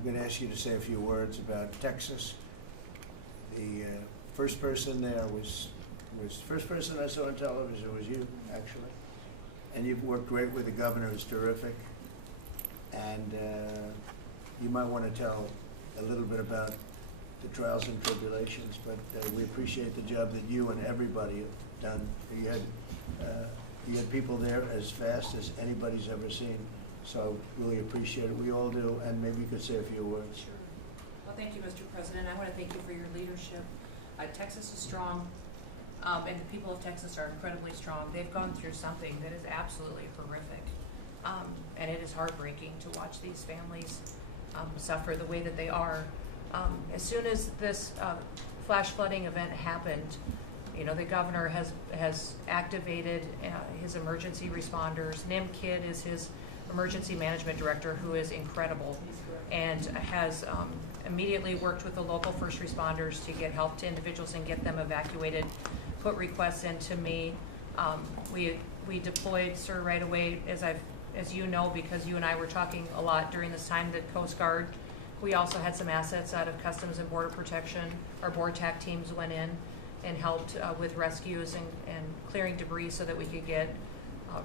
I'm going to ask you to say a few words about Texas. The first person there was the first person I saw on television was you, actually. And you've worked great with the governor, who's terrific. And you might want to tell a little bit about the trials and tribulations, but we appreciate the job that you and everybody have done. You had people there as fast as anybody's ever seen, so really appreciate it. We all do, and maybe you could say a few words. Sure. Well, thank you, Mr. President. I want to thank you for your leadership. Texas is strong, and the people of Texas are incredibly strong. They've gone through something that is absolutely horrific, and it is heartbreaking to watch these families suffer the way that they are. As soon as this flash flooding event happened, you know, the governor has activated his emergency responders. Nim Kidd is his emergency management director, who is incredible, and has immediately worked with the local first responders to get help to individuals and get them evacuated, put requests into me. We deployed, sir, right away, as you know, because you and I were talking a lot during this time, the Coast Guard. We also had some assets out of Customs and Border Protection. Our BORTAC teams went in and helped with rescues and clearing debris so that we could get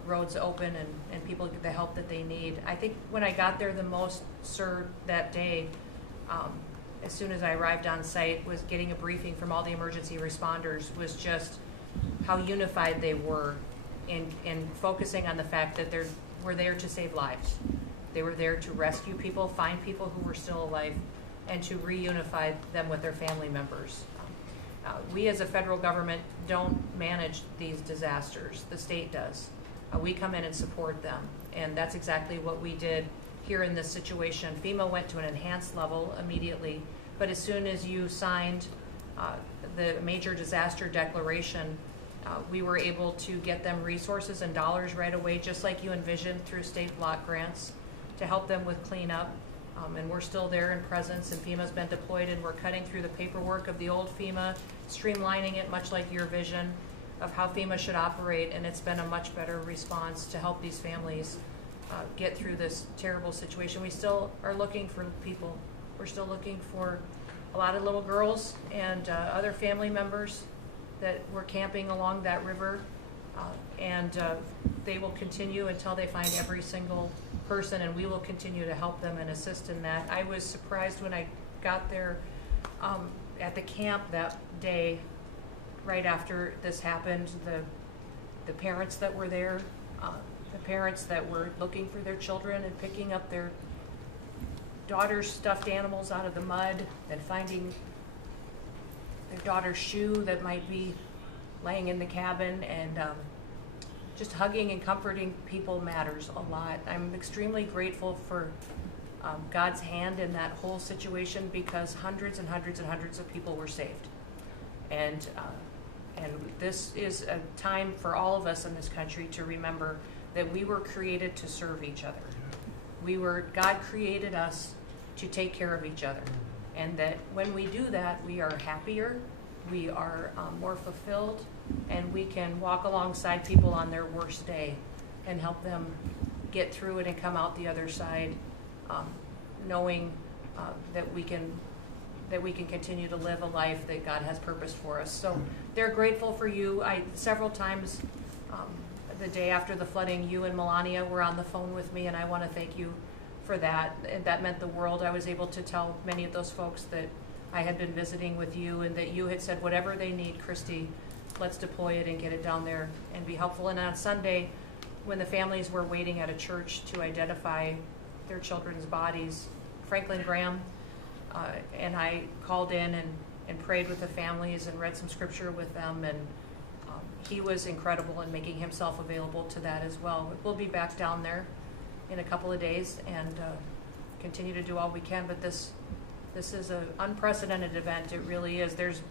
roads open and people get the help that they need. I think when I got there the most, sir, that day, as soon as I arrived on site, was getting a briefing from all the emergency responders, was just how unified they were in focusing on the fact that we're there to save lives. They were there to rescue people, find people who were still alive, and to reunify them with their family members. We as a federal government don't manage these disasters. The state does. We come in and support them, and that's exactly what we did here in this situation. FEMA went to an enhanced level immediately, but as soon as you signed the major disaster declaration, we were able to get them resources and dollars right away, just like you envisioned, through state block grants to help them with cleanup. And we're still there in presence, and FEMA's been deployed, and we're cutting through the paperwork of the old FEMA, streamlining it much like your vision of how FEMA should operate, and it's been a much better response to help these families get through this terrible situation. We still are looking for people. We're still looking for a lot of little girls and other family members that were camping along that river, and they will continue until they find every single person, and we will continue to help them and assist in that. I was surprised when I got there at the camp that day, right after this happened, the parents that were there, the parents that were looking for their children and picking up their daughter's stuffed animals out of the mud and finding their daughter's shoe that might be laying in the cabin, and just hugging and comforting people matters a lot. I'm extremely grateful for God's hand in that whole situation, because hundreds and hundreds and hundreds of people were saved. And this is a time for all of us in this country to remember that we were created to serve each other. God created us to take care of each other. And that when we do that, we are happier, we are more fulfilled, and we can walk alongside people on their worst day and help them get through it and come out the other side, knowing that we can continue to live a life that God has purposed for us. So they're grateful for you. Several times the day after the flooding, you and Melania were on the phone with me, and I want to thank you for that. And that meant the world. I was able to tell many of those folks that I had been visiting with you, and that you had said, whatever they need, Christy, let's deploy it and get it down there and be helpful. And on Sunday, when the families were waiting at a church to identify their children's bodies, Franklin Graham and I called in and prayed with the families and read some scripture with them, and he was incredible in making himself available to that as well. We'll be back down there in a couple of days and continue to do all we can, but this is an unprecedented event. It really is. There's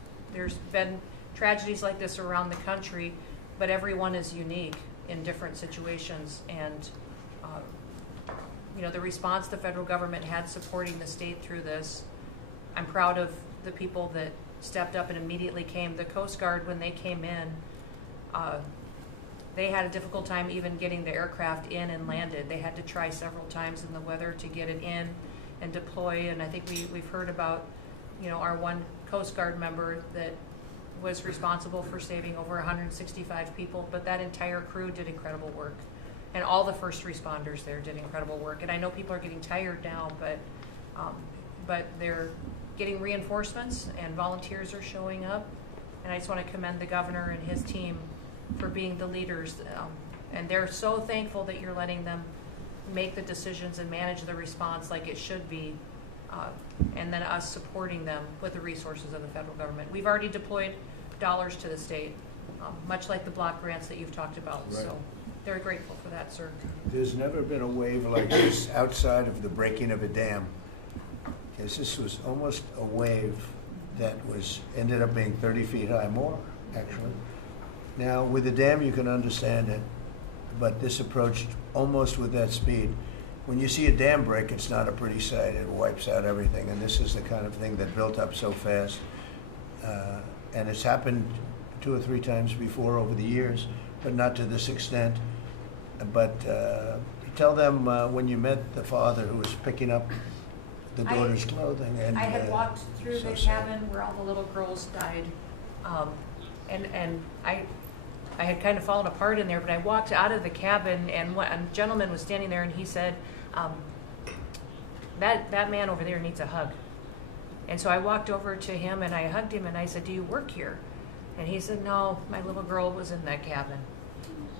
been tragedies like this around the country, but everyone is unique in different situations, and the response the federal government had supporting the state through this, I'm proud of the people that stepped up and immediately came. The Coast Guard, when they came in, they had a difficult time even getting the aircraft in and landed. They had to try several times in the weather to get it in and deploy. And I think we've heard about, our one Coast Guard member that was responsible for saving over 165 people, but that entire crew did incredible work. And all the first responders there did incredible work. And I know people are getting tired now, but they're getting reinforcements and volunteers are showing up. And I just want to commend the governor and his team for being the leaders. And they're so thankful that you're letting them make the decisions and manage the response like it should be. And then us supporting them with the resources of the federal government. We've already deployed dollars to the state, much like the block grants that you've talked about. Right. So they're grateful for that, sir. There's never been a wave like this outside of the breaking of a dam. Because this was almost a wave that ended up being 30 feet high, more actually. Now with the dam you can understand it, but this approached almost with that speed. When you see a dam break, it's not a pretty sight. It wipes out everything, and this is the kind of thing that built up so fast. And it's happened 2 or 3 times before over the years, but not to this extent. But tell them when you met the father who was picking up the daughter's clothing. And I had walked through so the sad. cabin where all the little girls died, and I had kind of fallen apart in there, but I walked out of the cabin, and a gentleman was standing there, and he said, that man over there needs a hug. And so I walked over to him, and I hugged him, and I said, do you work here? And he said, no, my little girl was in that cabin.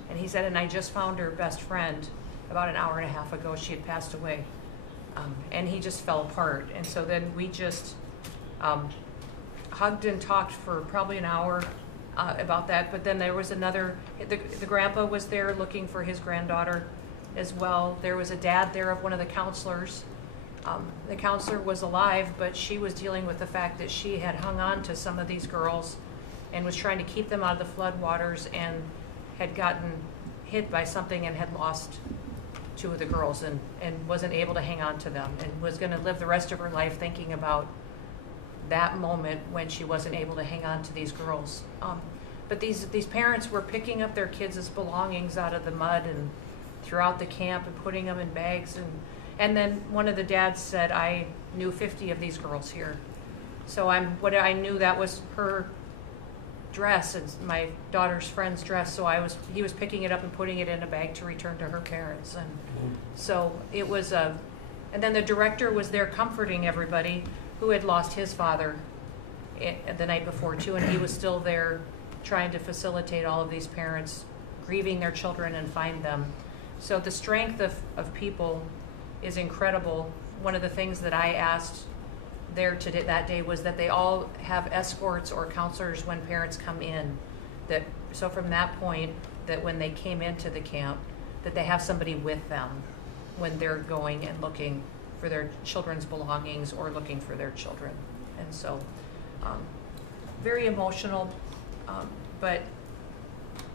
And he said, and I just found her best friend about an hour and a half ago. She had passed away. And he just fell apart. And so then we just hugged and talked for probably an hour about that. But then there was the grandpa was there looking for his granddaughter as well. There was a dad there of one of the counselors. The counselor was alive, but she was dealing with the fact that she had hung on to some of these girls and was trying to keep them out of the floodwaters, and had gotten hit by something and had lost 2 of the girls, and wasn't able to hang on to them, and was going to live the rest of her life thinking about that moment when she wasn't able to hang on to these girls. But these parents were picking up their kids' belongings out of the mud and throughout the camp and putting them in bags. And then one of the dads said, I knew 50 of these girls here. So I knew that was her dress and my daughter's friend's dress. So he was picking it up and putting it in a bag to return to her parents. And so it was and then the director was there comforting everybody who had lost his father the night before too, and he was still there trying to facilitate all of these parents grieving their children and find them. So the strength of people is incredible. One of the things that I asked there that day was that they all have escorts or counselors when parents come in. So from that point, that when they came into the camp, that they have somebody with them when they're going and looking for their children's belongings or looking for their children. And so very emotional, but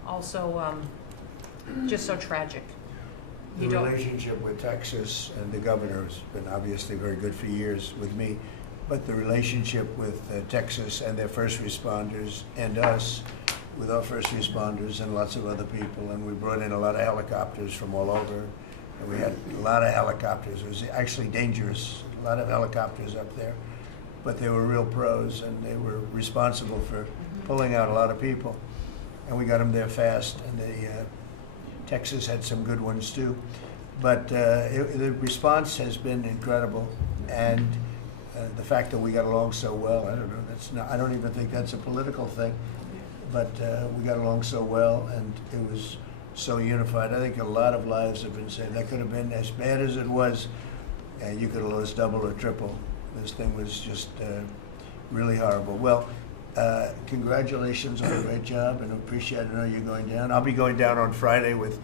also just so tragic. The relationship with Texas and the governor has been obviously very good for years with me, but the relationship with Texas and their first responders and us with our first responders and lots of other people, and we brought in a lot of helicopters from all over, and we had a lot of helicopters. It was actually dangerous, a lot of helicopters up there, but they were real pros, and they were responsible for pulling out a lot of people, and we got them there fast, and Texas had some good ones too, but the response has been incredible, and the fact that we got along so well, I don't know, I don't even think that's a political thing, but we got along so well, and it was so unified. I think a lot of lives have been saved. That could have been as bad as it was, and you could have lost double or triple. This thing was just really horrible. Well, congratulations on a great job, and I appreciate it. I know you're going down. I'll be going down on Friday with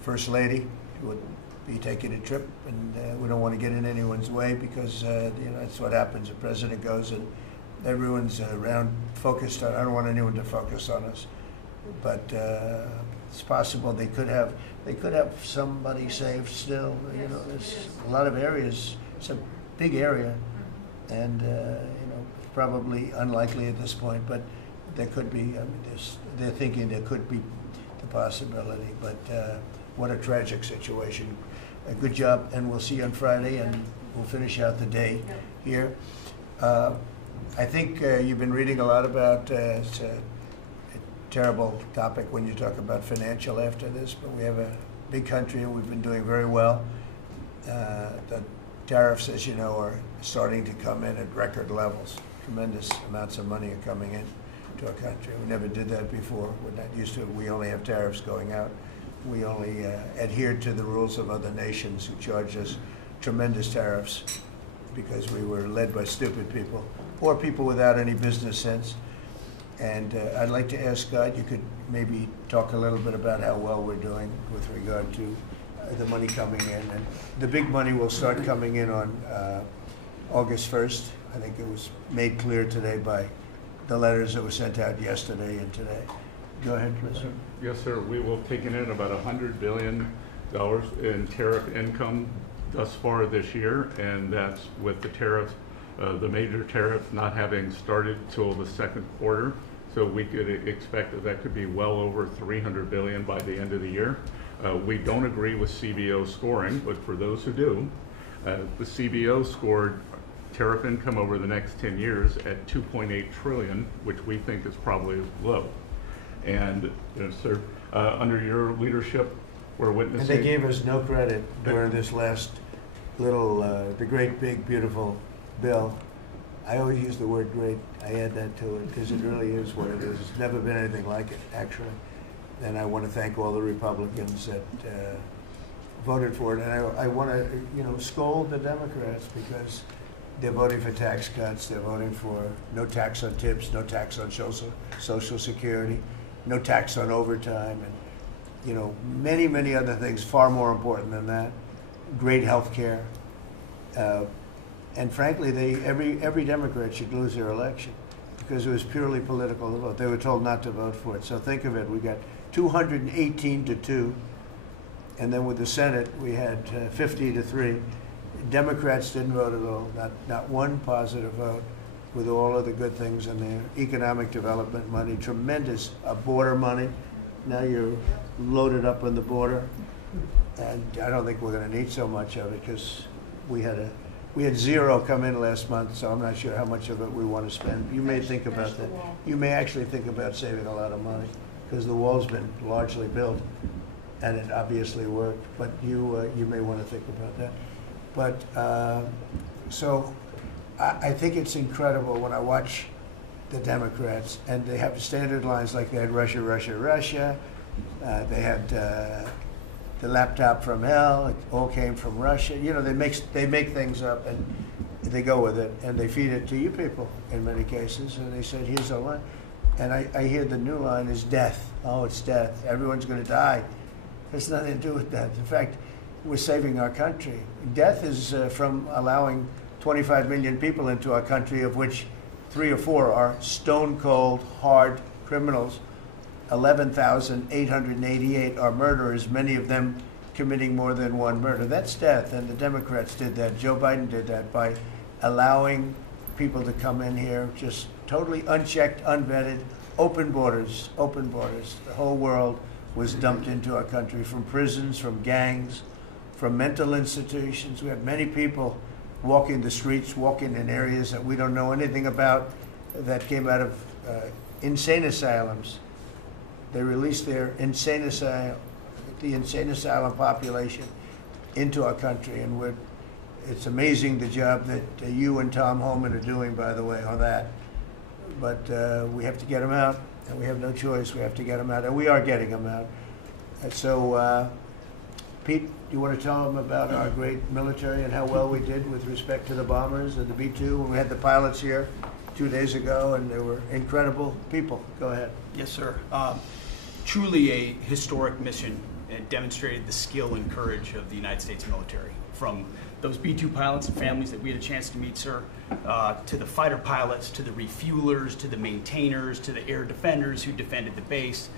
First Lady, who would be taking a trip, and we don't want to get in anyone's way because that's what happens. The president goes and everyone's around focused on. I don't want anyone to focus on us, but it's possible they could have somebody saved still. There's a lot of areas. It's a big area, and probably unlikely at this point, but there could be. I mean, they're thinking there could be the possibility, but what a tragic situation. a good job, and we'll see you on Friday, and we'll finish out the day here. I think you've been reading a lot about, it's a terrible topic when you talk about financial after this, but we have a big country and we've been doing very well. The tariffs, as you know, are starting to come in at record levels. Tremendous amounts of money are coming in to our country. We never did that before. We're not used to it. We only have tariffs going out. We only adhere to the rules of other nations who charge us tremendous tariffs because we were led by stupid people or people without any business sense. And I'd like to ask Scott, you could maybe talk a little bit about how well we're doing with regard to the money coming in. And the big money will start coming in on August 1st. I think it was made clear today by the letters that were sent out yesterday and today. Go ahead, please. Yes, sir. We will have taken in about $100 billion in tariff income thus far this year, and that's with the tariff, the major tariff not having started till the second quarter. So we could expect that that could be well over $300 billion by the end of the year. We don't agree with CBO scoring, but for those who do, the CBO scored tariff income over the next 10 years at $2.8 trillion, which we think is probably low. And, you know, sir, under your leadership, we're witnessing. And they gave us no credit during this last little, the great, big, beautiful bill. I always use the word great. I add that to it because it really is what it is. It's never been anything like it, actually. And I want to thank all the Republicans that voted for it. And I want to, you know, scold the Democrats because they're voting for tax cuts. They're voting for no tax on tips, no tax on Social Security, no tax on overtime, and, you know, many, many other things far more important than that. Great health care. And frankly, every Democrat should lose their election because it was purely political to vote. They were told not to vote for it. So think of it. We got 218 to 2. And then with the Senate, we had 50 to 3. Democrats didn't vote at all, not one positive vote, with all of the good things in there. Economic development money, tremendous border money. Now you're loaded up on the border. And I don't think we're going to need so much of it because we had zero come in last month, so I'm not sure how much of it we want to spend. You may think about that. You may actually think about saving a lot of money because the wall's been largely built and it obviously worked, but you may want to think about that. But so I think it's incredible when I watch the Democrats, and they have standard lines like they had Russia, Russia, Russia. They had the laptop from hell. It all came from Russia. You know, they make things up and they go with it, and they feed it to you people in many cases. And they said, here's a line. And I hear the new line is death. Oh, it's death. Everyone's going to die. There's nothing to do with that. In fact, we're saving our country. Death is from allowing 25 million people into our country, of which 3 or 4 are stone cold, hard criminals. 11,888 are murderers, many of them committing more than one murder. That's death, and the Democrats did that. Joe Biden did that by allowing people to come in here just totally unchecked, unvetted, open borders, open borders. The whole world was dumped into our country from prisons, from gangs, from mental institutions. We have many people walking the streets, walking in areas that we don't know anything about, that came out of insane asylums. They released the insane asylum population into our country, and it's amazing the job that you and Tom Homan are doing, by the way, on that. But we have to get them out, and we have no choice. We have to get them out, and we are getting them out. And so, Pete, you want to tell them about our great military and how well we did with respect to the bombers and the B-2? When we had the pilots here 2 days ago, and they were incredible people. Go ahead. Yes, sir. Truly a historic mission. It demonstrated the skill and courage of the United States military. From those B-2 pilots and families that we had a chance to meet, sir, to the fighter pilots, to the refuelers, to the maintainers, to the air defenders who defended the base.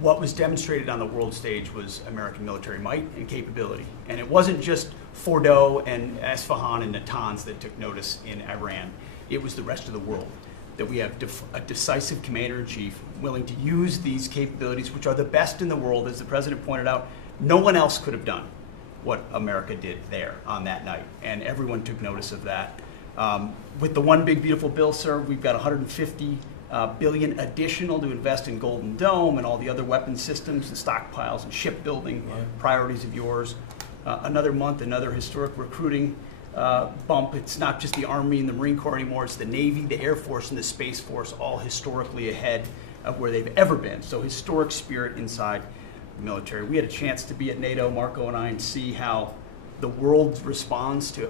What was demonstrated on the world stage was American military might and capability. And it wasn't just Fordo and Esfahan and Natanz that took notice in Iran. It was the rest of the world, that we have a decisive commander-in-chief willing to use these capabilities, which are the best in the world, as the president pointed out, no one else could have done. what America did there on that night, and everyone took notice of that. With the One Big Beautiful Bill, sir, we've got 150 billion additional to invest in Golden Dome and all the other weapon systems and stockpiles and shipbuilding priorities of yours. Another month, another historic recruiting bump. It's not just the Army and the Marine Corps anymore, it's the Navy, the Air Force, and the Space Force, all historically ahead of where they've ever been. So historic spirit inside the military. We had a chance to be at NATO, Marco and I, and see how the world responds to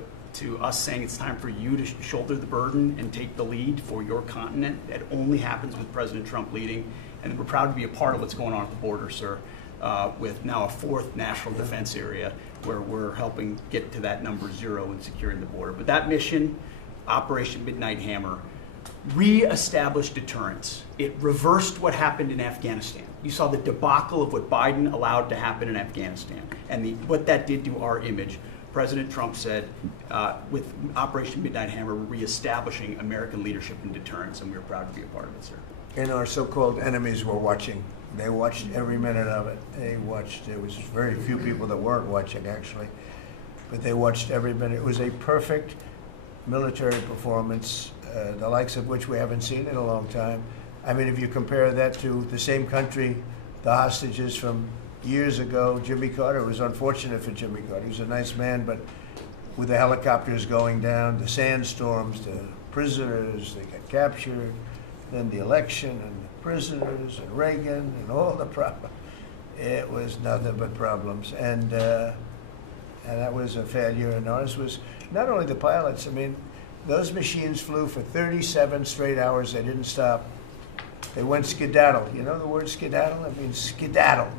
us saying it's time for you to shoulder the burden and take the lead for your continent. That only happens with President Trump leading. And we're proud to be a part of what's going on at the border, sir, with now a 4th national defense area where we're helping get to that number 0 and securing the border. But that mission, Operation Midnight Hammer, re-established deterrence. It reversed what happened in Afghanistan. You saw the debacle of what Biden allowed to happen in Afghanistan and what that did to our image. President Trump said, with Operation Midnight Hammer, we're reestablishing American leadership and deterrence, and we're proud to be a part of it, sir. And our so-called enemies were watching. They watched every minute of it. They watched. There was very few people that weren't watching, actually, but they watched every minute. It was a perfect military performance, the likes of which we haven't seen in a long time. I mean, if you compare that to the same country, the hostages from years ago, Jimmy Carter, it was unfortunate for Jimmy Carter. He was a nice man, but with the helicopters going down, the sandstorms, the prisoners, they got captured, then the election and the prisoners and Reagan and all the problems. It was nothing but problems. And that was a failure. And ours was not only the pilots, I mean, those machines flew for 37 straight hours. They didn't stop. They went skedaddle. You know the word skedaddle? It means skedaddle.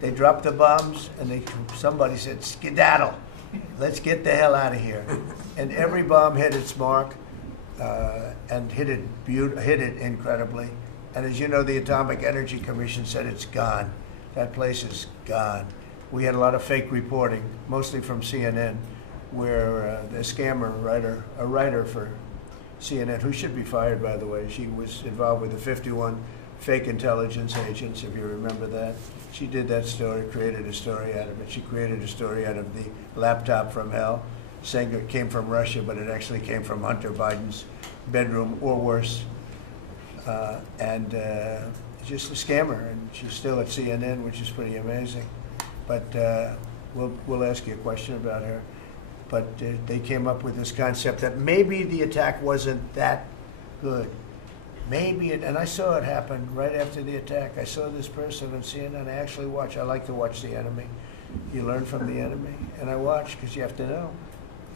They dropped the bombs, and somebody said, skedaddle. Let's get the hell out of here. And every bomb hit its mark and hit it incredibly. And as you know, the Atomic Energy Commission said it's gone. That place is gone. We had a lot of fake reporting, mostly from CNN, where the scammer writer, a writer for CNN, who should be fired, by the way, she was involved with the 51 fake intelligence agents, if you remember that. She did that story, created a story out of it. She created a story out of the laptop from hell, saying it came from Russia, but it actually came from Hunter Biden's bedroom, or worse. Just a scammer, and she's still at CNN, which is pretty amazing. But we'll ask you a question about her. But they came up with this concept that maybe the attack wasn't that good. Maybe it, and I saw it happen right after the attack. I saw this person on CNN. I like to watch the enemy. You learn from the enemy. And I watch, because you have to know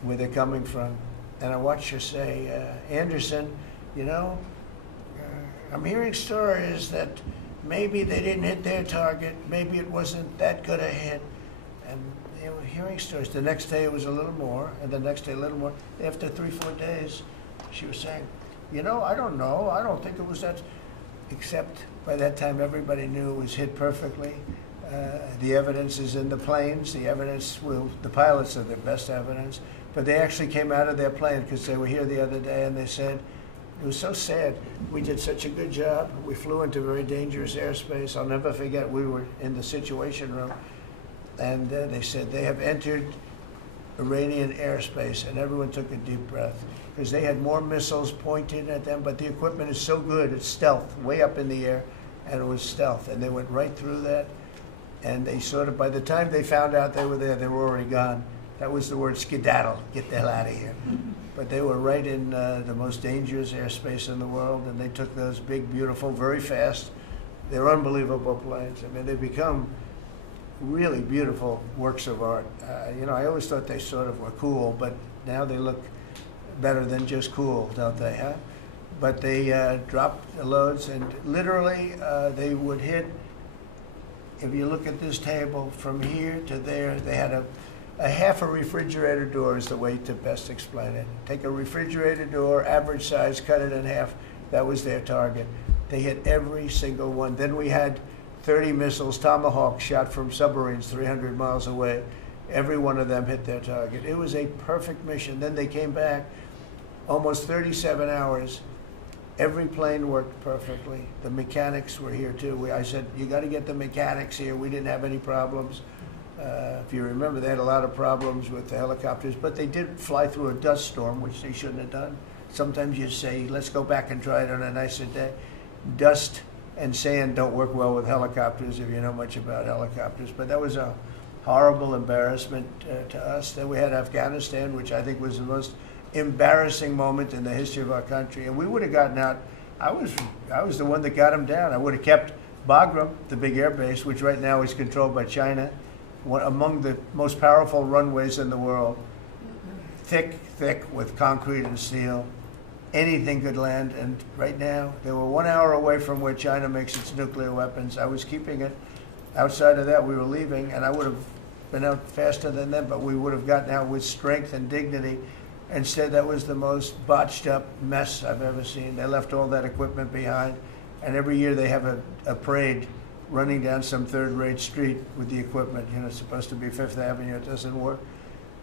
where they're coming from. And I watched her say, Anderson, you know, I'm hearing stories that maybe they didn't hit their target. Maybe it wasn't that good a hit. And they were hearing stories. The next day it was a little more, and the next day a little more. After 3-4 days, she was saying, you know, I don't know. I don't think it was that. Except by that time, everybody knew it was hit perfectly. The evidence is in the planes. The evidence the pilots are the best evidence. But they actually came out of their plane, because they were here the other day, and they said, it was so sad. We did such a good job. We flew into very dangerous airspace. I'll never forget, we were in the Situation Room, and they said they have entered Iranian airspace, and everyone took a deep breath, because they had more missiles pointed at them, but the equipment is so good, it's stealth, way up in the air, and it was stealth, and they went right through that, and they sort of, by the time they found out they were there, they were already gone. That was the word skedaddle, get the hell out of here. But they were right in the most dangerous airspace in the world, and they took those big, beautiful, very fast, they're unbelievable planes. I mean, they become really beautiful works of art. You know, I always thought they sort of were cool, but now they look better than just cool, don't they, huh? But they dropped the loads, and literally they would hit, if you look at this table, from here to there, they had a half a refrigerator door is the way to best explain it. Take a refrigerator door, average size, cut it in half. That was their target. They hit every single one. Then we had 30 missiles, Tomahawk, shot from submarines 300 miles away. Every one of them hit their target. It was a perfect mission. Then they came back, almost 37 hours. Every plane worked perfectly. The mechanics were here too. I said, you got to get the mechanics here. We didn't have any problems. If you remember, they had a lot of problems with the helicopters, but they did fly through a dust storm, which they shouldn't have done. Sometimes you say, let's go back and try it on a nicer day. Dust and sand don't work well with helicopters if you know much about helicopters, but that was a horrible embarrassment to us. Then we had Afghanistan, which I think was the most embarrassing moment in the history of our country, and we would have gotten out. I was the one that got them down. I would have kept Bagram, the big air base, which right now is controlled by China, among the most powerful runways in the world, thick with concrete and steel. Anything could land, and right now, they were 1 hour away from where China makes its nuclear weapons. I was keeping it. Outside of that, we were leaving, and I would have been out faster than them, but we would have gotten out with strength and dignity. Instead, that was the most botched up mess I've ever seen. They left all that equipment behind, and every year they have a parade running down some third-rate street with the equipment. You know, it's supposed to be Fifth Avenue. It doesn't work.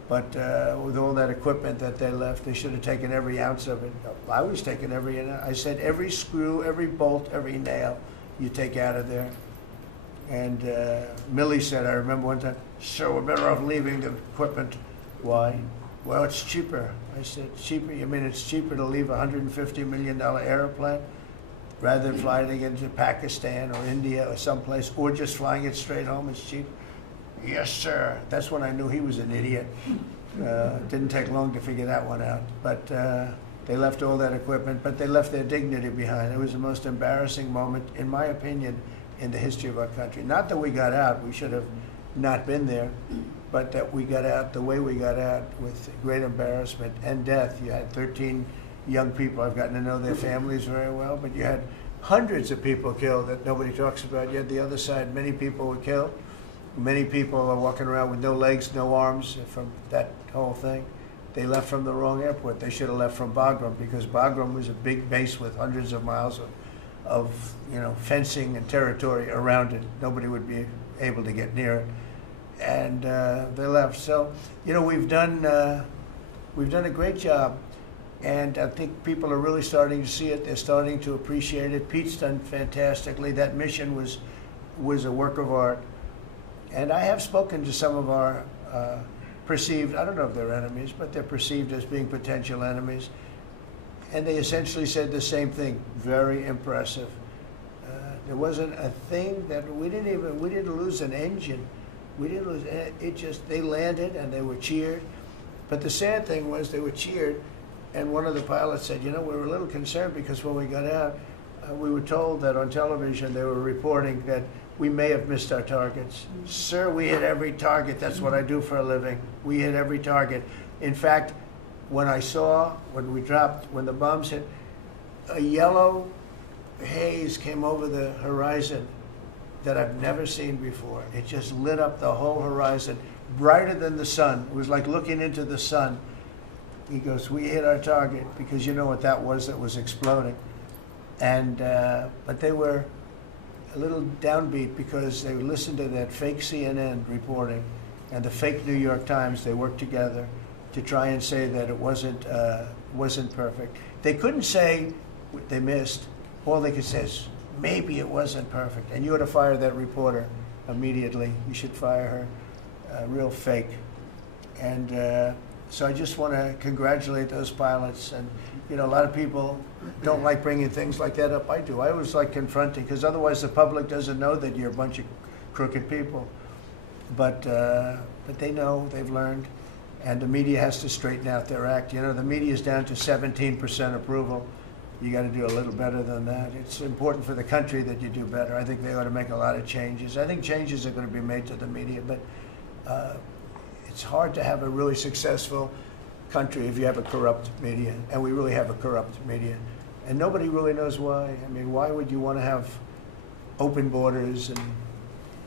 But with all that equipment that they left, they should have taken every ounce of it. I was taking every ounce. I said every screw, every bolt, every nail you take out of there. And Millie said, I remember one time, sir, we're better off leaving the equipment. Why? Well, it's cheaper. I said, cheaper? You mean it's cheaper to leave a $150 million airplane rather than flying it into Pakistan or India or someplace, or just flying it straight home? It's cheaper. Yes, sir. That's when I knew he was an idiot. Didn't take long to figure that one out. But they left all that equipment, but they left their dignity behind. It was the most embarrassing moment, in my opinion, in the history of our country. Not that we got out. We should have not been there, but that we got out the way we got out, with great embarrassment and death. You had 13 young people. I've gotten to know their families very well, but you had hundreds of people killed that nobody talks about. You had the other side. Many people were killed. Many people are walking around with no legs, no arms from that whole thing. They left from the wrong airport. They should have left from Bagram, because Bagram was a big base with hundreds of miles of fencing and territory around it. Nobody would be able to get near it, and they left. So, we've done a great job, and I think people are really starting to see it. They're starting to appreciate it. Pete's done fantastically. That mission was a work of art. And I have spoken to some of our perceived, I don't know if they're enemies, but they're perceived as being potential enemies. And they essentially said the same thing. Very impressive. There wasn't a thing that we didn't lose an engine. We didn't lose it. They landed and they were cheered. But the sad thing was they were cheered, and one of the pilots said, we were a little concerned because when we got out, we were told that on television they were reporting that we may have missed our targets. Sir, we hit every target. That's what I do for a living. We hit every target. In fact, when the bombs hit, a yellow haze came over the horizon that I've never seen before. It just lit up the whole horizon, brighter than the sun. It was like looking into the sun. He goes, we hit our target, because you know what that was exploding. And but they were a little downbeat because they listened to that fake CNN reporting and the fake New York Times. They worked together to try and say that it wasn't perfect. They couldn't say they missed. All they could say is, maybe it wasn't perfect. And you ought to fire that reporter immediately. You should fire her. Real fake. And so I just want to congratulate those pilots. And a lot of people don't like bringing things like that up. I do. I always like confronting, because otherwise the public doesn't know that you're a bunch of crooked people. But they know, they've learned, and the media has to straighten out their act. The media is down to 17% approval. You got to do a little better than that. It's important for the country that you do better. I think they ought to make a lot of changes. I think changes are going to be made to the media, but it's hard to have a really successful country if you have a corrupt media, and we really have a corrupt media, and nobody really knows why. I mean, why would you want to have open borders and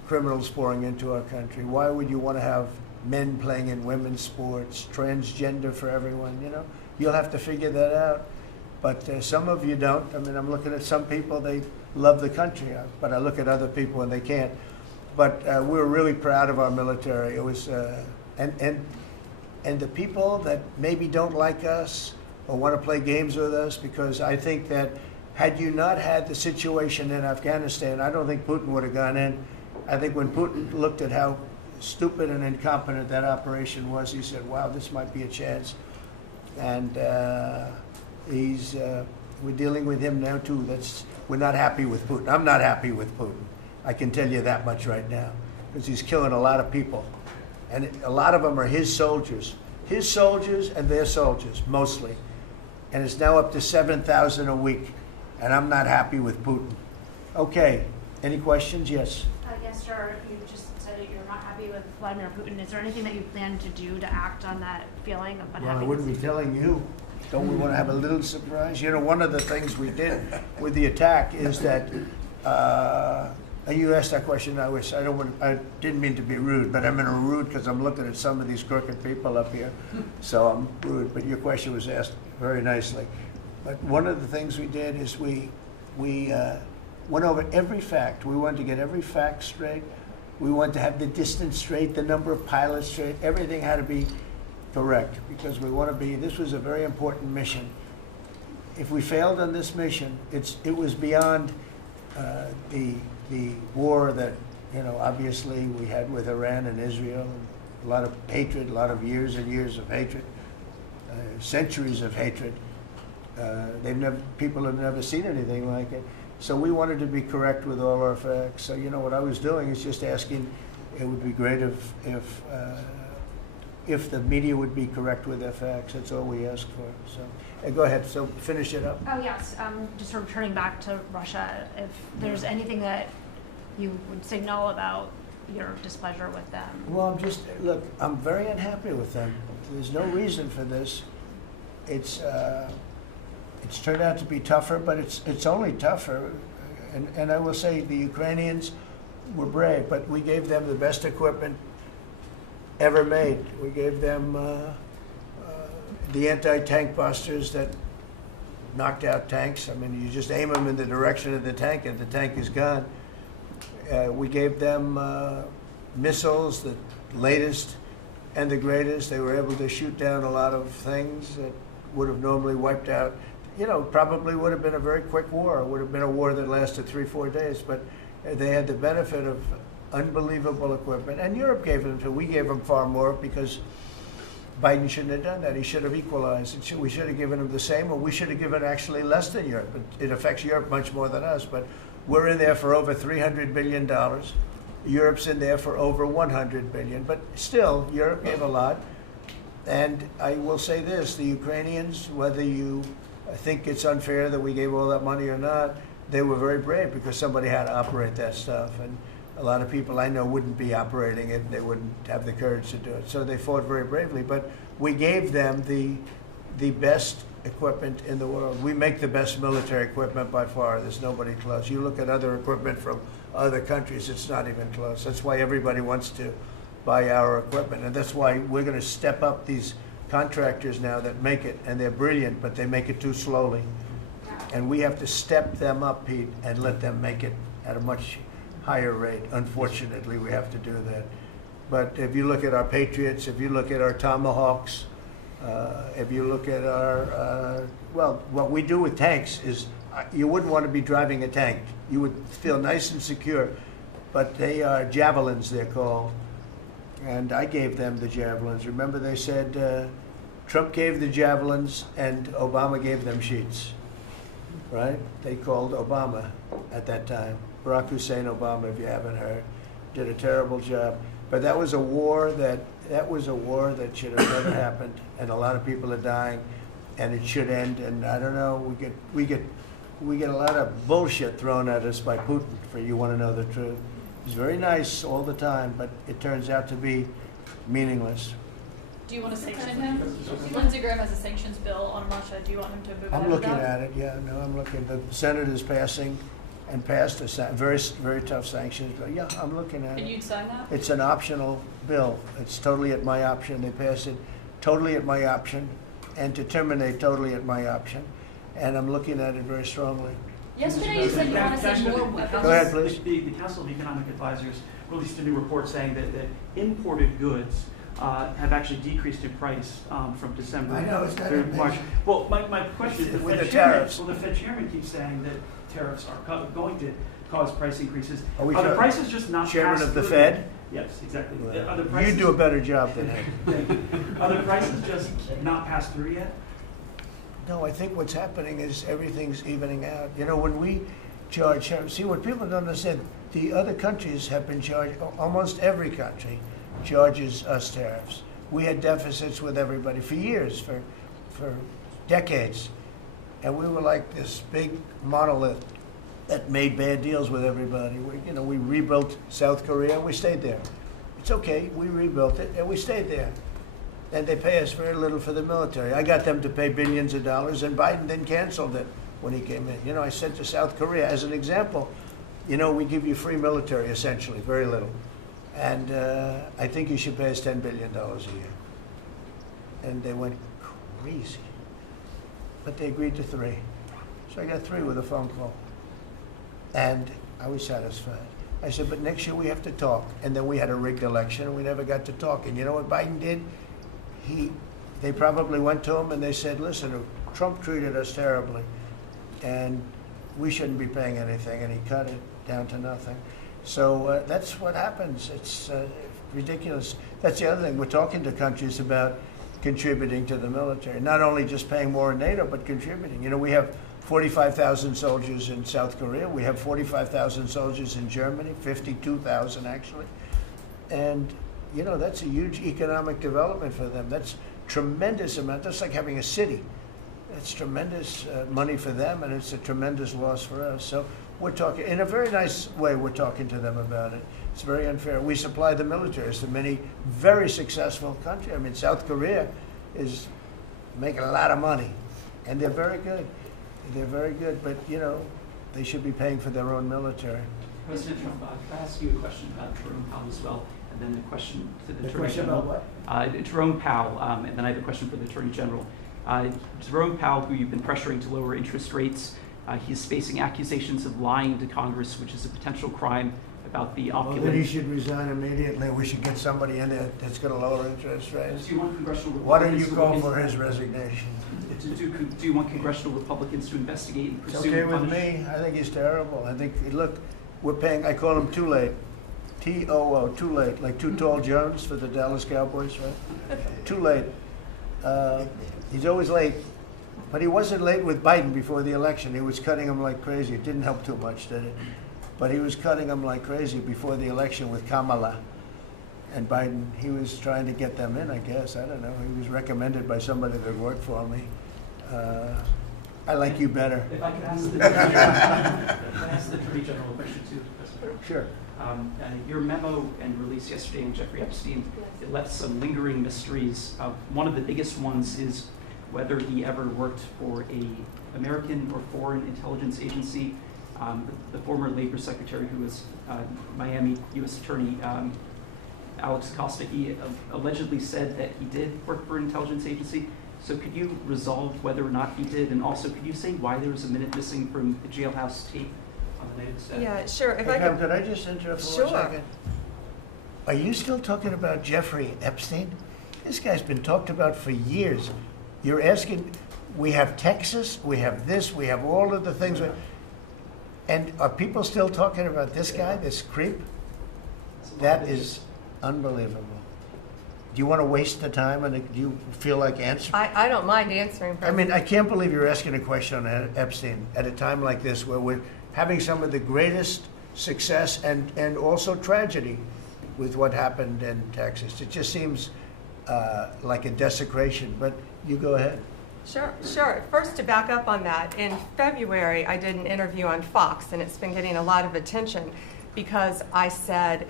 criminals pouring into our country? Why would you want to have men playing in women's sports, transgender for everyone? You'll have to figure that out. But some of you don't. I mean, I'm looking at some people, they love the country, but I look at other people and they can't. But we're really proud of our military. It was, and the people that maybe don't like us or want to play games with us, because I think that had you not had the situation in Afghanistan, I don't think Putin would have gone in. I think when Putin looked at how stupid and incompetent that operation was, he said, wow, this might be a chance. And we're dealing with him now too. We're not happy with Putin. I'm not happy with Putin. I can tell you that much right now, because he's killing a lot of people. And a lot of them are his soldiers and their soldiers, mostly. And it's now up to 7,000 a week. And I'm not happy with Putin. Okay, any questions? Yes. Yes, sir. You just said that you're not happy with Vladimir Putin. Is there anything that you plan to do to act on that feeling of Well, I unhappiness? wouldn't be telling you. Don't we want to have a little surprise? You know, one of the things we did with the attack is that, and you asked that question, I didn't mean to be rude, but I'm in a rude because I'm looking at some of these crooked people up here, so I'm rude, but your question was asked very nicely. But one of the things we did is we went over every fact. We wanted to get every fact straight. We wanted to have the distance straight, the number of pilots straight. Everything had to be correct, because this was a very important mission. If we failed on this mission, it was beyond the war that, obviously we had with Iran and Israel, and a lot of hatred, a lot of years and years of hatred, centuries of hatred. People have never seen anything like it. So we wanted to be correct with all our facts. So what I was doing is just asking, it would be great if the media would be correct with their facts. That's all we ask for. So go ahead. So finish it up. Oh, yes. Just returning back to Russia, if there's anything that you would signal about your displeasure with them. Well, I'm very unhappy with them. There's no reason for this. It's turned out to be tougher, but it's only tougher. And I will say the Ukrainians were brave, but we gave them the best equipment ever made. We gave them the anti-tank busters that knocked out tanks. I mean, you just aim them in the direction of the tank and the tank is gone. We gave them missiles, the latest and the greatest. They were able to shoot down a lot of things that would have normally wiped out. Probably would have been a very quick war. It would have been a war that lasted 3-4 days, but they had the benefit of unbelievable equipment. And Europe gave them too. We gave them far more because Biden shouldn't have done that. He should have equalized. We should have given them the same, or we should have given actually less than Europe. It affects Europe much more than us, but we're in there for over $300 billion. Europe's in there for over $100 billion, but still, Europe gave a lot. And I will say this, the Ukrainians, whether you think it's unfair that we gave all that money or not, they were very brave because somebody had to operate that stuff. And a lot of people I know wouldn't be operating it. They wouldn't have the courage to do it. So they fought very bravely. But we gave them the best equipment in the world. We make the best military equipment by far. There's nobody close. You look at other equipment from other countries, it's not even close. That's why everybody wants to buy our equipment. And that's why we're going to step up these contractors now that make it. And they're brilliant, but they make it too slowly. And we have to step them up, Pete, and let them make it at a much higher rate. Unfortunately, we have to do that. But if you look at our Patriots, if you look at our Tomahawks, if you look at our, what we do with tanks is, you wouldn't want to be driving a tank. You would feel nice and secure. But they are javelins, they're called. And I gave them the javelins. Remember they said Trump gave the javelins and Obama gave them sheets, right? They called Obama at that time. Barack Hussein Obama, if you haven't heard, did a terrible job. But that was a war that should have never happened, and a lot of people are dying, and it should end. And I don't know, we get a lot of bullshit thrown at us by Putin. For you want to know the truth, he's very nice all the time, but it turns out to be meaningless. Do you want to sanction him? Lindsey Graham has a sanctions bill on Russia. Do you want him to move ahead I'm with looking that? at it. Yeah, no, I'm looking. The Senate is passing and passed a very, very tough sanctions bill. Yeah, I'm looking at it. And you'd sign that? It's an optional bill. It's totally at my option. They passed it totally at my option, and to terminate totally at my option. And I'm looking at it very strongly. Yesterday you said you want to see more Go weapons. ahead, please. The Council of Economic Advisors released a new report saying that imported goods have actually decreased in price from December I know, it's not through March. amazing. Well, my question is, With the tariffs. the Fed chairman keeps saying that tariffs are going to cause price increases. Are we Are the talking prices just not Chairman passed of the through? Fed? Yes, exactly. Well, Are the prices, You do a better job than him. Are the prices just not passed through yet? No, I think what's happening is everything's evening out. You know, when we charge, see, what people don't understand, the other countries have been charged, almost every country charges us tariffs. We had deficits with everybody for years, for decades. And we were like this big monolith that made bad deals with everybody. We rebuilt South Korea and we stayed there. It's okay, we rebuilt it and we stayed there. And they pay us very little for the military. I got them to pay billions of dollars, and Biden then canceled it when he came in. I said to South Korea, as an example, we give you free military, essentially, very little. And I think you should pay us $10 billion a year. And they went crazy. But they agreed to 3. So I got 3 with a phone call. And I was satisfied. I said, but next year we have to talk. And then we had a rigged election, and we never got to talk. And you know what Biden did? They probably went to him and they said, listen, Trump treated us terribly, and we shouldn't be paying anything, and he cut it down to nothing. So that's what happens. It's ridiculous. That's the other thing. We're talking to countries about contributing to the military, not only just paying more in NATO, but contributing. We have 45,000 soldiers in South Korea. We have 45,000 soldiers in Germany, 52,000 actually. And that's a huge economic development for them. That's tremendous amount. That's like having a city. That's tremendous money for them, and it's a tremendous loss for us. So we're talking, in a very nice way, we're talking to them about it. It's very unfair. We supply the militaries to many very successful countries. I mean, South Korea is making a lot of money, and they're very good. They're very good, but, they should be paying for their own military. President Trump, could I ask you a question about Jerome Powell as well, and then a question to the Attorney question General? about what? Jerome Powell, and then I have a question for the Attorney General. Jerome Powell, who you've been pressuring to lower interest rates, he's facing accusations of lying to Congress, which is a potential crime about the Well, opulent. then he should resign immediately. We should get somebody in there that's going to lower interest rates. Do you want congressional Why don't you Republicans to call look for into- his resignation? Do you want congressional Republicans to investigate and It's pursue okay and with punish? me. I think he's terrible. I think, look, we're paying, I call him Too Late. T-O-O, Too Late, like Too Tall Jones for the Dallas Cowboys, right? Too late. He's always late. But he wasn't late with Biden before the election. He was cutting him like crazy. It didn't help too much, did it? But he was cutting him like crazy before the election with Kamala and Biden. He was trying to get them in, I guess. I don't know. He was recommended by somebody that worked for me. I like you better. If I could ask the Attorney General a question too, President. Sure. Your memo and release yesterday on Jeffrey Epstein, it left some lingering mysteries. One of the biggest ones is whether he ever worked for a American or foreign intelligence agency. The former Labor Secretary, who was Miami U.S. Attorney Alex Acosta, he allegedly said that he did work for an intelligence agency. So could you resolve whether or not he did? And also, could you say why there was a minute missing from the jailhouse tape on the night of the staff? Yeah, sure. If Hey, I Pam, could, could I just interrupt for Sure. 1 second? Are you still talking about Jeffrey Epstein? This guy's been talked about for years. You're asking, we have Texas, we have this, we have all of the things. And are people still talking about this guy, this creep? That is unbelievable. Do you want to waste the time, and do you feel like answering? I don't mind answering. I mean, I can't believe you're asking a question on Epstein at a time like this where we're having some of the greatest success and also tragedy with what happened in Texas. It just seems like a desecration, but you go ahead. Sure. First, to back up on that, in February, I did an interview on Fox, and it's been getting a lot of attention because I said,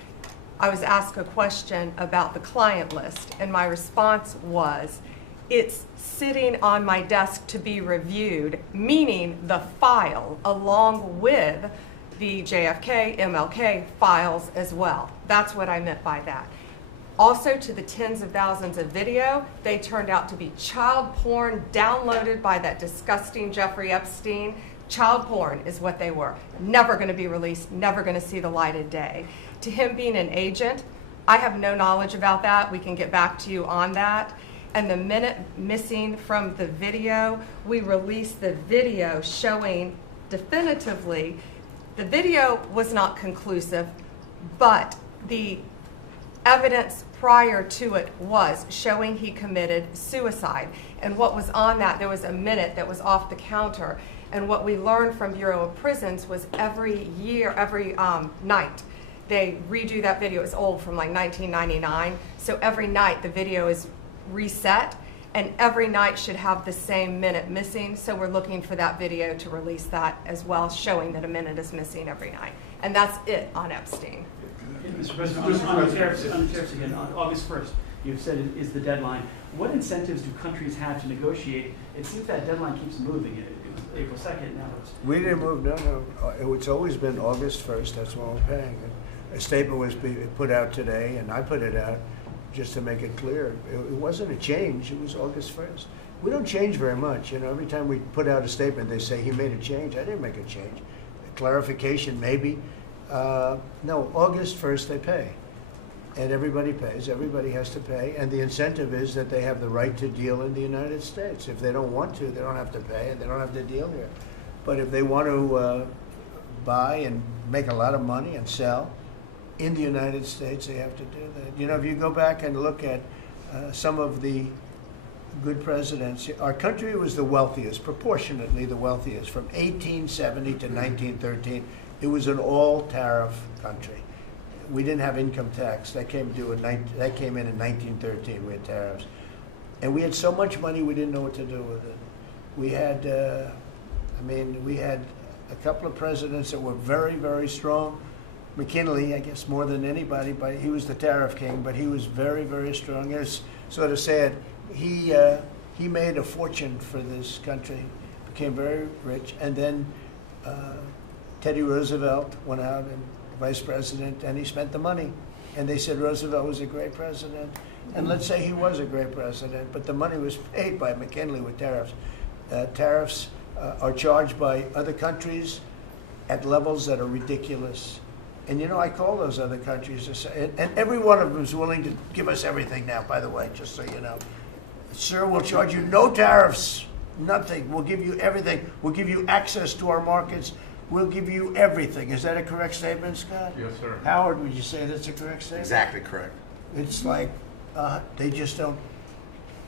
I was asked a question about the client list, and my response was, it's sitting on my desk to be reviewed, meaning the file along with the JFK, MLK files as well. That's what I meant by that. Also, to the tens of thousands of video, they turned out to be child porn downloaded by that disgusting Jeffrey Epstein. Child porn is what they were. Never going to be released, never going to see the light of day. To him being an agent, I have no knowledge about that. We can get back to you on that. And the minute missing from the video, we released the video showing definitively The video was not conclusive, but the evidence prior to it was showing he committed suicide. And what was on that, there was a minute that was off the counter. And what we learned from Bureau of Prisons was every night, they redo that video. It's old, from like 1999. So every night the video is reset, and every night should have the same minute missing. So we're looking for that video to release that as well, showing that a minute is missing every night. And that's it on Epstein. Mr. President, on the tariffs again, on August 1st, you've said is the deadline. What incentives do countries have to negotiate? It seems that deadline keeps moving. It was April 2nd, now it's... We didn't move, no. It's always been August 1st, that's when we're paying. A statement was put out today, and I put it out just to make it clear. It wasn't a change, it was August 1st. We don't change very much, every time we put out a statement, they say he made a change. I didn't make a change. A clarification, maybe. No, August 1st they pay. And everybody pays, everybody has to pay, and the incentive is that they have the right to deal in the United States. If they don't want to, they don't have to pay, and they don't have to deal here. But if they want to buy and make a lot of money and sell in the United States, they have to do that. If you go back and look at some of the good presidents, our country was the wealthiest, proportionately the wealthiest, from 1870 to 1913. It was an all-tariff country. We didn't have income tax. That came in in 1913. We had tariffs. And we had so much money we didn't know what to do with it. We had, we had a couple of presidents that were very, very strong. McKinley, I guess more than anybody, but he was the tariff king, but he was very, very strong. It's sort of sad. He made a fortune for this country, became very rich, and then Teddy Roosevelt went out and vice president, and he spent the money. And they said Roosevelt was a great president. And let's say he was a great president, but the money was paid by McKinley with tariffs. Tariffs are charged by other countries at levels that are ridiculous. And I call those other countries, to say, and every one of them is willing to give us everything now, by the way, just so you know. Sir, we'll charge you no tariffs, nothing. We'll give you everything. We'll give you access to our markets. We'll give you everything. Is that a correct statement, Scott? Yes, sir. Howard, would you say that's a correct statement? Exactly correct. It's like they just don't,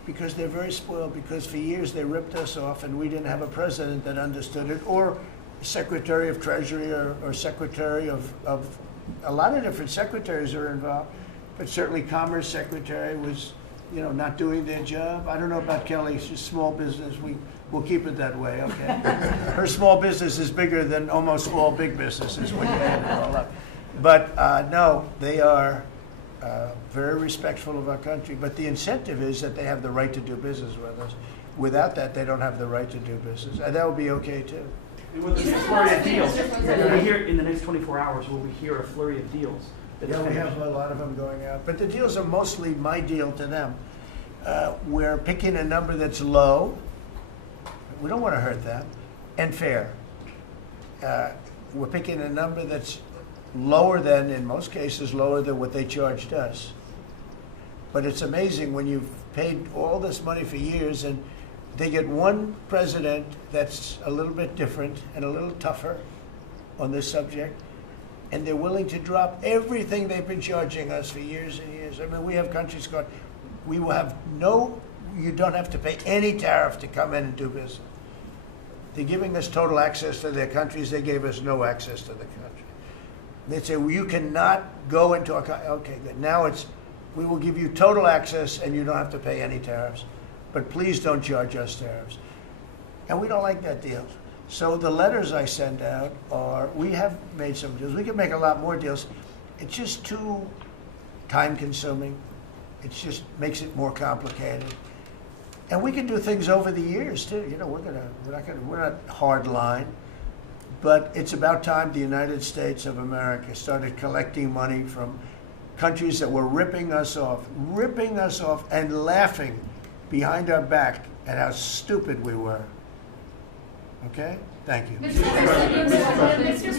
because they're very spoiled, because for years they ripped us off and we didn't have a president that understood it, or Secretary of Treasury or Secretary of a lot of different secretaries are involved, but certainly Commerce Secretary was, not doing their job. I don't know about Kelly, she's small business. We'll keep it that way, okay? Her small business is bigger than almost all big businesses when you add it all up. But no, they are very respectful of our country. But the incentive is that they have the right to do business with us. Without that, they don't have the right to do business. And that would be okay, too. And with this flurry of deals, will we hear in the next 24 hours, will we hear a flurry of deals? Yeah, we have a lot of them going out. But the deals are mostly my deal to them. We're picking a number that's low. We don't want to hurt them, and fair. We're picking a number that's lower than, in most cases, lower than what they charged us. But it's amazing when you've paid all this money for years and they get one president that's a little bit different and a little tougher on this subject, and they're willing to drop everything they've been charging us for years and years. I mean, we have countries going, we will have you don't have to pay any tariff to come in and do business. They're giving us total access to their countries. They gave us no access to the country. They'd say, well, you cannot go into our country. Okay, good. Now we will give you total access and you don't have to pay any tariffs. But please don't charge us tariffs. And we don't like that deal. So the letters I send out are, we have made some deals. We can make a lot more deals. It's just too time consuming. It just makes it more complicated. And we can do things over the years too. We're not hard line, but it's about time the United States of America started collecting money from countries that were ripping us off and laughing behind our back at how stupid we were. Okay? Thank you. Mr.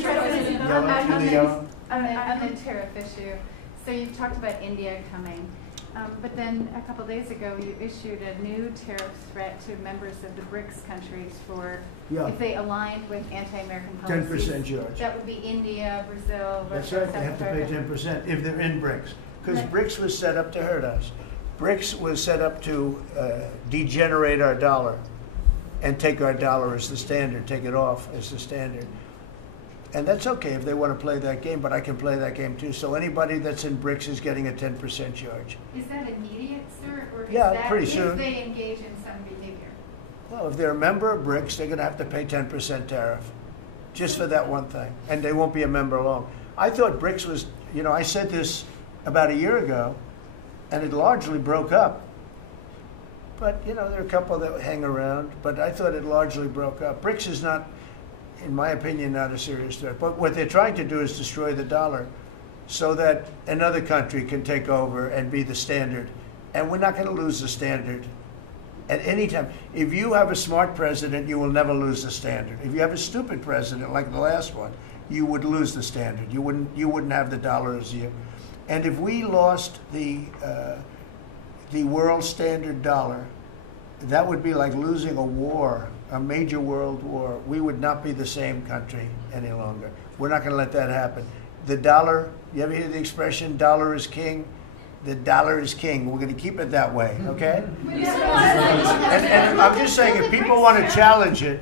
President, Yellow, on the tariff issue, so you've talked about India coming. But then a couple days ago, you issued a new tariff threat to members of the BRICS countries for Yeah. if they aligned with anti-American 10% policies. charge. That would be India, Brazil, That's Russia, right, they have to South pay Africa. 10% if they're in BRICS. Because Right. BRICS was set up to hurt us. BRICS was set up to degenerate our dollar and take our dollar as the standard, take it off as the standard. And that's okay if they want to play that game, but I can play that game too. So anybody that's in BRICS is getting a 10% charge. Is that immediate, sir, or is Yeah, that pretty if soon. they engage in some behavior? Well, if they're a member of BRICS, they're going to have to pay 10% tariff, just for that one thing, and they won't be a member long. I thought BRICS was, I said this about a year ago, and it largely broke up. But, there are a couple that hang around, but I thought it largely broke up. BRICS is not, in my opinion, not a serious threat. But what they're trying to do is destroy the dollar so that another country can take over and be the standard. And we're not going to lose the standard at any time. If you have a smart president, you will never lose the standard. If you have a stupid president like the last one, you would lose the standard. You wouldn't have the dollar as you. And if we lost the world standard dollar, that would be like losing a war, a major world war. We would not be the same country any longer. We're not going to let that happen. The dollar, you ever hear the expression, dollar is king? The dollar is king. We're going to keep it that way, okay? And I'm just saying, if people want to challenge it,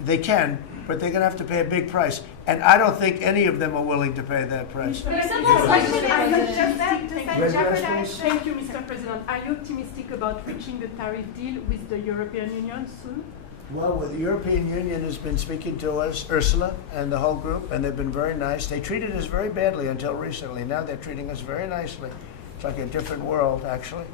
they can, but they're going to have to pay a big price. And I don't think any of them are willing to pay that price. Does that Red jeopardize? dress, Thank you, Mr. President. Are you optimistic about reaching the tariff deal with the European Union soon? Well, the European Union has been speaking to us, Ursula and the whole group, and they've been very nice. They treated us very badly until recently. Now they're treating us very nicely. It's like a different world, actually.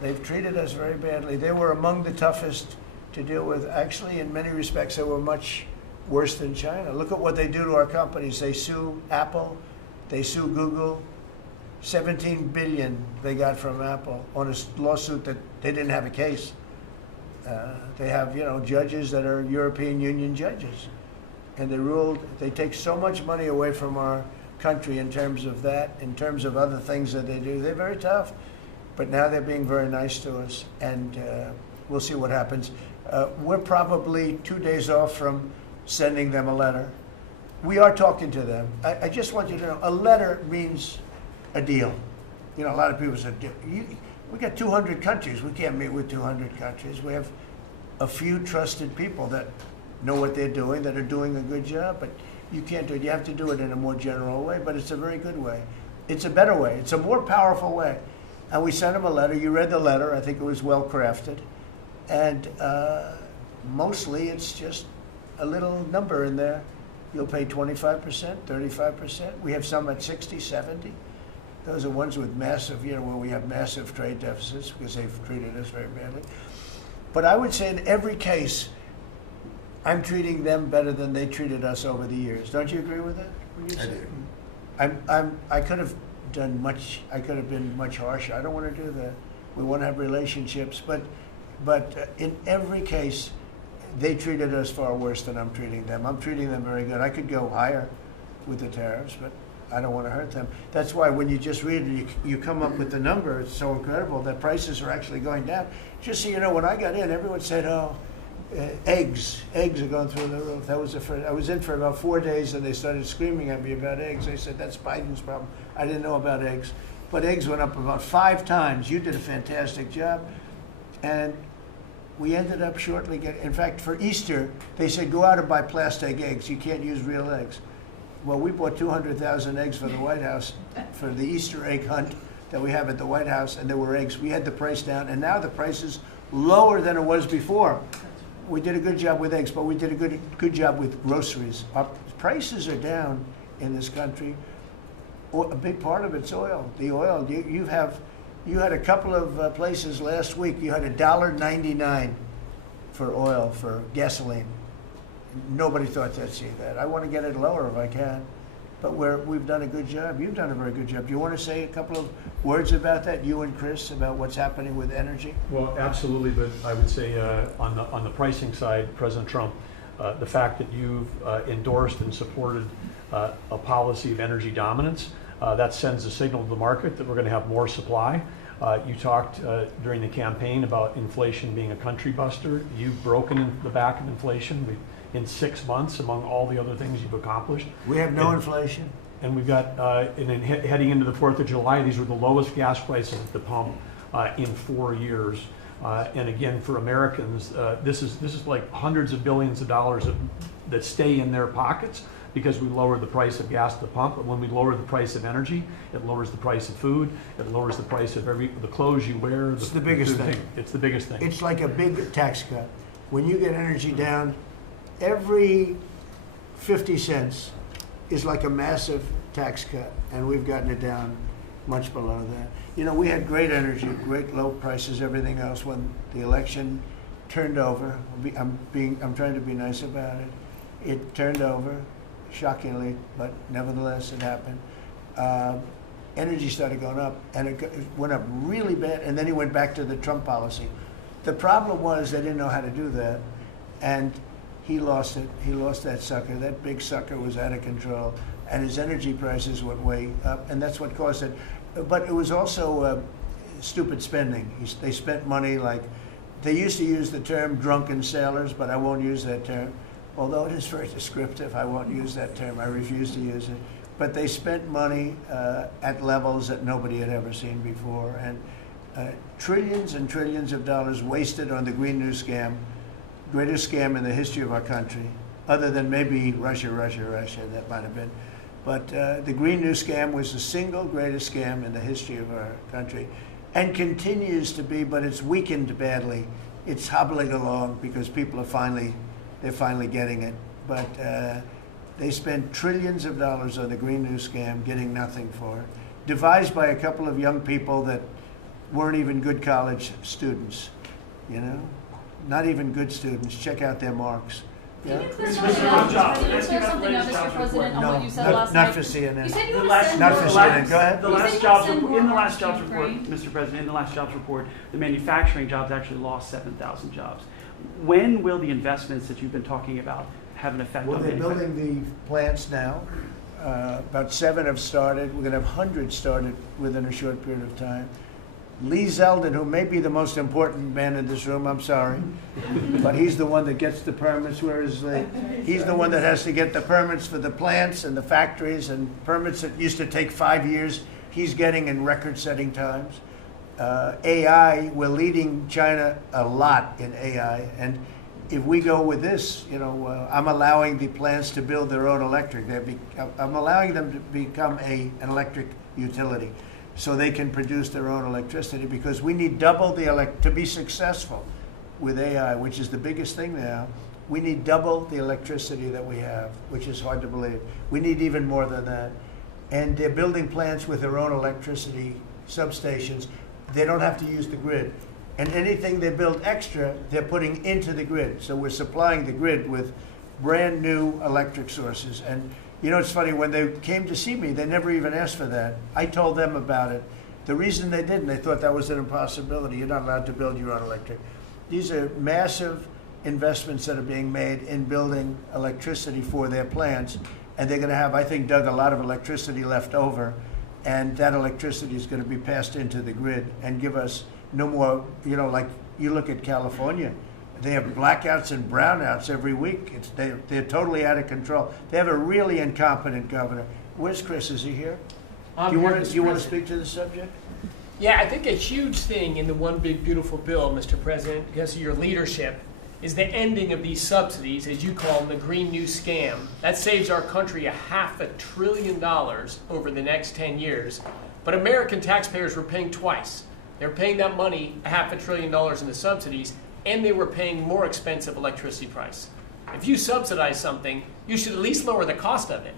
They've treated us very badly. They were among the toughest to deal with. Actually, in many respects, they were much worse than China. Look at what they do to our companies. They sue Apple. They sue Google. 17 billion they got from Apple on a lawsuit that they didn't have a case. They have, judges that are European Union judges. And they ruled, they take so much money away from our country in terms of that, in terms of other things that they do. They're very tough. But now they're being very nice to us, and we'll see what happens. We're probably 2 days off from sending them a letter. We are talking to them. I just want you to know, a letter means a deal. A lot of people said, we got 200 countries. We can't meet with 200 countries. We have a few trusted people that know what they're doing, that are doing a good job, but you can't do it. You have to do it in a more general way, but it's a very good way. It's a better way. It's a more powerful way. And we sent them a letter. You read the letter. I think it was well crafted. And mostly it's just a little number in there. You'll pay 25%, 35%. We have some at 60, 70. Those are ones with massive, where we have massive trade deficits because they've treated us very badly. But I would say in every case, I'm treating them better than they treated us over the years. Don't you agree with that? I do. I could have done much. I could have been much harsher. I don't want to do that. We want to have relationships, but in every case, they treated us far worse than I'm treating them. I'm treating them very good. I could go higher with the tariffs, but I don't want to hurt them. That's why when you just read it, you come up with the number. It's so incredible that prices are actually going down. Just so you know, when I got in, everyone said, "Oh, eggs are going through the roof." That was the first. I was in for about 4 days, and they started screaming at me about eggs. They said, "That's Biden's problem." I didn't know about eggs, but eggs went up about 5 times. You did a fantastic job, and we ended up shortly getting. In fact, for Easter, they said, "Go out and buy plastic eggs. You can't use real eggs." Well, we bought 200,000 eggs for the White House for the Easter egg hunt that we have at the White House, and there were eggs. We had the price down, and now the price is lower than it was before. We did a good job with eggs, but we did a good job with groceries. Our prices are down in this country. A big part of it's oil. The oil, you had a couple of places last week. You had $1.99 for oil, for gasoline. Nobody thought they'd see that. I want to get it lower if I can, but we've done a good job. You've done a very good job. Do you want to say a couple of words about that, you and Chris, about what's happening with energy? Well, absolutely, but I would say on the pricing side, President Trump, the fact that you've endorsed and supported a policy of energy dominance That sends a signal to the market that we're going to have more supply. You talked during the campaign about inflation being a country buster. You've broken in the back of inflation in 6 months among all the other things you've accomplished. We have no inflation. And we've got, heading into the 4th of July, these were the lowest gas prices at the pump in 4 years. And again, for Americans, this is like hundreds of billions of dollars that stay in their pockets because we lower the price of gas at the pump. But when we lower the price of energy, it lowers the price of food, it lowers the price of the clothes you wear. It's the biggest thing. It's the biggest thing. It's like a big tax cut. When you get energy down, every 50 cents is like a massive tax cut, and we've gotten it down much below that. You know, we had great energy, great low prices, everything else. When the election turned over, I'm trying to be nice about it. It turned over, shockingly, but nevertheless it happened. Energy started going up, and it went up really bad, and then he went back to the Trump policy. The problem was they didn't know how to do that, and he lost it. He lost that sucker. That big sucker was out of control, and his energy prices went way up, and that's what caused it. But it was also stupid spending. They spent money like, they used to use the term drunken sailors, but I won't use that term. Although it is very descriptive, I won't use that term. I refuse to use it. But they spent money at levels that nobody had ever seen before, and trillions and trillions of dollars wasted on the Green New Scam, greatest scam in the history of our country, other than maybe Russia, that might have been. But the Green New Scam was the single greatest scam in the history of our country, and continues to be, but it's weakened badly. It's hobbling along because people are they're finally getting it. But they spent trillions of dollars on the Green New Scam, getting nothing for it. Devised by a couple of young people that weren't even good college students, you know? Not even good students. Check out their marks. Can you Yeah? clear Mr. something up, Mr. President, on what you said last not night? for CNN. You said you The want to last, send Not more for the CNN. last, Go ahead. the You last said you jobs send report, more in the arms last to jobs report, Ukraine. Mr. President, in the last jobs report, the manufacturing jobs actually lost 7,000 jobs. When will the investments that you've been talking about have an effect Well, on they're manufacturing? building the plants now. About 7 have started. We're going to have hundreds started within a short period of time. Lee Zeldin, who may be the most important man in this room, I'm sorry, but he's the one that gets the permits, whereas he's the one that has to get the permits for the plants and the factories, and permits that used to take 5 years, he's getting in record-setting times. AI, we're leading China a lot in AI, and if we go with this, you know, I'm allowing the plants to build their own electric. I'm allowing them to become an electric utility, so they can produce their own electricity, because we need double to be successful with AI, which is the biggest thing now. We need double the electricity that we have, which is hard to believe. We need even more than that. And they're building plants with their own electricity substations. They don't have to use the grid. And anything they build extra, they're putting into the grid. So we're supplying the grid with brand new electric sources. And you know, it's funny, when they came to see me, they never even asked for that. I told them about it. The reason they didn't, they thought that was an impossibility. You're not allowed to build your own electric. These are massive investments that are being made in building electricity for their plants. And they're going to have, I think, Doug, a lot of electricity left over. And that electricity is going to be passed into the grid and give us no more, you know, like you look at California. They have blackouts and brownouts every week. They're totally out of control. They have a really incompetent governor. Where's Chris? Is he here? Do you want to speak to the subject? Yeah, I think a huge thing in the One Big Beautiful Bill, Mr. President, because of your leadership, is the ending of these subsidies, as you call them, the Green New Scam. That saves our country $500 billion over the next 10 years. But American taxpayers were paying twice. They're paying that money, $500 billion in the subsidies, and they were paying more expensive electricity price. If you subsidize something, you should at least lower the cost of it.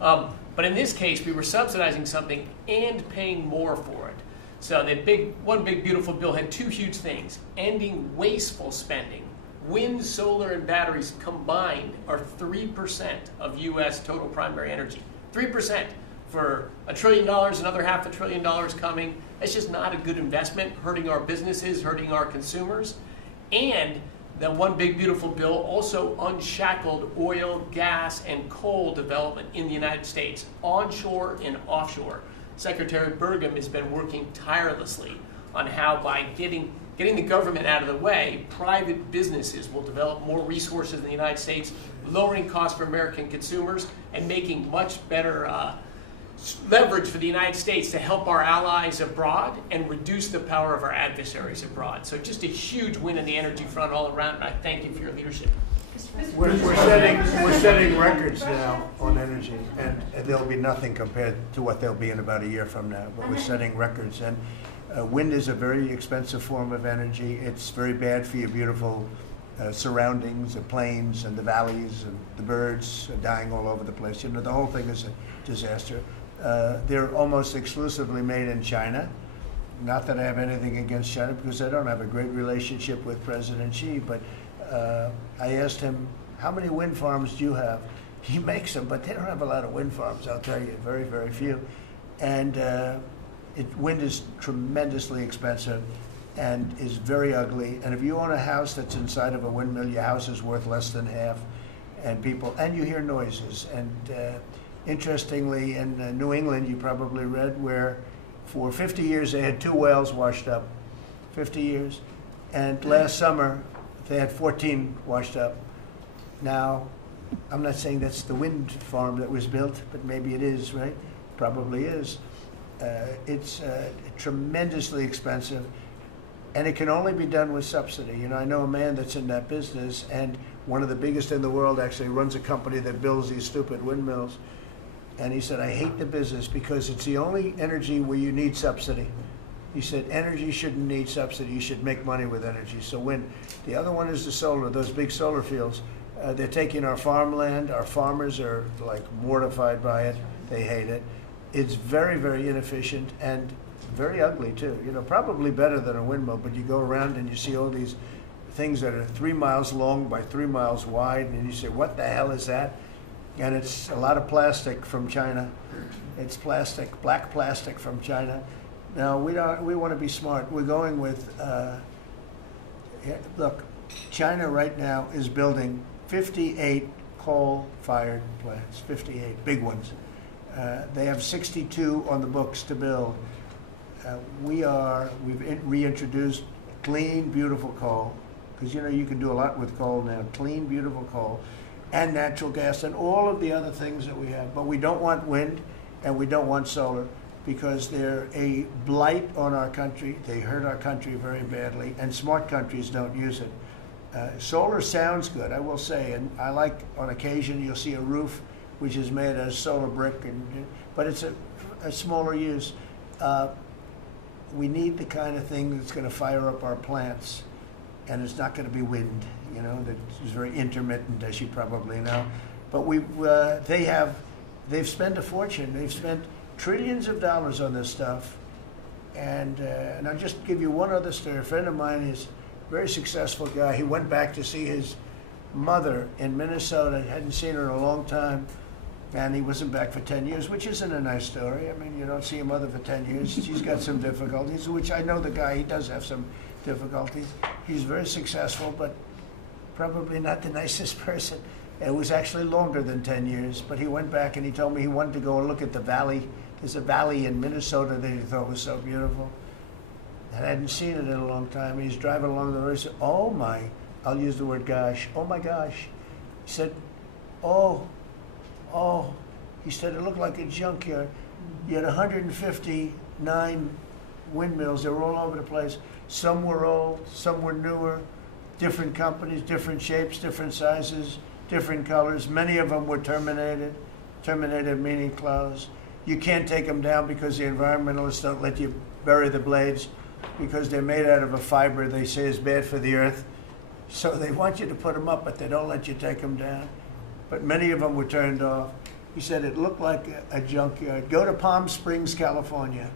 But in this case, we were subsidizing something and paying more for it. So the One Big Beautiful Bill had two huge things: ending wasteful spending. Wind, solar, and batteries combined are 3% of U.S. total primary energy. 3%. For $1 trillion, another $500 billion coming. That's just not a good investment, hurting our businesses, hurting our consumers. And That one big beautiful bill also unshackled oil, gas, and coal development in the United States, onshore and offshore. Secretary Burgum has been working tirelessly on how, by getting the government out of the way, private businesses will develop more resources in the United States, lowering costs for American consumers and making much better leverage for the United States to help our allies abroad and reduce the power of our adversaries abroad. So just a huge win on the energy front all around, and I thank you for your leadership. We're setting records now on energy, and there'll be nothing compared to what they'll be in about a year from now, but we're setting records. And wind is a very expensive form of energy. It's very bad for your beautiful surroundings, the plains and the valleys, and the birds are dying all over the place. You know, the whole thing is a disaster. They're almost exclusively made in China. Not that I have anything against China, because I don't have a great relationship with President Xi, but I asked him, how many wind farms do you have? He makes them, but they don't have a lot of wind farms, I'll tell you, very, very few. And wind is tremendously expensive and is very ugly. And if you own a house that's inside of a windmill, your house is worth less than half. And you hear noises. And interestingly, in New England, you probably read, where for 50 years they had 2 wells washed up, 50 years. And last summer, they had 14 washed up. Now, I'm not saying that's the wind farm that was built, but maybe it is, right? Probably is. It's tremendously expensive, and it can only be done with subsidy. You know, I know a man that's in that business, and one of the biggest in the world actually runs a company that builds these stupid windmills. And he said, I hate the business because it's the only energy where you need subsidy. He said, energy shouldn't need subsidy. You should make money with energy. So wind. The other one is the solar, those big solar fields. They're taking our farmland. Our farmers are like mortified by it. They hate it. It's very, very inefficient and very ugly too. You know, probably better than a windmill, but you go around and you see all these things that are 3 miles long by 3 miles wide, and you say, what the hell is that? And it's a lot of plastic from China. It's plastic, black plastic from China. Now, we want to be smart. We're going with, look, China right now is building 58 coal-fired plants, 58, big ones. They have 62 on the books to build. We've reintroduced clean, beautiful coal, because you know you can do a lot with coal now, clean, beautiful coal, and natural gas, and all of the other things that we have. But we don't want wind, and we don't want solar, because they're a blight on our country. They hurt our country very badly, and smart countries don't use it. Solar sounds good, I will say, and I like, on occasion, you'll see a roof which is made of solar brick, but it's a smaller use. We need the kind of thing that's going to fire up our plants, and it's not going to be wind, you know, that is very intermittent, as you probably know. But they've spent a fortune. They've spent trillions of dollars on this stuff. And I'll just give you one other story. A friend of mine is a very successful guy. He went back to see his mother in Minnesota. He hadn't seen her in a long time. And he wasn't back for 10 years, which isn't a nice story. I mean, you don't see your mother for 10 years. She's got some difficulties, which I know the guy, he does have some difficulties. He's very successful, but probably not the nicest person. It was actually longer than 10 years, but he went back and he told me he wanted to go and look at the valley. There's a valley in Minnesota that he thought was so beautiful. And I hadn't seen it in a long time. He's driving along the road. He said, oh my, I'll use the word gosh, oh my gosh. He said, oh, he said, it looked like a junkyard. You had 159 windmills. They were all over the place. Some were old, some were newer, different companies, different shapes, different sizes, different colors. Many of them were terminated. Terminated meaning closed. You can't take them down because the environmentalists don't let you bury the blades because they're made out of a fiber they say is bad for the earth. So they want you to put them up, but they don't let you take them down. But many of them were turned off. He said it looked like a junkyard. Go to Palm Springs, California,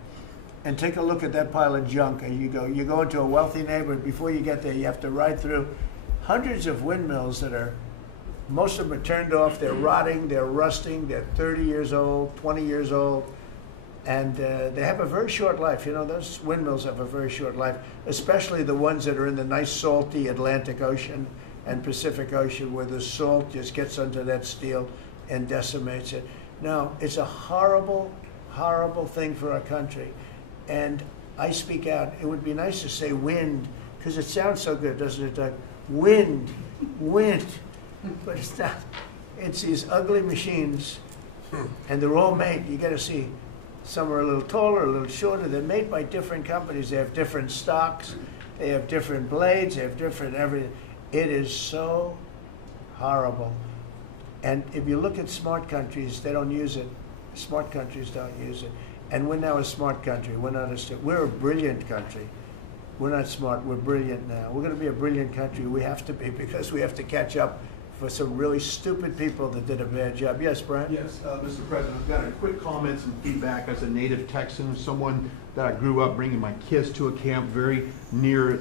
and take a look at that pile of junk. And you go into a wealthy neighborhood. Before you get there, you have to ride through hundreds of windmills that are, most of them are turned off. They're rotting, they're rusting, they're 30 years old, 20 years old. And they have a very short life. You know, those windmills have a very short life, especially the ones that are in the nice salty Atlantic Ocean and Pacific Ocean, where the salt just gets under that steel and decimates it. Now, it's a horrible, horrible thing for our country. And I speak out. It would be nice to say wind, because it sounds so good, doesn't it, Doug? Wind, wind. But it's not. It's these ugly machines, and they're all made. You got to see. Some are a little taller, a little shorter. They're made by different companies. They have different stocks. They have different blades. They have different everything. It is so horrible. And if you look at smart countries, they don't use it. Smart countries don't use it. And we're now a smart country. We're not we're a brilliant country. We're not smart. We're brilliant now. We're going to be a brilliant country. We have to be, because we have to catch up for some really stupid people that did a bad job. Yes, Brian? Yes, Mr. President, I've got a quick comment and feedback as a native Texan, someone that I grew up bringing my kids to a camp very near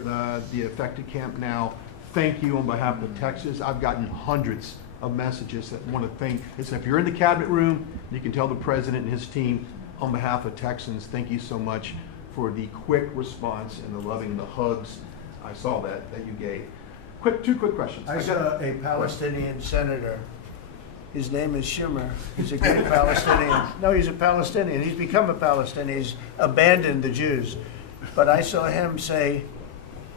the affected camp now. Thank you on behalf of Texas. I've gotten hundreds of messages that want to thank. It's if you're in the cabinet room, you can tell the president and his team on behalf of Texans, thank you so much for the quick response and the loving, the hugs. I saw that you gave. Two quick questions. I saw a Palestinian senator. His name is Schumer. He's a great Palestinian. No, he's a Palestinian. He's become a Palestinian. He's abandoned the Jews. But I saw him say,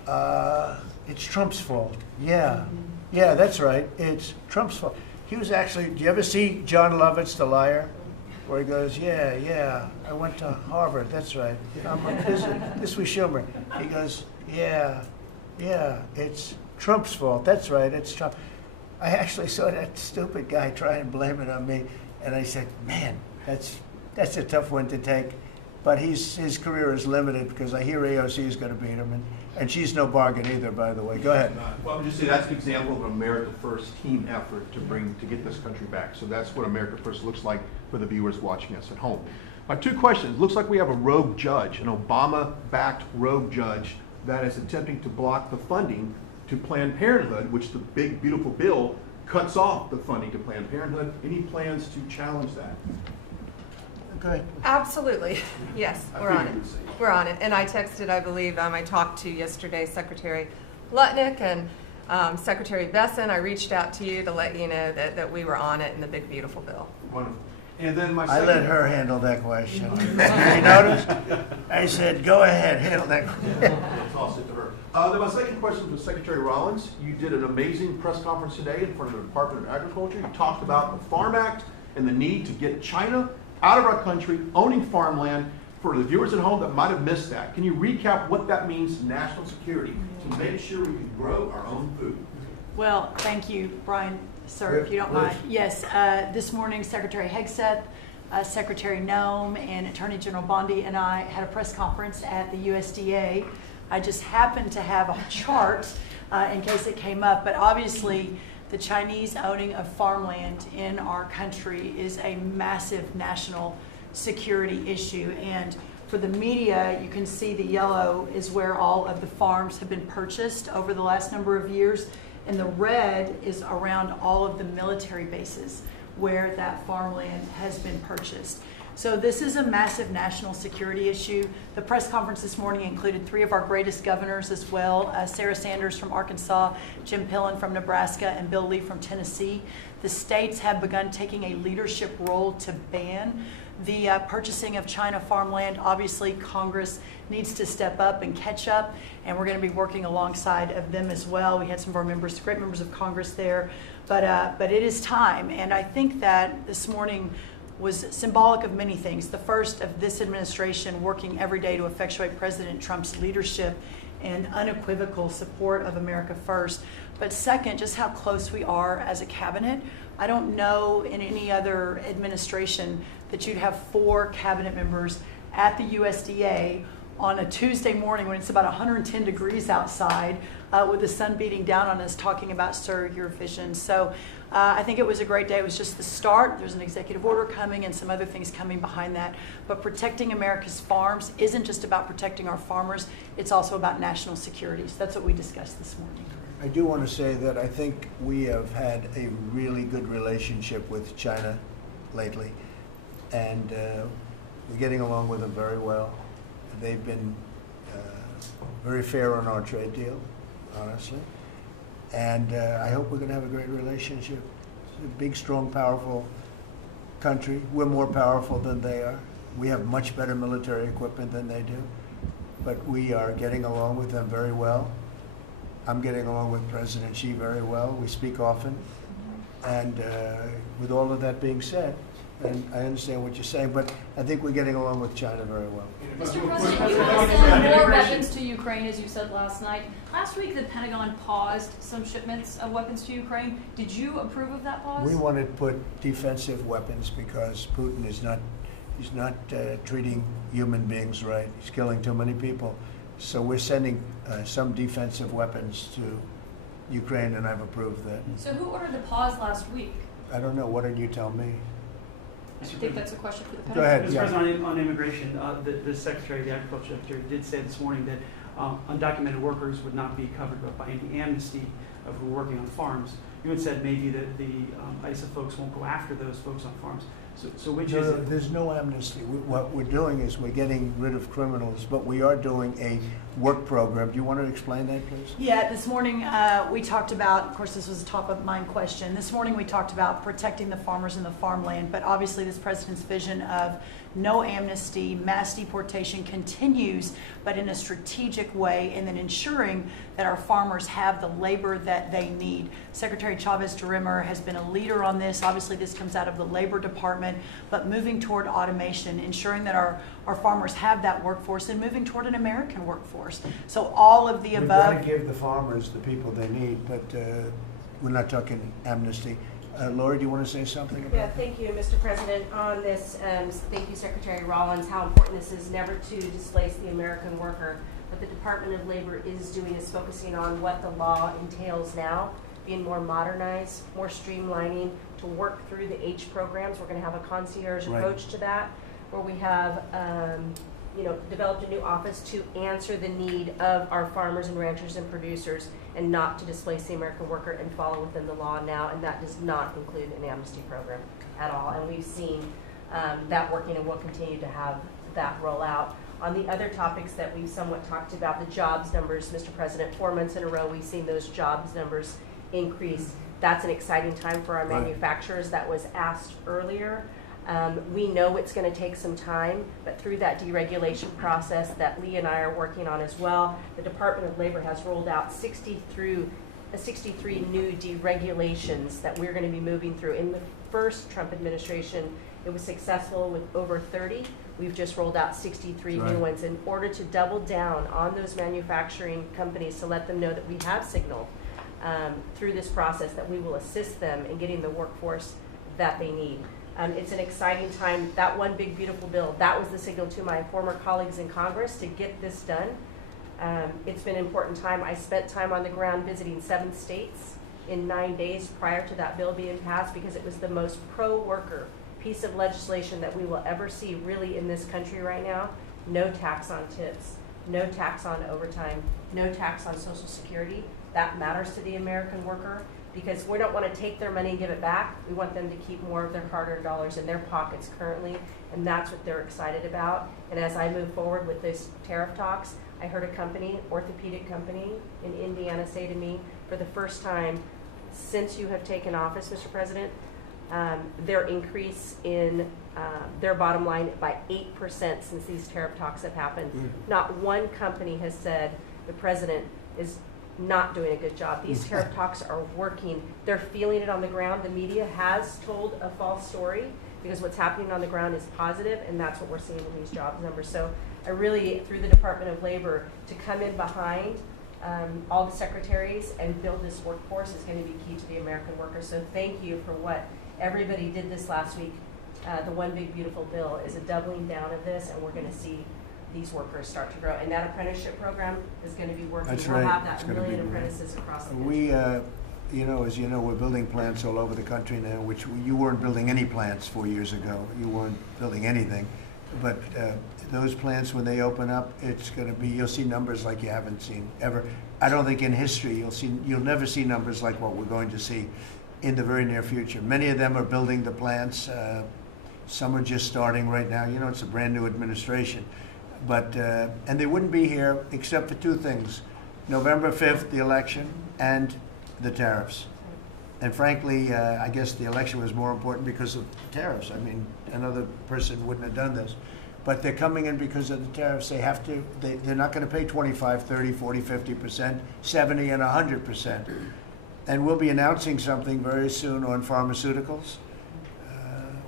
it's Trump's fault. Yeah, that's right. It's Trump's fault. He was actually, do you ever see John Lovett's The Liar? Where he goes, yeah, I went to Harvard. That's right. This was Schumer. He goes, yeah, it's Trump's fault. That's right, it's Trump. I actually saw that stupid guy try and blame it on me, and I said, man, that's a tough one to take. But his career is limited, because I hear AOC is going to beat him, and she's no bargain either, by the way. Go ahead. Well, I'm just saying that's an example of an America First team effort to get this country back. So that's what America First looks like for the viewers watching us at home. My two questions. Looks like we have a rogue judge, an Obama-backed rogue judge that is attempting to block the funding to Planned Parenthood, which the big, beautiful bill cuts off the funding to Planned Parenthood. Any plans to challenge that? Okay. Absolutely. Yes, I we're on figured it. you'd say. We're on it. And I texted, I believe, I talked to yesterday Secretary Lutnick and Secretary Besson. I reached out to you to let you know that we were on it in the big, beautiful bill. Wonderful. And then my I second... let her handle that question. You noticed? I said, go ahead, handle that question. Toss it to her. Then my second question was Secretary Rollins. You did an amazing press conference today in front of the Department of Agriculture. You talked about the Farm Act and the need to get China out of our country, owning farmland. For the viewers at home that might have missed that, can you recap what that means to national security, to make sure we can grow our own food? Well, thank you, Brian, sir, if you don't mind. Yes, this morning Secretary Hegseth, Secretary Noem, and Attorney General Bondi and I had a press conference at the USDA. I just happened to have a chart in case it came up, but obviously the Chinese owning of farmland in our country is a massive national security issue. And for the media, you can see the yellow is where all of the farms have been purchased over the last number of years, and the red is around all of the military bases where that farmland has been purchased. So this is a massive national security issue. The press conference this morning included 3 of our greatest governors as well, Sarah Sanders from Arkansas, Jim Pillen from Nebraska, and Bill Lee from Tennessee. The states have begun taking a leadership role to ban the purchasing of China farmland. Obviously, Congress needs to step up and catch up, and we're going to be working alongside of them as well. We had some of our members, great members of Congress there, but it is time, and I think that this morning was symbolic of many things. The first of this administration working every day to effectuate President Trump's leadership and unequivocal support of America First. But second, just how close we are as a cabinet. I don't know in any other administration that you'd have 4 cabinet members at the USDA on a Tuesday morning when it's about 110 degrees outside with the sun beating down on us talking about, sir, your vision. So I think it was a great day. It was just the start. There's an executive order coming and some other things coming behind that. But protecting America's farms isn't just about protecting our farmers. It's also about national security. So that's what we discussed this morning. I do want to say that I think we have had a really good relationship with China lately. And We're getting along with them very well. They've been very fair on our trade deal, honestly. And I hope we're going to have a great relationship. It's a big, strong, powerful country. We're more powerful than they are. We have much better military equipment than they do. But we are getting along with them very well. I'm getting along with President Xi very well. We speak often. And with all of that being said, and I understand what you're saying, but I think we're getting along with China very well. Mr. President, you want to send more weapons to Ukraine, as you said last night. Last week, the Pentagon paused some shipments of weapons to Ukraine. Did you approve of that pause? We want to put defensive weapons because Putin is not, treating human beings right. He's killing too many people. So we're sending some defensive weapons to Ukraine, and I've approved that. So who ordered the pause last week? I don't know. Why don't you tell me? I think that's a question for the Go Pentagon. ahead. Mr. Yeah. President, on immigration, the Secretary, the Agriculture Secretary, did say this morning that undocumented workers would not be covered by any amnesty of who are working on farms. You had said maybe that the ISA folks won't go after those folks on farms. So which is it? There's no amnesty. What we're doing is we're getting rid of criminals, but we are doing a work program. Do you want to explain that, please? Yeah, this morning we talked about, of course, this was a top of mind question. This morning we talked about protecting the farmers and the farmland, but obviously this president's vision of no amnesty, mass deportation continues, but in a strategic way, and then ensuring that our farmers have the labor that they need. Secretary Chavez-Derimer has been a leader on this. Obviously, this comes out of the Labor Department, but moving toward automation, ensuring that our farmers have that workforce, and moving toward an American workforce. So all of the We've above. got to give the farmers the people they need, but we're not talking amnesty. Lori, do you want to say something about that? Thank you, Mr. President. On this, thank you, Secretary Rollins, how important this is never to displace the American worker. What the Department of Labor is doing is focusing on what the law entails now, being more modernized, more streamlining, to work through the H programs. We're going to have a concierge approach to that, where we have developed a new office to answer the need of our farmers and ranchers and producers, and not to displace the American worker, and follow within the law now. And that does not include an amnesty program at all. And we've seen that working, and we'll continue to have that roll out. On the other topics that we've somewhat talked about, the jobs numbers, Mr. President, 4 months in a row we've seen those jobs numbers increase. That's an exciting time for our manufacturers. That was asked earlier. We know it's going to take some time, but through that deregulation process that Lee and I are working on as well, the Department of Labor has rolled out 63 new deregulations that we're going to be moving through. In the first Trump administration, it was successful with over 30. We've just rolled out 63 new ones in order to double down on those manufacturing companies, to let them know that we have signaled through this process that we will assist them in getting the workforce that they need. It's an exciting time. That one big beautiful bill, that was the signal to my former colleagues in Congress to get this done. It's been an important time. I spent time on the ground visiting 7 states in 9 days prior to that bill being passed, because it was the most pro-worker piece of legislation that we will ever see really in this country right now. No tax on tips, no tax on overtime, no tax on Social Security. That matters to the American worker, because we don't want to take their money and give it back. We want them to keep more of their hard-earned dollars in their pockets currently, and that's what they're excited about. And as I move forward with those tariff talks, I heard a company, orthopedic company in Indiana, say to me, for the first time since you have taken office, Mr. President, their increase in their bottom line by 8% since these tariff talks have happened. Not one company has said the president is not doing a good job. These tariff talks are working. They're feeling it on the ground. The media has told a false story, because what's happening on the ground is positive, and that's what we're seeing in these jobs numbers. So I really, through the Department of Labor, to come in behind all the secretaries and build this workforce is going to be key to the American worker. So thank you for what everybody did this last week. The One Big Beautiful Bill is a doubling down of this, and we're going to see these workers start to grow. And that apprenticeship program is going to be working. That's we'll right. have that It's gonna 1 be million great. apprentices across the country. We, as you know, we're building plants all over the country now, which you weren't building any plants 4 years ago. You weren't building anything. But those plants, when they open up, it's going to be, you'll see numbers like you haven't seen ever. I don't think in history you'll never see numbers like what we're going to see in the very near future. Many of them are building the plants Some are just starting right now. You know, it's a brand new administration. But, and they wouldn't be here except for two things. November 5th, the election, and the tariffs. And frankly, I guess the election was more important because of the tariffs. I mean, another person wouldn't have done this. But they're coming in because of the tariffs. They have to, they're not going to pay 25, 30, 40, 50%, 70 and 100%. And we'll be announcing something very soon on pharmaceuticals.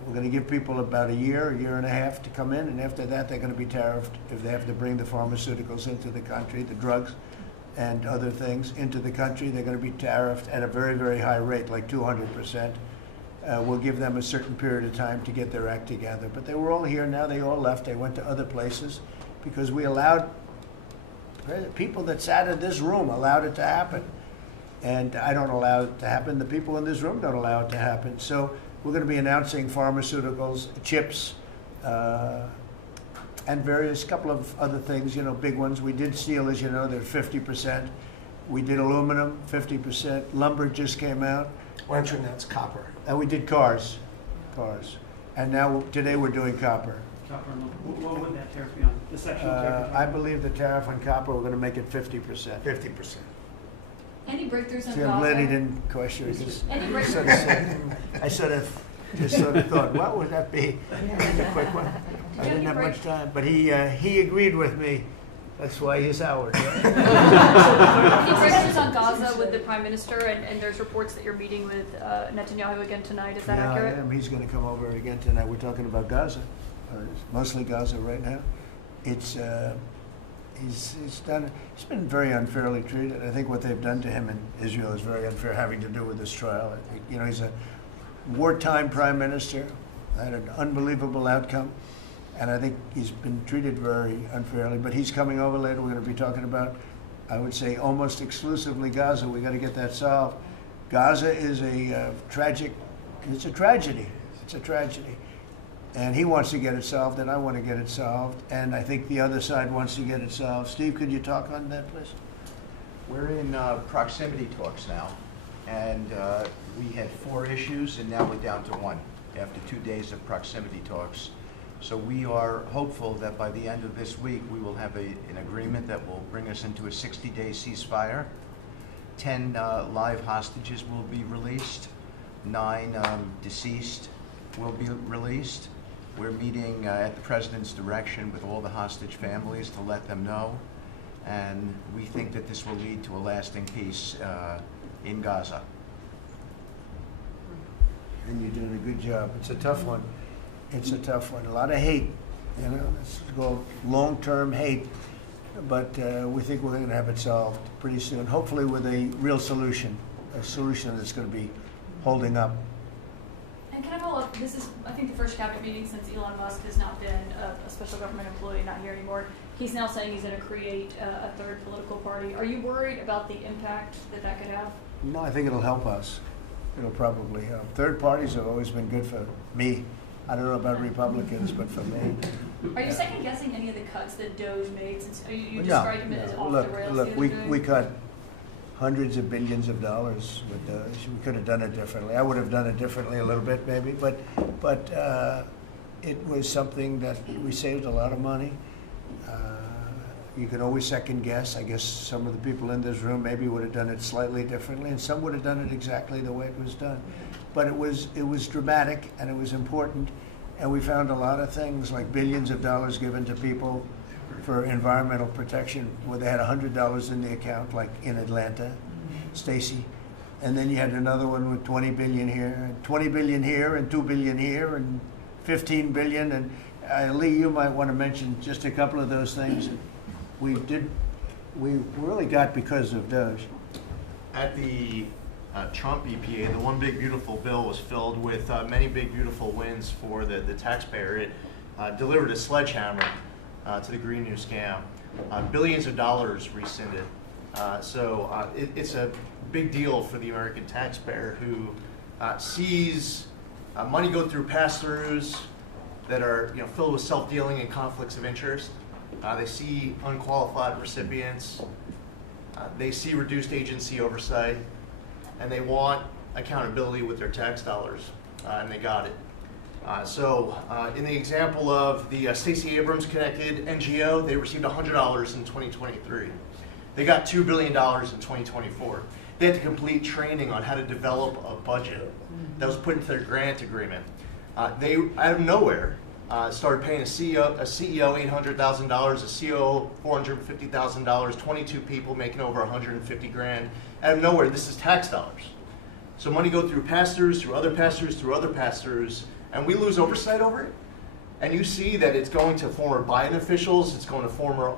We're going to give people about a year and a half to come in, and after that they're going to be tariffed if they have to bring the pharmaceuticals into the country, the drugs and other things into the country. They're going to be tariffed at a very, very high rate, like 200%. We'll give them a certain period of time to get their act together. But they were all here, now they all left. They went to other places because we allowed, people that sat in this room allowed it to happen. And I don't allow it to happen. The people in this room don't allow it to happen. So we're going to be announcing pharmaceuticals, chips, and various couple of other things, you know, big ones. We did steel, as you know, they're 50%. We did aluminum, 50%. Lumber just came out. Why don't you announce copper? And we did cars. And now, today we're doing copper. Copper and lumber. What would that tariff be on? The sectional tariff? I believe the tariff on copper, we're going to make it 50%. 50%. Any breakthroughs in See, I'm glad he Gaza? didn't question it. Any I breakthroughs? sort of said, I sort of just sort of thought, what would that be? It's a quick one. I didn't have much time, but he agreed with me. That's why he's ours. Any breakthroughs on Gaza with the Prime Minister, and there's reports that you're meeting with Netanyahu again tonight. Is that Yeah, accurate? I am. He's going to come over again tonight. We're talking about Gaza, mostly Gaza right now. It's he's been very unfairly treated. I think what they've done to him in Israel is very unfair, having to do with this trial. You know, he's a wartime prime minister, had an unbelievable outcome, and I think he's been treated very unfairly. But he's coming over later. We're going to be talking about, I would say, almost exclusively Gaza. We got to get that solved. Gaza is a tragic. It's a tragedy. It's a tragedy. And he wants to get it solved, and I want to get it solved, and I think the other side wants to get it solved. Steve, could you talk on that, please? We're in proximity talks now, and we had 4 issues, and now we're down to 1 after 2 days of proximity talks. So we are hopeful that by the end of this week, we will have an agreement that will bring us into a 60-day ceasefire. 10 live hostages will be released. 9 deceased will be released. We're meeting at the President's direction with all the hostage families to let them know. And we think that this will lead to a lasting peace in Gaza. And you're doing a good job. It's a tough one. It's a tough one. A lot of hate, you know, it's called long-term hate. But we think we're going to have it solved pretty soon, hopefully with a real solution, a solution that's going to be holding up. And can I follow up? This is, I think, the first cabinet meeting since Elon Musk has not been a special government employee, not here anymore. He's now saying he's going to create a third political party. Are you worried about the impact that that could have? No, I think it'll help us. It'll probably help. Third parties have always been good for me. I don't know about Republicans, but for me. Are you second guessing any of the cuts that Doge made? Since you No, described him as off the rails. Look, the other day? we cut hundreds of billions of dollars with Doge. We could have done it differently. I would have done it differently a little bit, maybe, but it was something that we saved a lot of money. You can always second guess. I guess some of the people in this room maybe would have done it slightly differently, and some would have done it exactly the way it was done. But it was dramatic, and it was important, and we found a lot of things like billions of dollars given to people for environmental protection, where they had $100 in the account, like in Atlanta, Stacy, and then you had another one with 20 billion here, and 20 billion here, and 2 billion here, and 15 billion, and Lee, you might want to mention just a couple of those things. We really got because of Doge. At the Trump EPA, the one big beautiful bill was filled with many big beautiful wins for the taxpayer. It delivered a sledgehammer to the Green New scam. Billions of dollars rescinded. So it's a big deal for the American taxpayer who sees money go through pass-throughs that are filled with self-dealing and conflicts of interest. They see unqualified recipients. They see reduced agency oversight, and they want accountability with their tax dollars, and they got it. In the example of the Stacey Abrams connected NGO, they received $100 in 2023. They got $2 billion in 2024. They had to complete training on how to develop a budget that was put into their grant agreement. They, out of nowhere, started paying a CEO $800,000, a COO $450,000, 22 people making over 150 grand. Out of nowhere, this is tax dollars. So money go through pastors, through other pastors, through other pastors, and we lose oversight over it. And you see that it's going to former Biden officials, it's going to former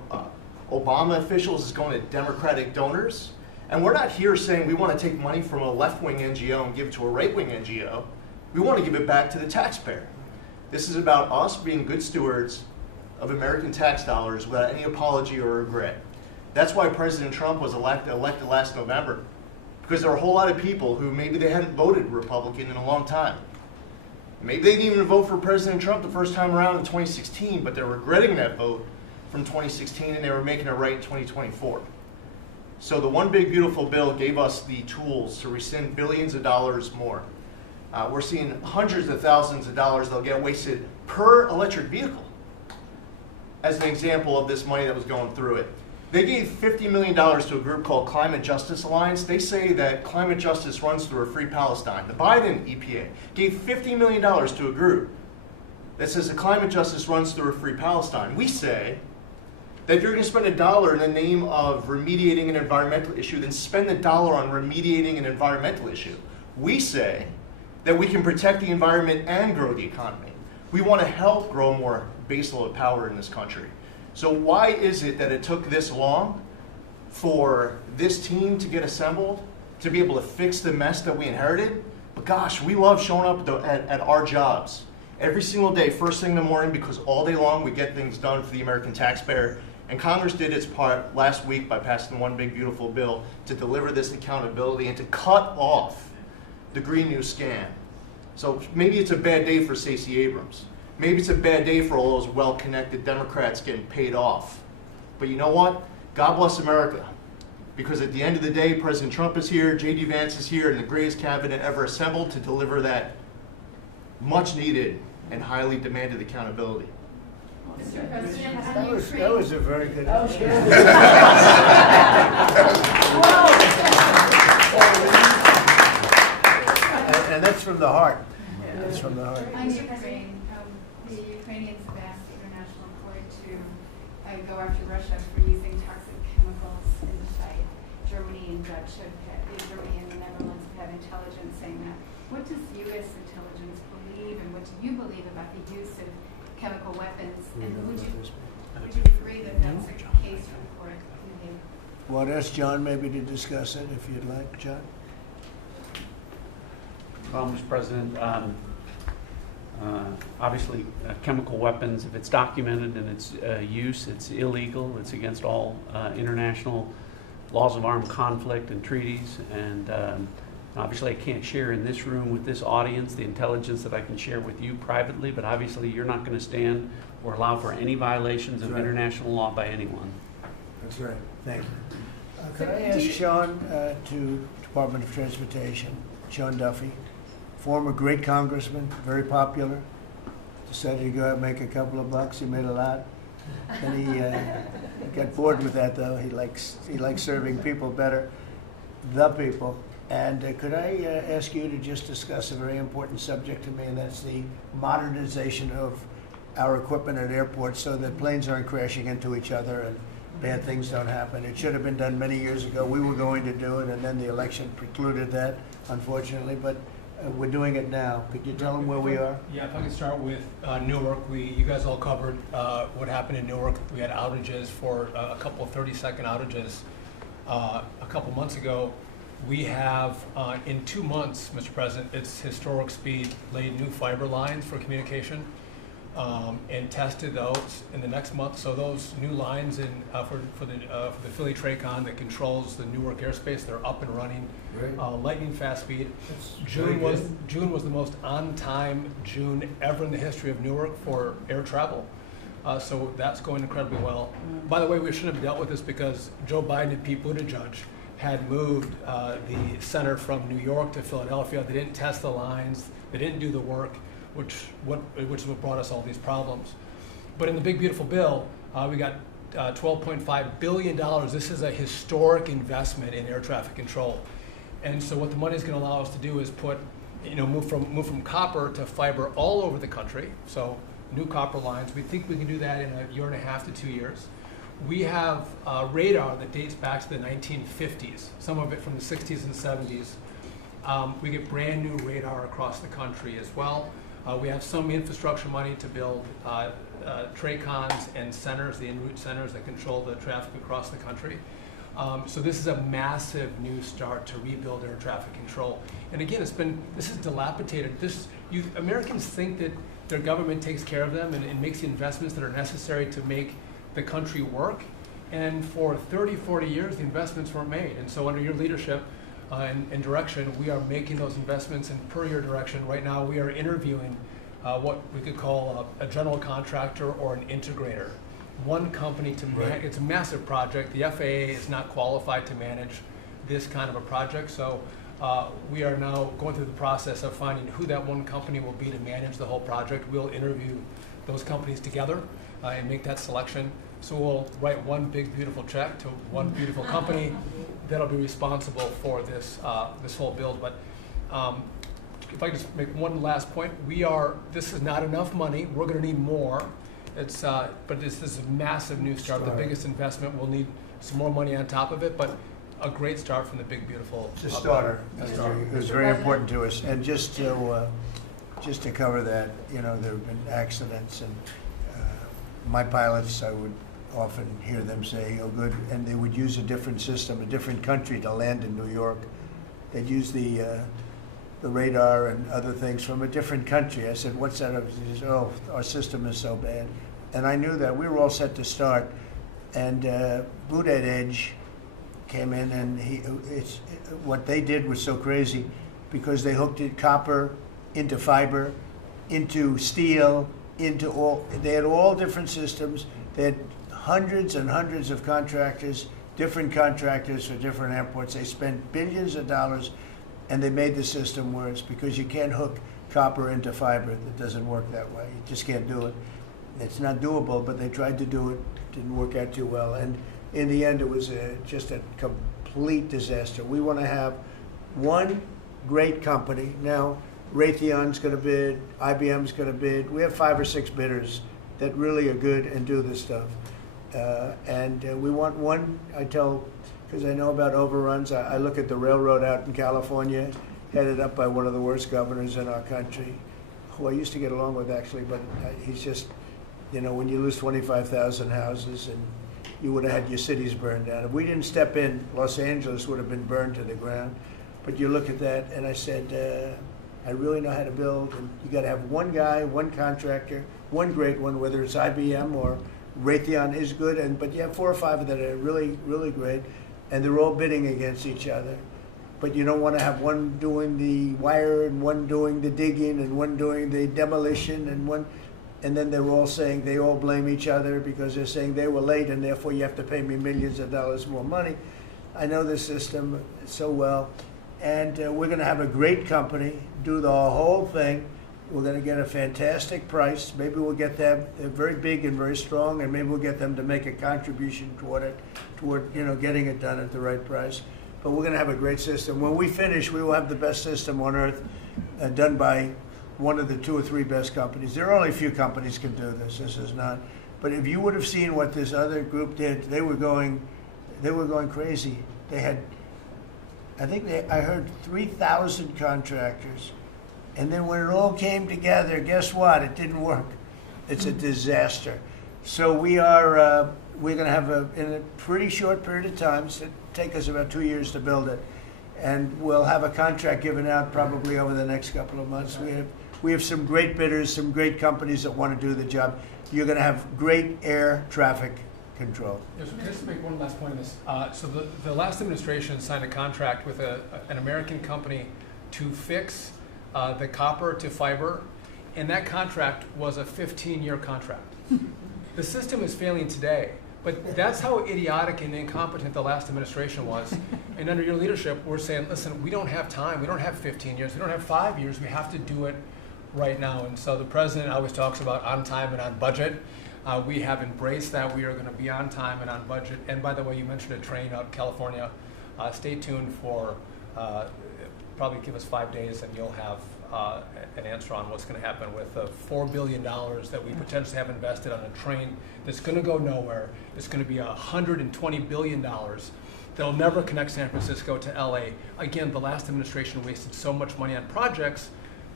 Obama officials, it's going to Democratic donors. And we're not here saying we want to take money from a left-wing NGO and give it to a right-wing NGO. We want to give it back to the taxpayer. This is about us being good stewards of American tax dollars without any apology or regret. That's why President Trump was elected last November, because there are a whole lot of people who maybe they hadn't voted Republican in a long time. Maybe they didn't even vote for President Trump the first time around in 2016, but they're regretting that vote from 2016 and they were making it right in 2024. So the One Big Beautiful Bill gave us the tools to rescind billions of dollars more. We're seeing hundreds of thousands of dollars that'll get wasted per electric vehicle as an example of this money that was going through it. They gave $50 million to a group called Climate Justice Alliance. They say that climate justice runs through a free Palestine. The Biden EPA gave $50 million to a group that says that climate justice runs through a free Palestine. We say that if you're going to spend $1 in the name of remediating an environmental issue, then spend $1 on remediating an environmental issue. We say that we can protect the environment and grow the economy. We want to help grow more baseload power in this country. So why is it that it took this long for this team to get assembled, to be able to fix the mess that we inherited? But gosh, we love showing up at our jobs every single day, first thing in the morning, because all day long we get things done for the American taxpayer. And Congress did its part last week by passing the One Big Beautiful Bill to deliver this accountability and to cut off the Green New scam. So maybe it's a bad day for Stacey Abrams. Maybe it's a bad day for all those well-connected Democrats getting paid off. But you know what? God bless America. Because at the end of the day, President Trump is here, J.D. Vance is here, and the greatest cabinet ever assembled to deliver that much-needed and highly demanded accountability. Mr. President, That was a very good answer. And that's from the heart. That's from the heart. On Ukraine, the Ukrainians have asked the International Court to go after Russia for using toxic chemicals in the fight. Germany and Germany and the Netherlands have had intelligence saying that. What does U.S. intelligence believe, and what do you believe about the use of chemical weapons? And would you agree that that's a case for the court? Well, I'll ask John maybe to discuss it if you'd like, John. Well, Mr. President, obviously chemical weapons, if it's documented in its use, it's illegal. It's against all international laws of armed conflict and treaties. And obviously I can't share in this room with this audience the intelligence that I can share with you privately, but obviously you're not going to stand or allow for any violations of international law by anyone. That's right. Thank you. Could I ask Sean to Department of Transportation, Sean Duffy, former great congressman, very popular, decided to go out and make a couple of bucks. He made a lot. Then he got bored with that, though. He likes serving people better, the people. And could I ask you to just discuss a very important subject to me, and that's the modernization of our equipment at airports so that planes aren't crashing into each other and bad things don't happen. It should have been done many years ago. We were going to do it, and then the election precluded that, unfortunately. But we're doing it now. Could you tell them where we are? Yeah, if I could start with Newark. You guys all covered what happened in Newark. We had outages for a couple of 30-second outages a couple months ago. We have, in 2 months, Mr. President, it's historic speed, laid new fiber lines for communication and tested those in the next month. So those new lines for the Philly Tracon that controls the Newark airspace, they're up and running. Lightning fast speed. June was the most on-time June ever in the history of Newark for air travel. So that's going incredibly well. By the way, we shouldn't have dealt with this because Joe Biden and Pete Buttigieg had moved the center from New York to Philadelphia. They didn't test the lines. They didn't do the work. which is what brought us all these problems. But in the big beautiful bill, we got $12.5 billion. This is a historic investment in air traffic control. And so what the money is going to allow us to do is move from copper to fiber all over the country. So new copper lines. We think we can do that in 1.5 to 2 years. We have radar that dates back to the 1950s, some of it from the 60s and 70s. We get brand new radar across the country as well. We have some infrastructure money to build TRACONs and centers, the en route centers that control the traffic across the country. So this is a massive new start to rebuild air traffic control. And again, this is dilapidated. Americans think that their government takes care of them and makes the investments that are necessary to make the country work. And for 30, 40 years, the investments weren't made. And so under your leadership and direction, we are making those investments. And per your direction, right now we are interviewing what we could call a general contractor or an integrator. One company to manage. It's a massive project. The FAA is not qualified to manage this kind of a project. So we are now going through the process of finding who that one company will be to manage the whole project. We'll interview those companies together and make that selection. So we'll write one big beautiful check to one beautiful company that'll be responsible for this this whole build. But if I could just make one last point, this is not enough money. We're going to need more. But this is a massive new start. The biggest investment. We'll need some more money on top of it, but a great start from the big beautiful. It's a starter. It was very important to us. And just to cover that, there have been accidents, and my pilots, I would often hear them say, "Oh, good," and they would use a different system, a different country to land in New York. They'd use the radar and other things from a different country. I said, "What's that?" He says, "Oh, our system is so bad." And I knew that. We were all set to start. And Boot at Edge came in, and what they did was so crazy, because they hooked it copper into fiber, into steel, they had all different systems. They had hundreds and hundreds of contractors, different contractors for different airports. They spent billions of dollars, and they made the system worse, because you can't hook copper into fiber. It doesn't work that way. You just can't do it. It's not doable, but they tried to do it. Didn't work out too well. And in the end, it was just a complete disaster. We want to have one great company. Now, Raytheon's going to bid, IBM's going to bid. We have 5 or 6 bidders that really are good and do this stuff. And we want one, because I know about overruns. I look at the railroad out in California, headed up by one of the worst governors in our country, who I used to get along with, actually, but he's just, when you lose 25,000 houses, and you would have had your cities burned down. If we didn't step in, Los Angeles would have been burned to the ground. But you look at that, and I said, I really know how to build, and you got to have one guy, one contractor, one great one, whether it's IBM or Raytheon is good, but you have 4 or 5 that are really, really great, and they're all bidding against each other. But you don't want to have one doing the wire, and one doing the digging, and one doing the demolition, and then they're all saying, they all blame each other because they're saying they were late, and therefore you have to pay me millions of dollars more money. I know the system so well, and we're going to have a great company do the whole thing. We're going to get a fantastic price. Maybe we'll get them, they're very big and very strong, and maybe we'll get them to make a contribution toward getting it done at the right price. But we're going to have a great system. When we finish, we will have the best system on earth, done by one of the 2 or 3 best companies. There are only a few companies can do this. This is not. But if you would have seen what this other group did, they were going crazy. They had, I heard 3,000 contractors. And then when it all came together, guess what? It didn't work. It's a disaster. So we're going to have in a pretty short period of time, so it'll take us about 2 years to build it. And we'll have a contract given out probably over the next couple of months. We have some great bidders, some great companies that want to do the job. You're going to have great air traffic control. Yes, can I just make one last point on this? So the last administration signed a contract with an American company to fix the copper to fiber, and that contract was a 15-year contract. The system is failing today, but that's how idiotic and incompetent the last administration was. And under your leadership, we're saying, listen, we don't have time. We don't have 15 years. We don't have 5 years. We have to do it right now. And so the president always talks about on time and on budget. We have embraced that. We are going to be on time and on budget. And by the way, you mentioned a train out in California. Stay tuned for, probably give us 5 days and you'll have an answer on what's going to happen with the $4 billion that we potentially have invested on a train that's going to go nowhere. It's going to be $120 billion that'll never connect San Francisco to LA. Again, the last administration wasted so much money on projects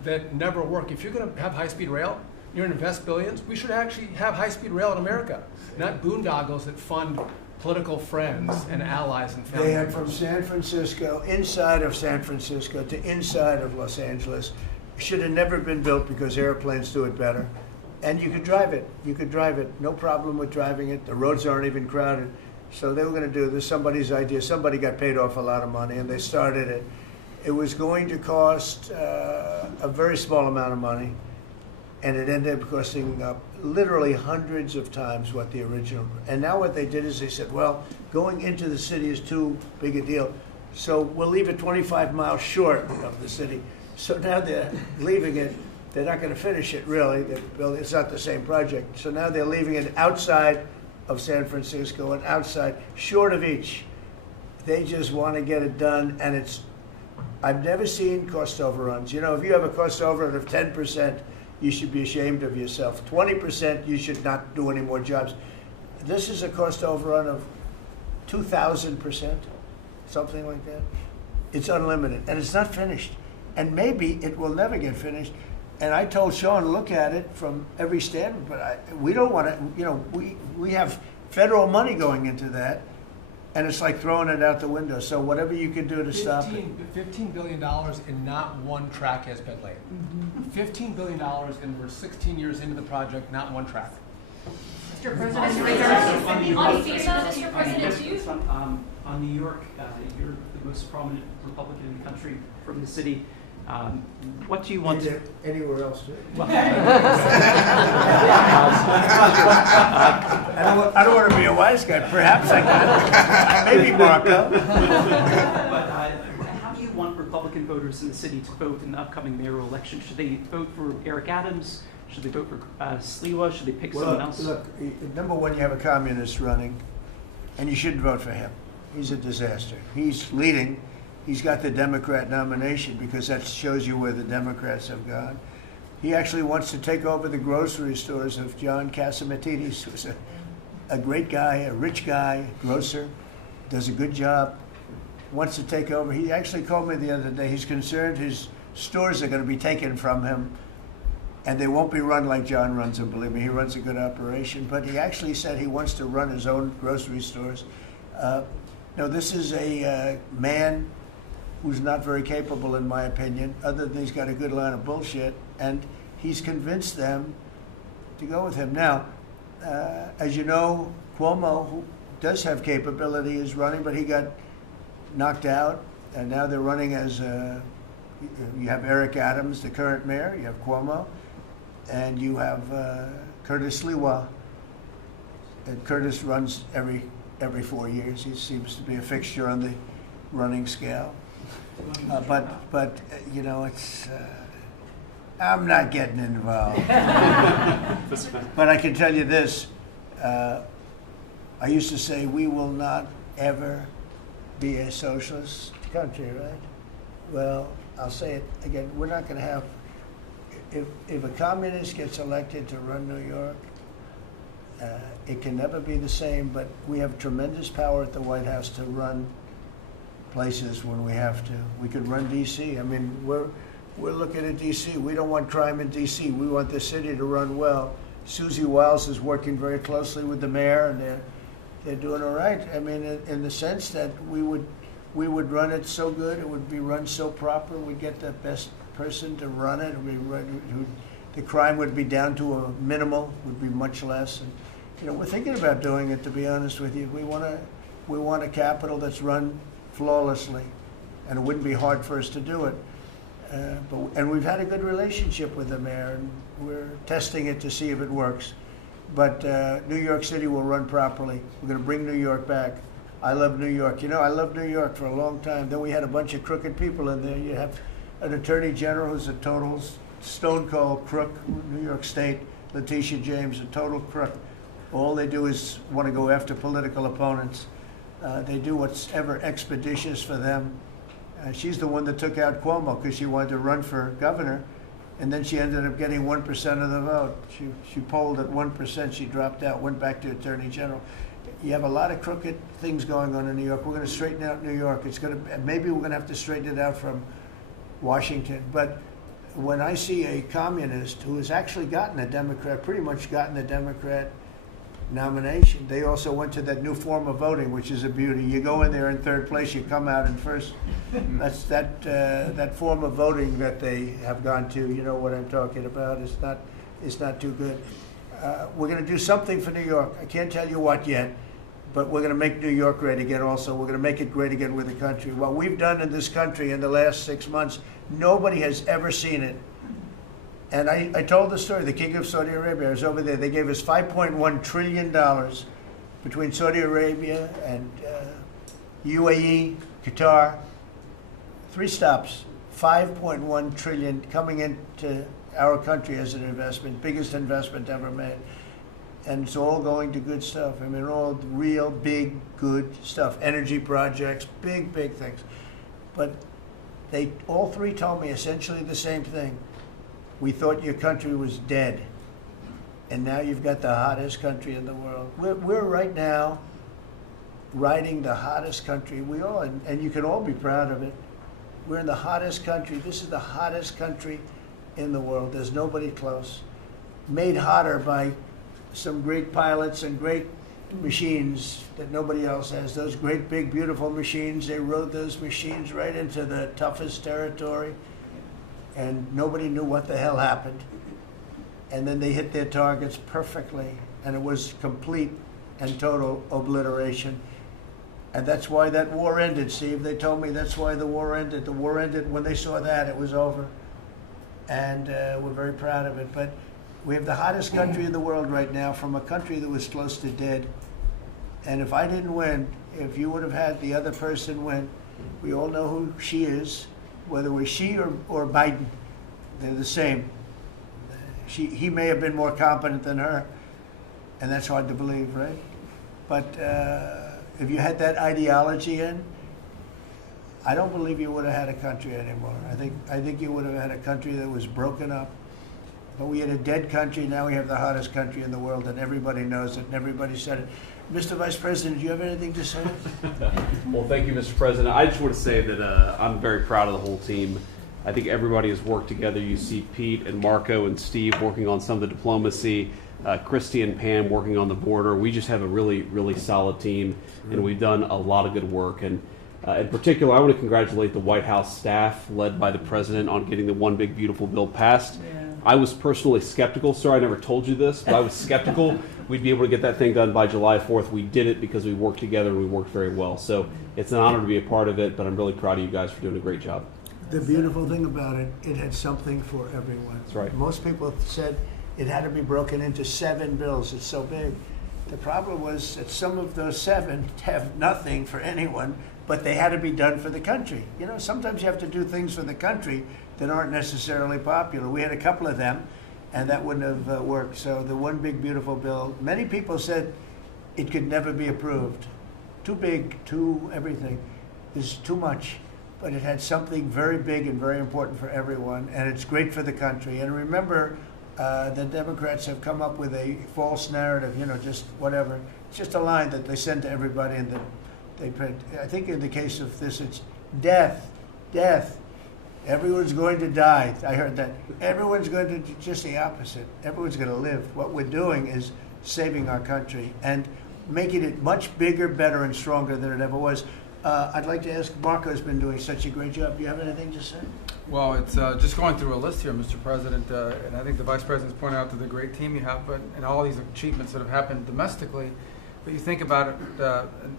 that never work. If you're going to have high-speed rail, you're going to invest billions, we should actually have high-speed rail in America, not boondoggles that fund political friends and allies and family They had members. from San Francisco, inside of San Francisco to inside of Los Angeles. Should have never been built because airplanes do it better. And you could drive it. You could drive it. No problem with driving it. The roads aren't even crowded. So they were going to do this. Somebody's idea. Somebody got paid off a lot of money and they started it. It was going to cost a very small amount of money. And it ended up costing literally hundreds of times what the original. And now what they did is they said, well, going into the city is too big a deal. So we'll leave it 25 miles short of the city. So now they're leaving it. They're not going to finish it, really. It's not the same project. So now they're leaving it outside of San Francisco and outside, short of each. They just want to get it done, and I've never seen cost overruns. You know, if you have a cost overrun of 10%, you should be ashamed of yourself. 20%, you should not do any more jobs. This is a cost overrun of 2,000%, something like that. It's unlimited, and it's not finished. And maybe it will never get finished. And I told Sean, look at it from every standpoint, but we don't want to, you know, we have federal money going into that, and it's like throwing it out the window. So whatever you can do to stop it. $15 billion and not one track has been laid. $15 billion and we're 16 years into the project, not one track. Mr. President, on FEMA, Mr. President, do you? On New York, you're the most prominent Republican in the country from the city. What do you want to... Anywhere else, too? Well, I don't want to be a wise guy. Perhaps I can. Maybe Marco. But how do you want Republican voters in the city to vote in the upcoming mayoral election? Should they vote for Eric Adams? Should they vote for Sliwa? Should they pick someone else? Look, number one, you have a communist running, and you shouldn't vote for him. He's a disaster. He's leading. He's got the Democrat nomination because that shows you where the Democrats have gone. He actually wants to take over the grocery stores of John Catsimatidis, who's a great guy, a rich guy, grocer, does a good job, wants to take over. He actually called me the other day. He's concerned his stores are going to be taken from him, and they won't be run like John runs them. Believe me, he runs a good operation. But he actually said he wants to run his own grocery stores. No, this is a man who's not very capable, in my opinion, other than he's got a good line of bullshit, and he's convinced them to go with him. Now, as you know, Cuomo, who does have capability, is running, but he got knocked out, and now they're running as, you have Eric Adams, the current mayor, you have Cuomo, and you have Curtis Sliwa. And Curtis runs every 4 years. He seems to be a fixture on the running scale. But you know, it's I'm not getting involved. But I can tell you this: I used to say we will not ever be a socialist country, right? Well, I'll say it again: we're not going to have. If a communist gets elected to run New York, it can never be the same. But we have tremendous power at the White House to run places when we have to. We could run D.C. I mean, we're looking at D.C. We don't want crime in D.C. We want the city to run well. Susie Wiles is working very closely with the mayor, and they're doing all right. I mean, in the sense that we would run it so good, it would be run so proper. We'd get the best person to run it. The crime would be down to a minimal, would be much less. And you know, we're thinking about doing it. To be honest with you, we want a capital that's run flawlessly, and it wouldn't be hard for us to do it. And we've had a good relationship with the mayor, and we're testing it to see if it works. But New York City will run properly. We're going to bring New York back. I love New York. You know, I loved New York for a long time. Then we had a bunch of crooked people in there. You have an attorney general who's a total stone cold crook. New York State, Letitia James, a total crook. All they do is want to go after political opponents. They do what's ever expeditious for them. She's the one that took out Cuomo because she wanted to run for governor, and then she ended up getting 1% of the vote. She polled at 1%. She dropped out, went back to Attorney General. You have a lot of crooked things going on in New York. We're going to straighten out New York. Maybe we're going to have to straighten it out from Washington. But when I see a communist who has actually gotten a Democrat, pretty much gotten a Democrat nomination, they also went to that new form of voting, which is a beauty. You go in there in third place, you come out in first. That's that form of voting that they have gone to. You know what I'm talking about. It's not too good. We're going to do something for New York. I can't tell you what yet, but we're going to make New York great again also. We're going to make it great again with the country. What we've done in this country in the last 6 months, nobody has ever seen it. And I told the story, the King of Saudi Arabia, I was over there. They gave us $5.1 trillion between Saudi Arabia and UAE, Qatar. 3 stops, $5.1 trillion coming into our country as an investment, biggest investment ever made. And it's all going to good stuff. I mean, all real big, good stuff. Energy projects, big, big things. But they all 3 told me essentially the same thing. We thought your country was dead, and now you've got the hottest country in the world. We're right now riding the hottest country. We all, and you can all be proud of it. We're in the hottest country. This is the hottest country in the world. There's nobody close. Made hotter by some great pilots and great machines that nobody else has. Those great, big, beautiful machines, they rode those machines right into the toughest territory, and nobody knew what the hell happened. And then they hit their targets perfectly, and it was complete and total obliteration. And that's why that war ended, Steve. They told me that's why the war ended. The war ended when they saw that, it was over. And we're very proud of it. But we have the hottest country in the world right now, from a country that was close to dead. And if I didn't win, if you would have had the other person win, we all know who she is, whether it was she or Biden, they're the same. He may have been more competent than her, and that's hard to believe, right? But if you had that ideology in, I don't believe you would have had a country anymore. I think you would have had a country that was broken up. But we had a dead country. Now we have the hottest country in the world, and everybody knows it, and everybody said it. Mr. Vice President, do you have anything to say? Well, thank you, Mr. President. I just want to say that I'm very proud of the whole team. I think everybody has worked together. You see Pete and Marco and Steve working on some of the diplomacy, Christy and Pam working on the border. We just have a really, really solid team, and we've done a lot of good work. And in particular, I want to congratulate the White House staff led by the President on getting the One Big Beautiful Bill passed. Yeah. I was personally skeptical, sir. I never told you this, but I was skeptical we'd be able to get that thing done by July 4th. We did it because we worked together and we worked very well. So it's an honor to be a part of it, but I'm really proud of you guys for doing a great job. The beautiful thing about it, it had something for everyone. That's right. Most people said it had to be broken into 7 bills. It's so big. The problem was that some of those 7 have nothing for anyone, but they had to be done for the country. You know, sometimes you have to do things for the country that aren't necessarily popular. We had a couple of them, and that wouldn't have worked. So the One Big Beautiful Bill, many people said it could never be approved. Too big, too everything. There's too much. But it had something very big and very important for everyone, and it's great for the country. And remember, the Democrats have come up with a false narrative, you know, just whatever. It's just a line that they send to everybody, and that they print. I think in the case of this, it's death, death. Everyone's going to die. I heard that. Everyone's going to, just the opposite. Everyone's going to live. What we're doing is saving our country and making it much bigger, better, and stronger than it ever was. I'd like to ask, Marco's been doing such a great job. Do you have anything to say? Well, it's just going through a list here, Mr. President, and I think the Vice President's pointed out to the great team you have, but and all these achievements that have happened domestically. But you think about it,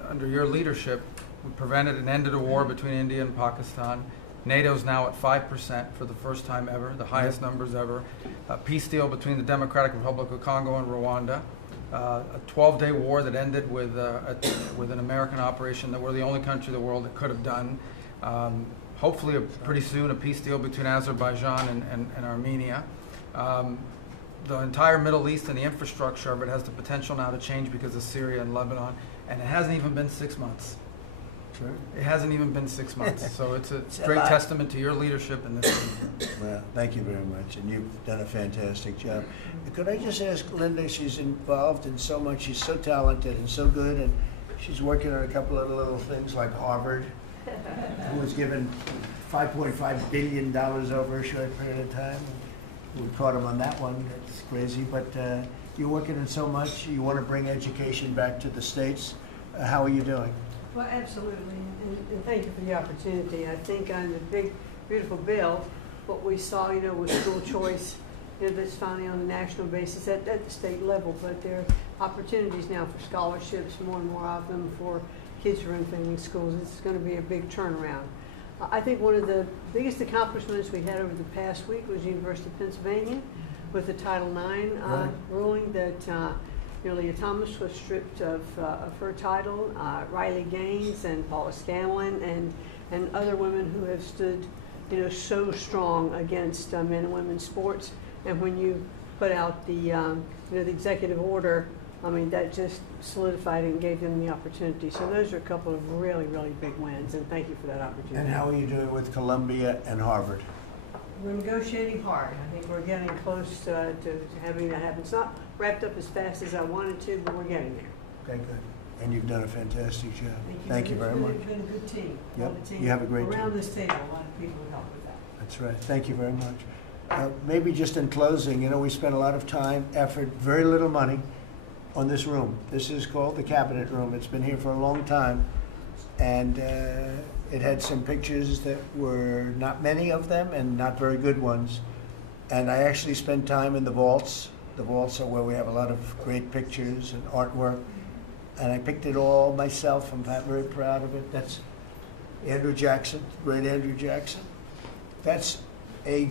under your leadership, we prevented and ended a war between India and Pakistan. NATO's now at 5% for the first time ever, the highest numbers ever. A peace deal between the Democratic Republic of Congo and Rwanda. A 12-day war that ended with an American operation that we're the only country in the world that could have done. hopefully pretty soon, a peace deal between Azerbaijan and Armenia. The entire Middle East and the infrastructure of it has the potential now to change because of Syria and Lebanon, and it hasn't even been 6 months. Sure. It hasn't even been 6 months, so it's a It's a great lot. testament to your leadership in this. Well, thank you very much, and you've done a fantastic job. Could I just ask Linda, she's involved in so much, she's so talented and so good, and she's working on a couple of little things like Harvard, who was given $5.5 billion over a short period of time. We caught him on that one, that's crazy, but you're working on so much, you want to bring education back to the States. How are you doing? Well, absolutely, and thank you for the opportunity. I think on the big, beautiful bill, what we saw, with school choice, that's finally on a national basis at the state level, but there are opportunities now for scholarships, more and more of them for kids who are in failing schools. It's going to be a big turnaround. I think one of the biggest accomplishments we had over the past week was the University of Pennsylvania with the Title IX ruling that Leah Thomas was stripped of her title, Riley Gaines and Paula Scanlon and other women who have stood, so strong against men and women's sports. And when you put out the executive order, I mean, that just solidified it and gave them the opportunity. So those are a couple of really, really big wins, and thank you for that opportunity. And how are you doing with Columbia and Harvard? We're negotiating hard. I think we're getting close to having that happen. It's not wrapped up as fast as I wanted to, but we're getting there. Okay, good. And you've done a fantastic job. Thank you very much. It's been a good team. Yep, All the team you have a great around team. this table, a lot of people who helped with that. That's right. Thank you very much. Maybe just in closing, we spent a lot of time, effort, very little money on this room. This is called the Cabinet Room. It's been here for a long time. And it had some pictures that were not many of them and not very good ones. And I actually spent time in the vaults. The vaults are where we have a lot of great pictures and artwork. And I picked it all myself. I'm very proud of it. That's Andrew Jackson, great Andrew Jackson. That's a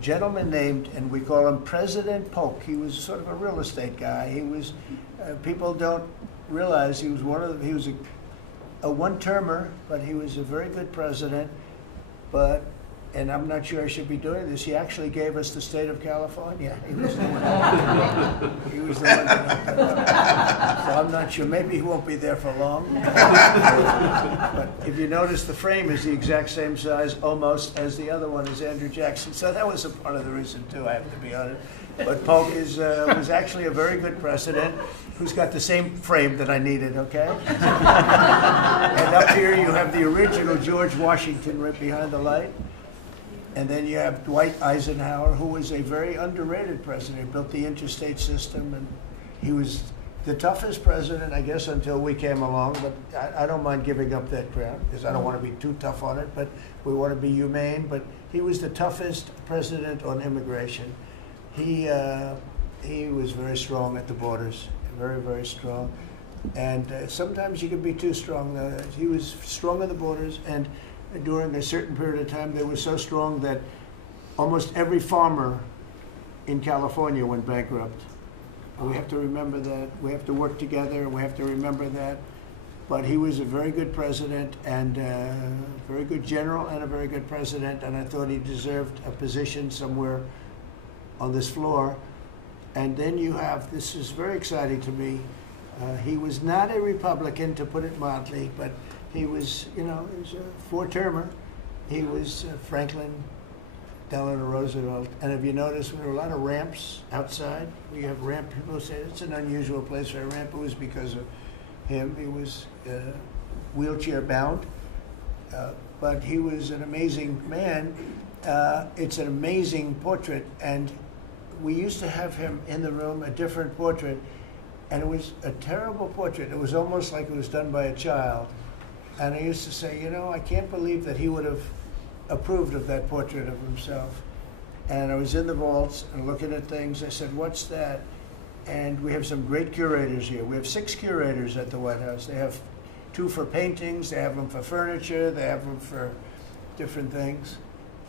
gentleman named, and we call him President Polk. He was sort of a real estate guy. He was, people don't realize he was he was a one-termer, but he was a very good president. But, and I'm not sure I should be doing this, he actually gave us the state of California. He was the one. He was the one that so I'm not sure, maybe he won't be there for long. But if you notice, the frame is the exact same size almost as the other one is Andrew Jackson. So that was a part of the reason too, I have to be honest. But Polk was actually a very good president who's got the same frame that I needed, okay? And up here you have the original George Washington right behind the light. And then you have Dwight Eisenhower, who was a very underrated president. He built the interstate system, and he was the toughest president, I guess, until we came along. But I don't mind giving up that crown, because I don't want to be too tough on it, but we want to be humane. But he was the toughest president on immigration. He was very strong at the borders, very, very strong. And sometimes you can be too strong. He was strong at the borders, and during a certain period of time, they were so strong that almost every farmer in California went bankrupt. We have to remember that. We have to work together, and we have to remember that. But he was a very good president, and a very good general, and a very good president, and I thought he deserved a position somewhere on this floor. And then you have, this is very exciting to me, he was not a Republican, to put it mildly, but he was, he was a four-termer. He was Franklin Delano Roosevelt. And if you notice, there were a lot of ramps outside. We have ramp, people say it's an unusual place for a ramp. It was because of him. He was wheelchair bound, but he was an amazing man. It's an amazing portrait, and we used to have him in the room, a different portrait, and it was a terrible portrait. It was almost like it was done by a child. And I used to say, I can't believe that he would have approved of that portrait of himself. And I was in the vaults and looking at things. I said, what's that? And we have some great curators here. We have 6 curators at the White House. They have 2 for paintings, they have them for furniture, they have them for different things.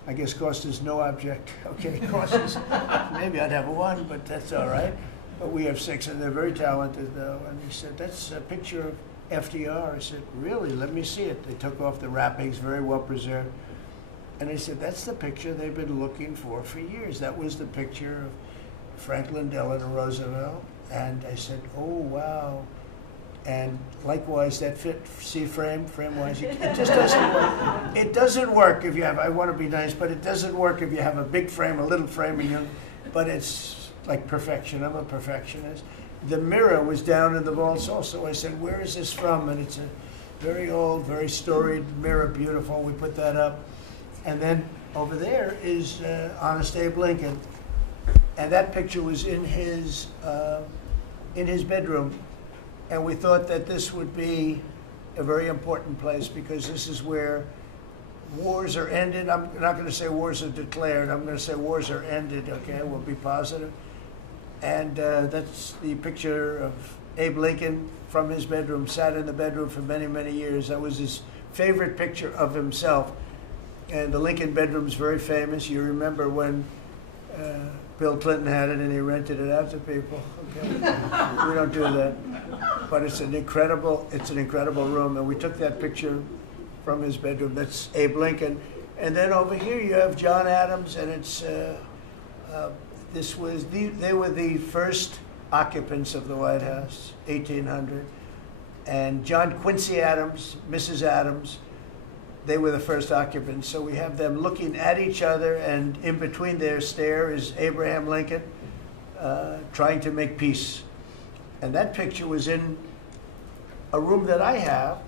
I guess cost is no object. Okay, cost is, maybe I'd have 1, but that's all right. But we have 6, and they're very talented, though. And he said, that's a picture of FDR. I said, really? Let me see it. They took off the wrappings, very well preserved. And I said, that's the picture they've been looking for years. That was the picture of Franklin Delano Roosevelt. And I said, oh, wow. And likewise, that fit, see frame-wise, it just doesn't work. It doesn't work if you have, I want to be nice, but it doesn't work if you have a big frame, a little frame, and but it's like perfection. I'm a perfectionist. The mirror was down in the vaults also. I said, where is this from? And it's a very old, very storied mirror, beautiful. We put that up. And then over there is Honest Abe Lincoln. And that picture was in his bedroom. And we thought that this would be a very important place because this is where wars are ended. I'm not going to say wars are declared. I'm going to say wars are ended, okay? We'll be positive. And that's the picture of Abe Lincoln from his bedroom, sat in the bedroom for many, many years. That was his favorite picture of himself. And the Lincoln bedroom's very famous. You remember when Bill Clinton had it and he rented it out to people. Okay? We don't do that. But it's an incredible room. And we took that picture from his bedroom. That's Abe Lincoln. And then over here you have John Adams, and it's they were the first occupants of the White House, 1800. And John Quincy Adams, Mrs. Adams, they were the first occupants. So we have them looking at each other, and in between their stare is Abraham Lincoln trying to make peace. And that picture was in a room that I have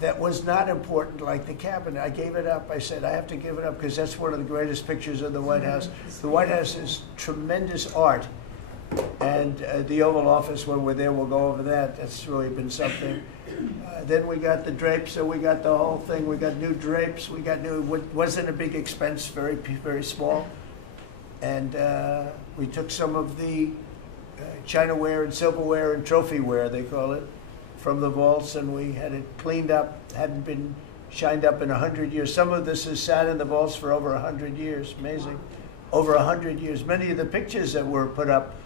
that was not important, like the cabinet. I gave it up. I said, I have to give it up because that's one of the greatest pictures of the White House. The White House is tremendous art. And the Oval Office, when we're there, we'll go over that. That's really been something. Then we got the drapes, so we got the whole thing. We got new drapes. We got new, wasn't a big expense, very, very small. And we took some of the chinaware and silverware and trophyware, they call it, from the vaults, and we had it cleaned up, hadn't been shined up in 100 years. Some of this has sat in the vaults for over 100 years, amazing. Over 100 years. Many of the pictures that were put up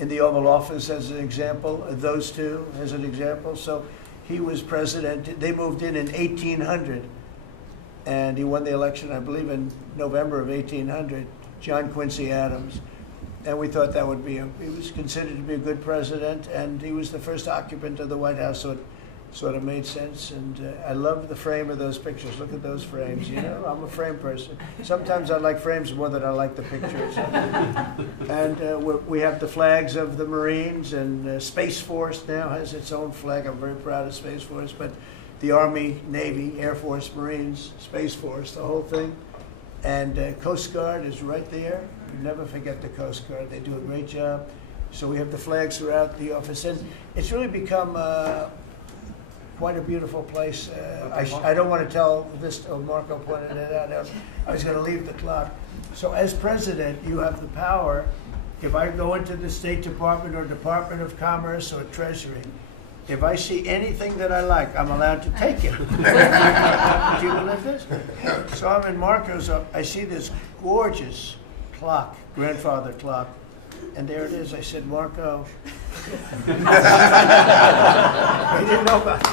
in the Oval Office as an example, those two as an example. So he was president. They moved in 1800, and he won the election, I believe, in November of 1800, John Quincy Adams. And we thought that would be, he was considered to be a good president, and he was the first occupant of the White House, so it sort of made sense. And I love the frame of those pictures. Look at those frames, you know, I'm a frame person. Sometimes I like frames more than I like the pictures. And we have the flags of the Marines, and Space Force now has its own flag. I'm very proud of Space Force, but the Army, Navy, Air Force, Marines, Space Force, the whole thing. And Coast Guard is right there. You never forget the Coast Guard. They do a great job. So we have the flags throughout the office. And it's really become quite a beautiful place. I don't want to tell this, Marco pointed it out. I was going to leave the clock. So as president, you have the power. If I go into the State Department or Department of Commerce or Treasury, if I see anything that I like, I'm allowed to take it. Do you believe this? So I'm in Marco's, I see this gorgeous clock, grandfather clock, and there it is. I said, Marco. He didn't know about it.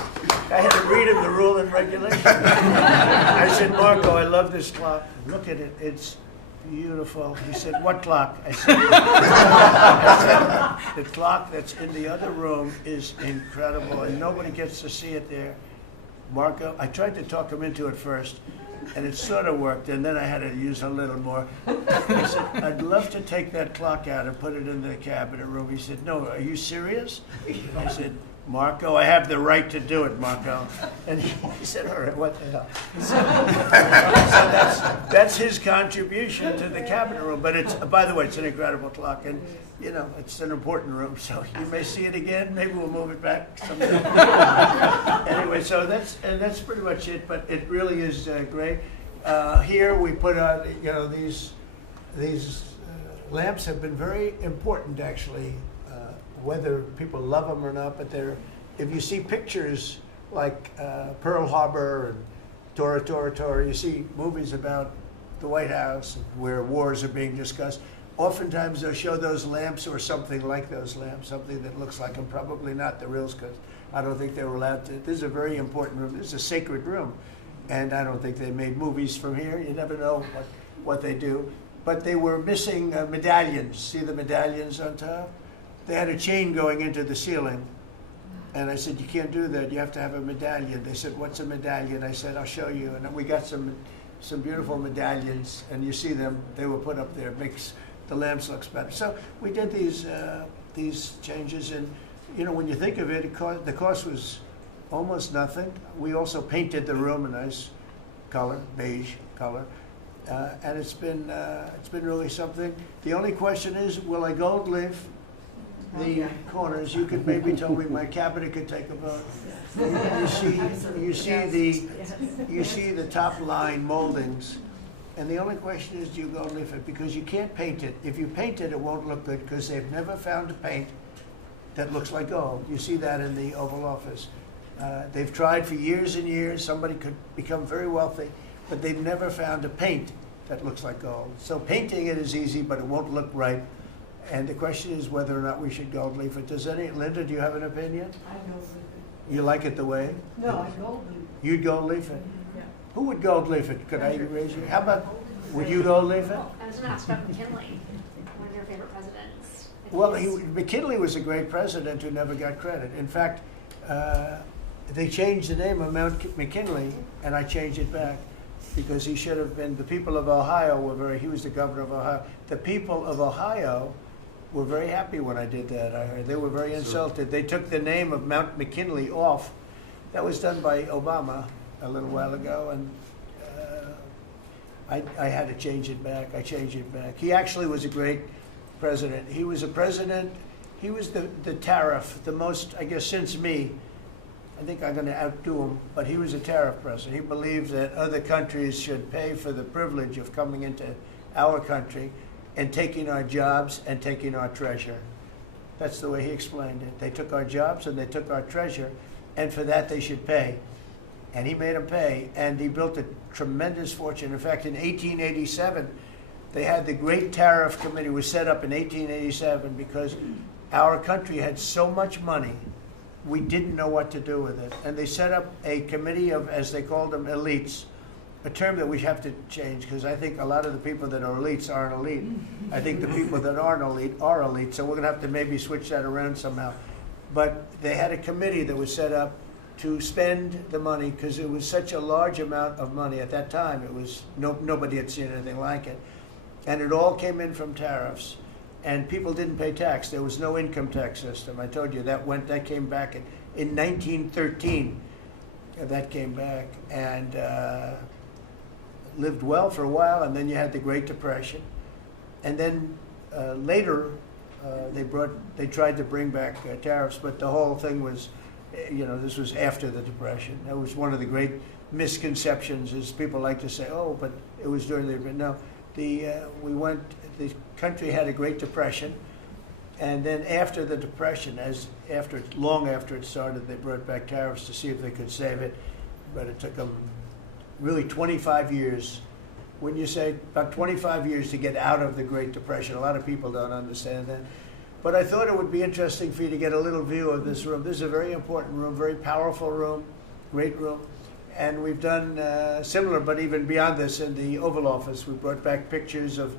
I had to read him the rule and regulation. I said, Marco, I love this clock. Look at it. It's beautiful. He said, what clock? I said, the clock that's in the other room is incredible, and nobody gets to see it there. Marco, I tried to talk him into it first, and it sort of worked, and then I had to use a little more. I said, I'd love to take that clock out and put it in the cabinet room. He said, no, are you serious? I said, Marco, I have the right to do it, Marco. And he said, all right, what the hell? So that's his contribution to the cabinet room. But it's, by the way, it's an incredible clock. And, you know, it's an important room. So you may see it again. Maybe we'll move it back someday. Anyway, so that's pretty much it. But it really is great. Here we put out, you know, these lamps have been very important, actually. Whether people love them or not, but if you see pictures like Pearl Harbor and Tora Tora Tora, you see movies about the White House where wars are being discussed, oftentimes they'll show those lamps or something like those lamps, something that looks like them, probably not the reals, because I don't think they were allowed to. This is a very important room. This is a sacred room. and I don't think they made movies from here. You never know what they do. But they were missing medallions. See the medallions on top? They had a chain going into the ceiling. And I said, you can't do that. You have to have a medallion. They said, what's a medallion? I said, I'll show you. And we got some beautiful medallions, and you see them. They were put up there. It makes the lamps look better. So we did these changes, and you know, when you think of it, the cost was almost nothing. We also painted the room a nice color, beige color, and it's been really something. The only question is, will I gold leaf the corners? You could maybe tell me my cabinet could take a vote. You see the top line moldings, and the only question is, do you gold leaf it? Because you can't paint it. If you paint it, it won't look good because they've never found a paint that looks like gold. You see that in the Oval Office. They've tried for years and years. Somebody could become very wealthy, but they've never found a paint that looks like gold. So painting it is easy, but it won't look right. And the question is whether or not we should gold leaf it. Linda, do you have an opinion? I gold leaf it. You like it the way? No, I gold leaf it. You'd gold leaf it? Yeah. Who would gold leaf it? Could I raise you? How about, would you gold leaf it? I was going to ask about McKinley, one of your favorite presidents. Well, McKinley was a great president who never got credit. In fact, they changed the name of Mount McKinley, and I changed it back because he should have been. The people of Ohio were he was the governor of Ohio. The people of Ohio were very happy when I did that. I heard they were very insulted. They took the name of Mount McKinley off. That was done by Obama a little while ago, and I had to change it back. I changed it back. He actually was a great president. He was a president. He was the tariff, the most, I guess, since me. I think I'm going to outdo him, but he was a tariff president. He believed that other countries should pay for the privilege of coming into our country and taking our jobs and taking our treasure. That's the way he explained it. They took our jobs and they took our treasure, and for that they should pay. And he made them pay, and he built a tremendous fortune. In fact, in 1887, they had the Great Tariff Committee was set up in 1887 because our country had so much money, we didn't know what to do with it. And they set up a committee of, as they called them, elites, a term that we have to change because I think a lot of the people that are elites aren't elite. I think the people that aren't elite are elite, so we're going to have to maybe switch that around somehow. But they had a committee that was set up to spend the money because it was such a large amount of money at that time. It was nobody had seen anything like it, and it all came in from tariffs, and people didn't pay tax. There was no income tax system. I told you that came back in 1913. That came back and lived well for a while, and then you had the Great Depression, and then later they tried to bring back tariffs, but the whole thing was. This was after the Depression. That was one of the great misconceptions. Is people like to say, "Oh, but it was during the." No, the country had a Great Depression, and then after the Depression, long after it started, they brought back tariffs to see if they could save it, but it took them really 25 years. When you say about 25 years to get out of the Great Depression, a lot of people don't understand that. But I thought it would be interesting for you to get a little view of this room. This is a very important room, very powerful room, great room. And we've done similar, but even beyond this, in the Oval Office. We brought back pictures of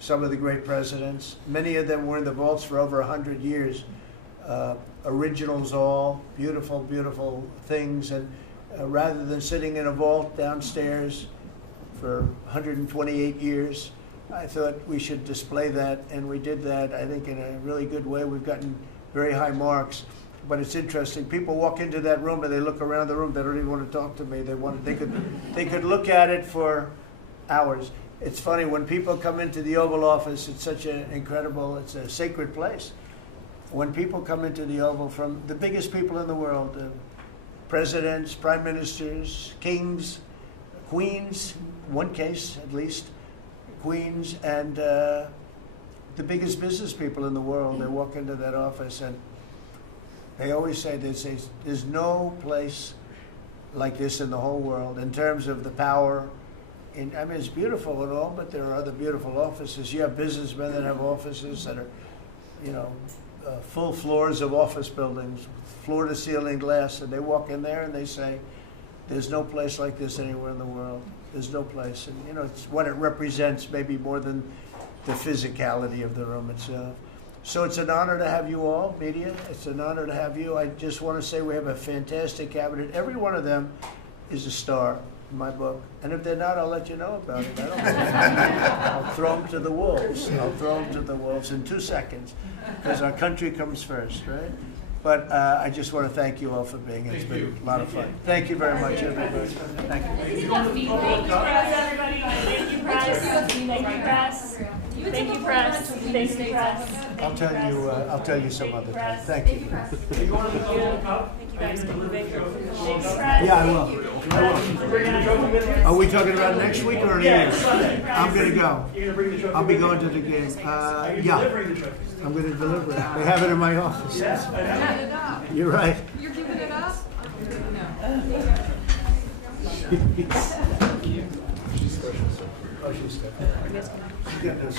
some of the great presidents. Many of them were in the vaults for over 100 years. Originals all, beautiful, beautiful things. And rather than sitting in a vault downstairs for 128 years, I thought we should display that, and we did that, I think, in a really good way. We've gotten very high marks, but it's interesting. People walk into that room and they look around the room. They don't even want to talk to me. They could look at it for hours. It's funny when people come into the Oval Office. It's such an incredible. It's a sacred place. When people come into the Oval from the biggest people in the world, presidents, prime ministers, kings, queens, one case at least. Queens and the biggest business people in the world, they walk into that office and they always say, there's no place like this in the whole world in terms of the power. It's beautiful and all, but there are other beautiful offices. You have businessmen that have offices that are, full floors of office buildings, floor to ceiling glass, and they walk in there and they say, There's no place like this anywhere in the world. There's no place. And, you know, it's what it represents maybe more than the physicality of the room itself. So it's an honor to have you all, media. It's an honor to have you. I just want to say we have a fantastic cabinet. Every one of them is a star in my book. And if they're not, I'll let you know about it. I don't care. I'll throw them to the wolves. I'll throw them to the wolves in 2 seconds because our country comes first, right? But I just want to thank you all for being here. It's been a lot of fun. Thank you very much, everybody. Thank you. Thank you, press, everybody. Thank you, press. Thank you, press. Thank you, press. Thank you, press. I'll tell you some other time. Thank you. Thank you, guys. Yeah, I will. Are we talking about next week or Yeah, next? Sunday. I'm gonna go. You're gonna bring the trophy I'll be with going you? to the game. You're Yeah, delivering the trophy. I'm gonna deliver it. They have it in my office. Yes, I know. You're right. You're giving it up? Oh, she's good.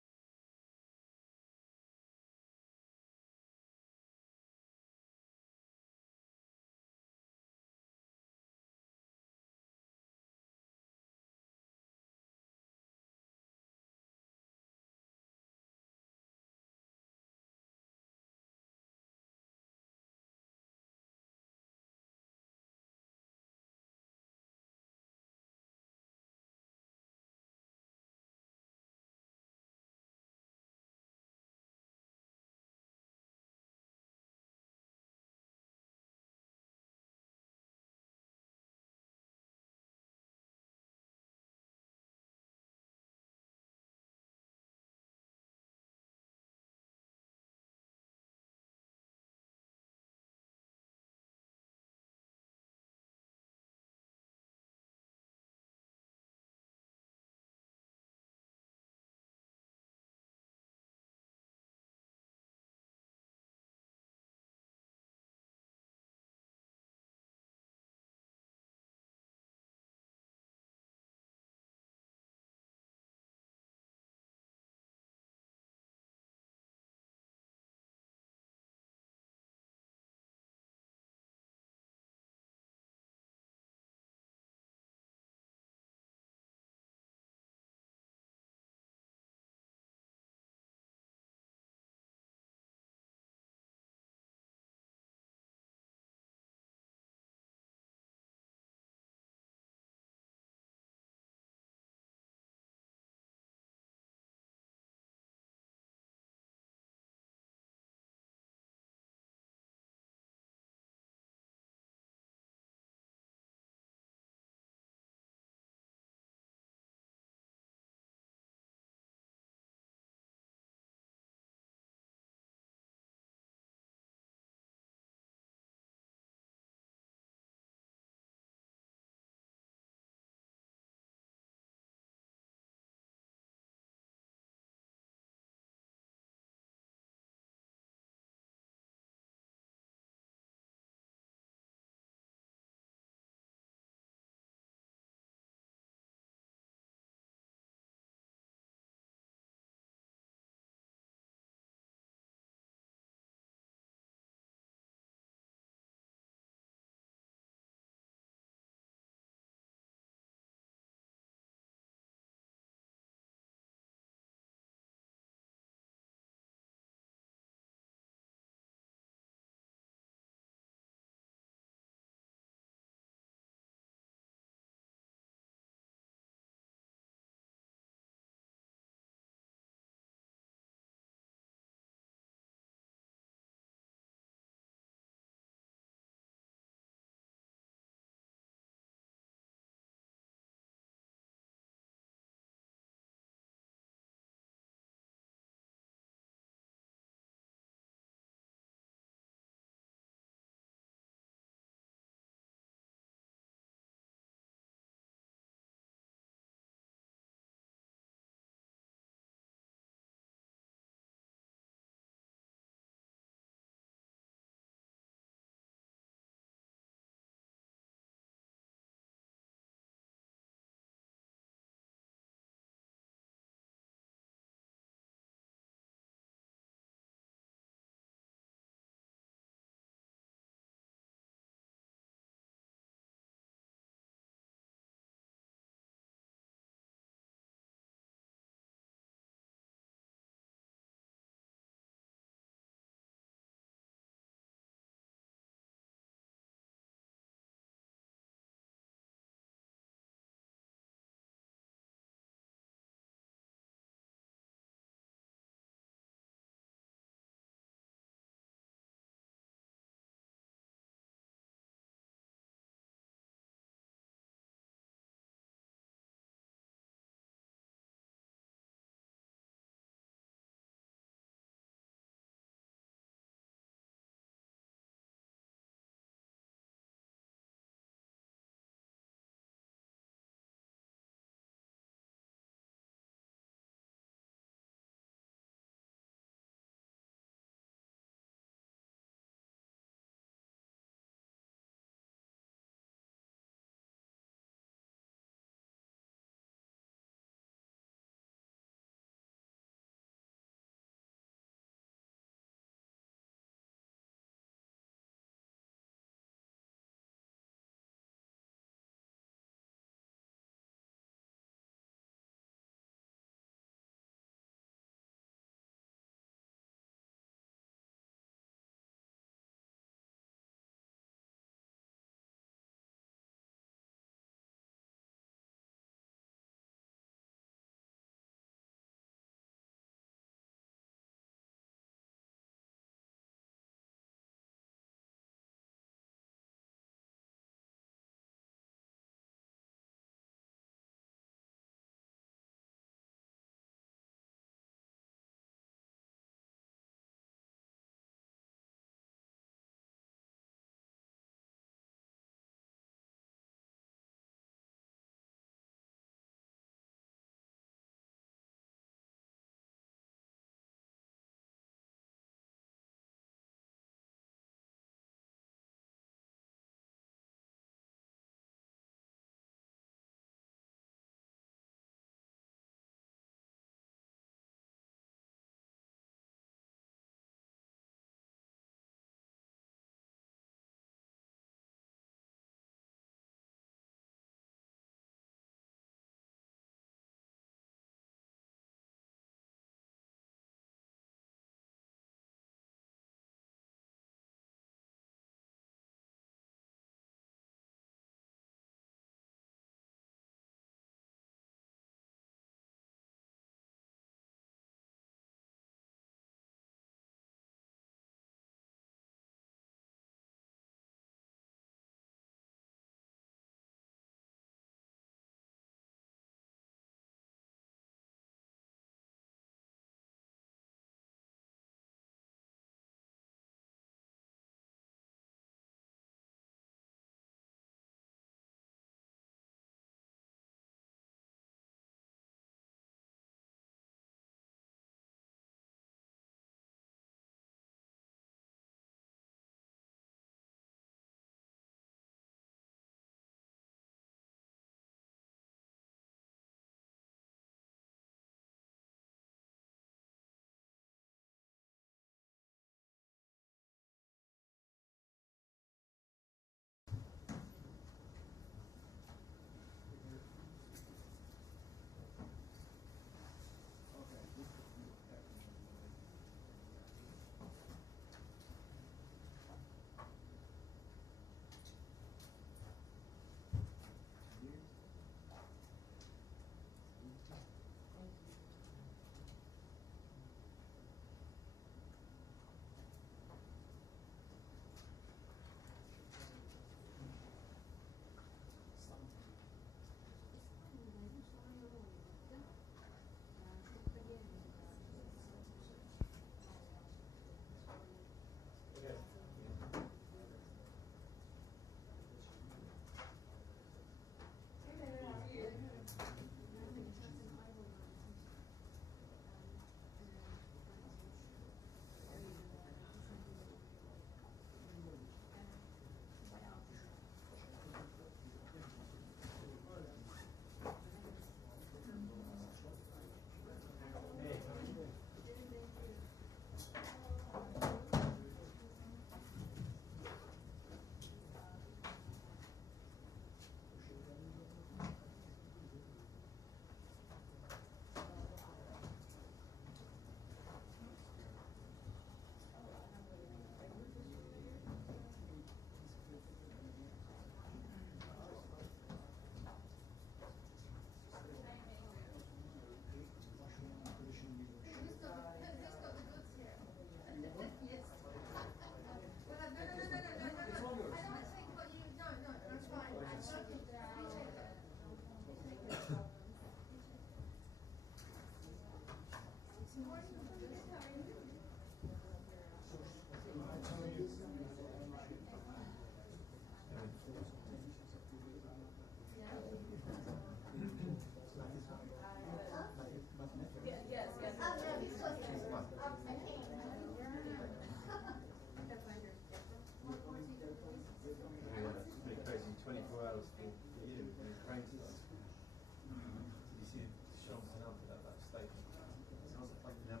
was for you in practice. You see, show sign up to that statement. It sounds like them,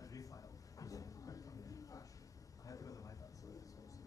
I refiled. I had to go to my house, so it's also.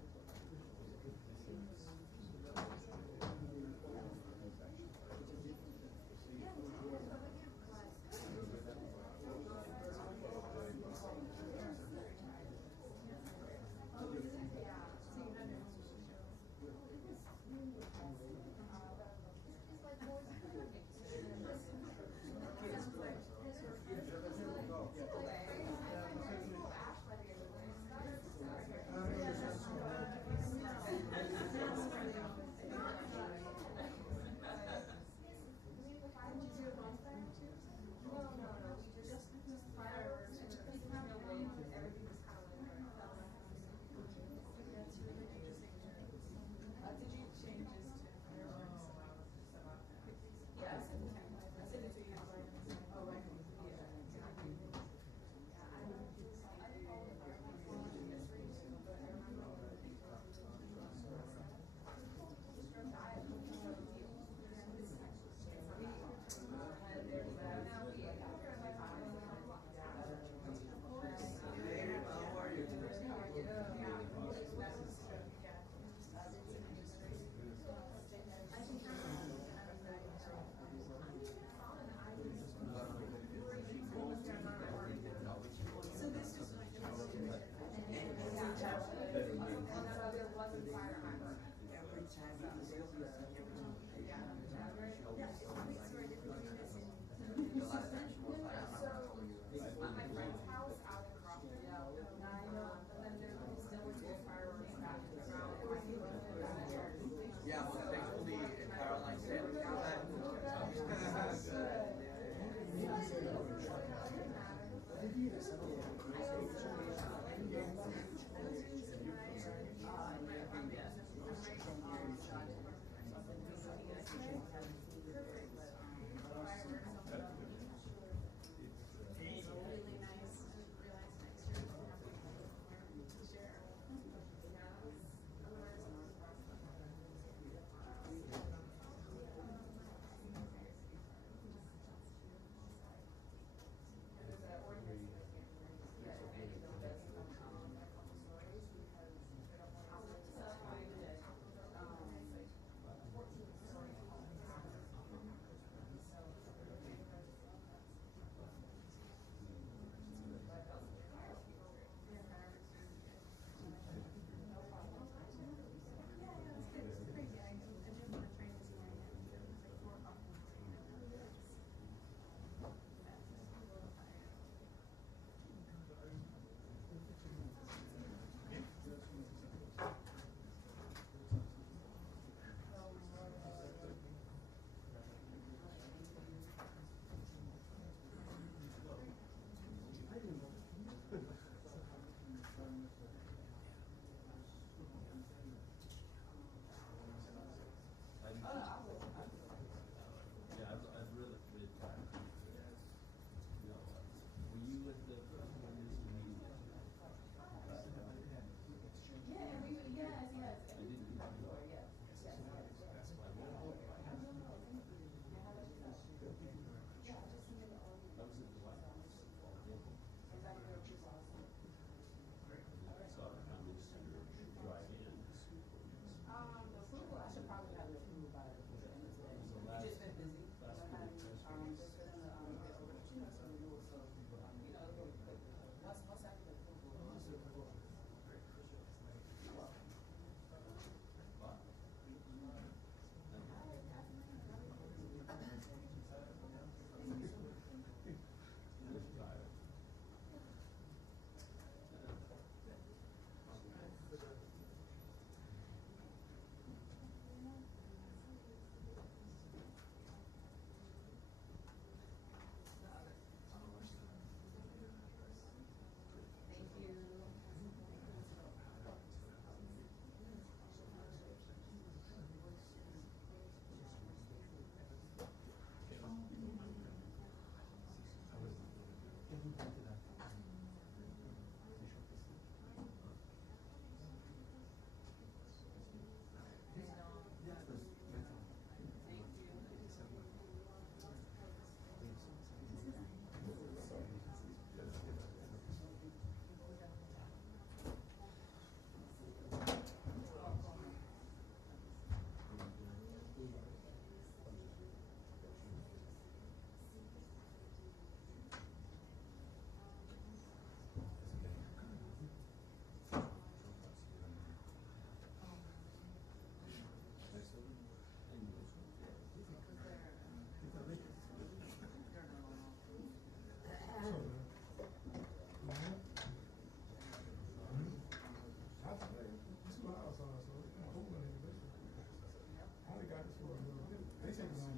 They take the long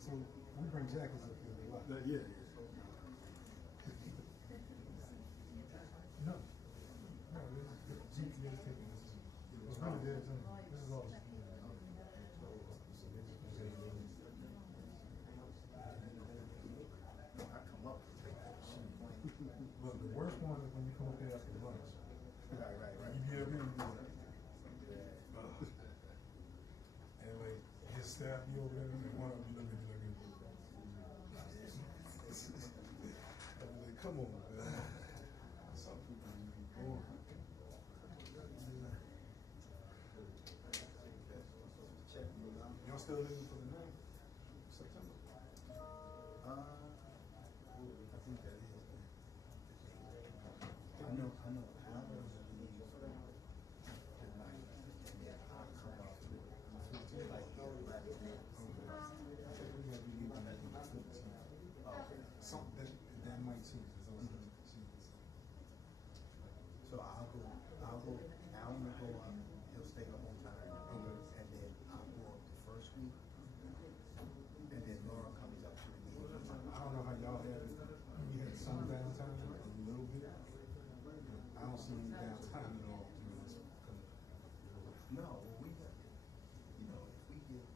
so we bring jackets up here a lot. Yeah. No. No, this is GPS taking us. It's really there, this is all. I come up and take that shit. Look, the worst one is when you come up there after lunch. Right. You get up here and do it. And like, his staff be over there, and one of them be looking at you like, I'm like, come on, man. Some people be bored. Y'all still living for the night? September? I think that is. I know. I'm gonna leave tonight, and then I'll come out like 11. I think we might be leaving at the 15th. Something that might change. So I'll go. Alan will go up. He'll stay the whole time. And then I'll go up the first week. And then Laura comes up to the end. I don't know how y'all had it. You had some downtime, a little bit. I don't see any downtime at all through this. No, well, we got, if we get,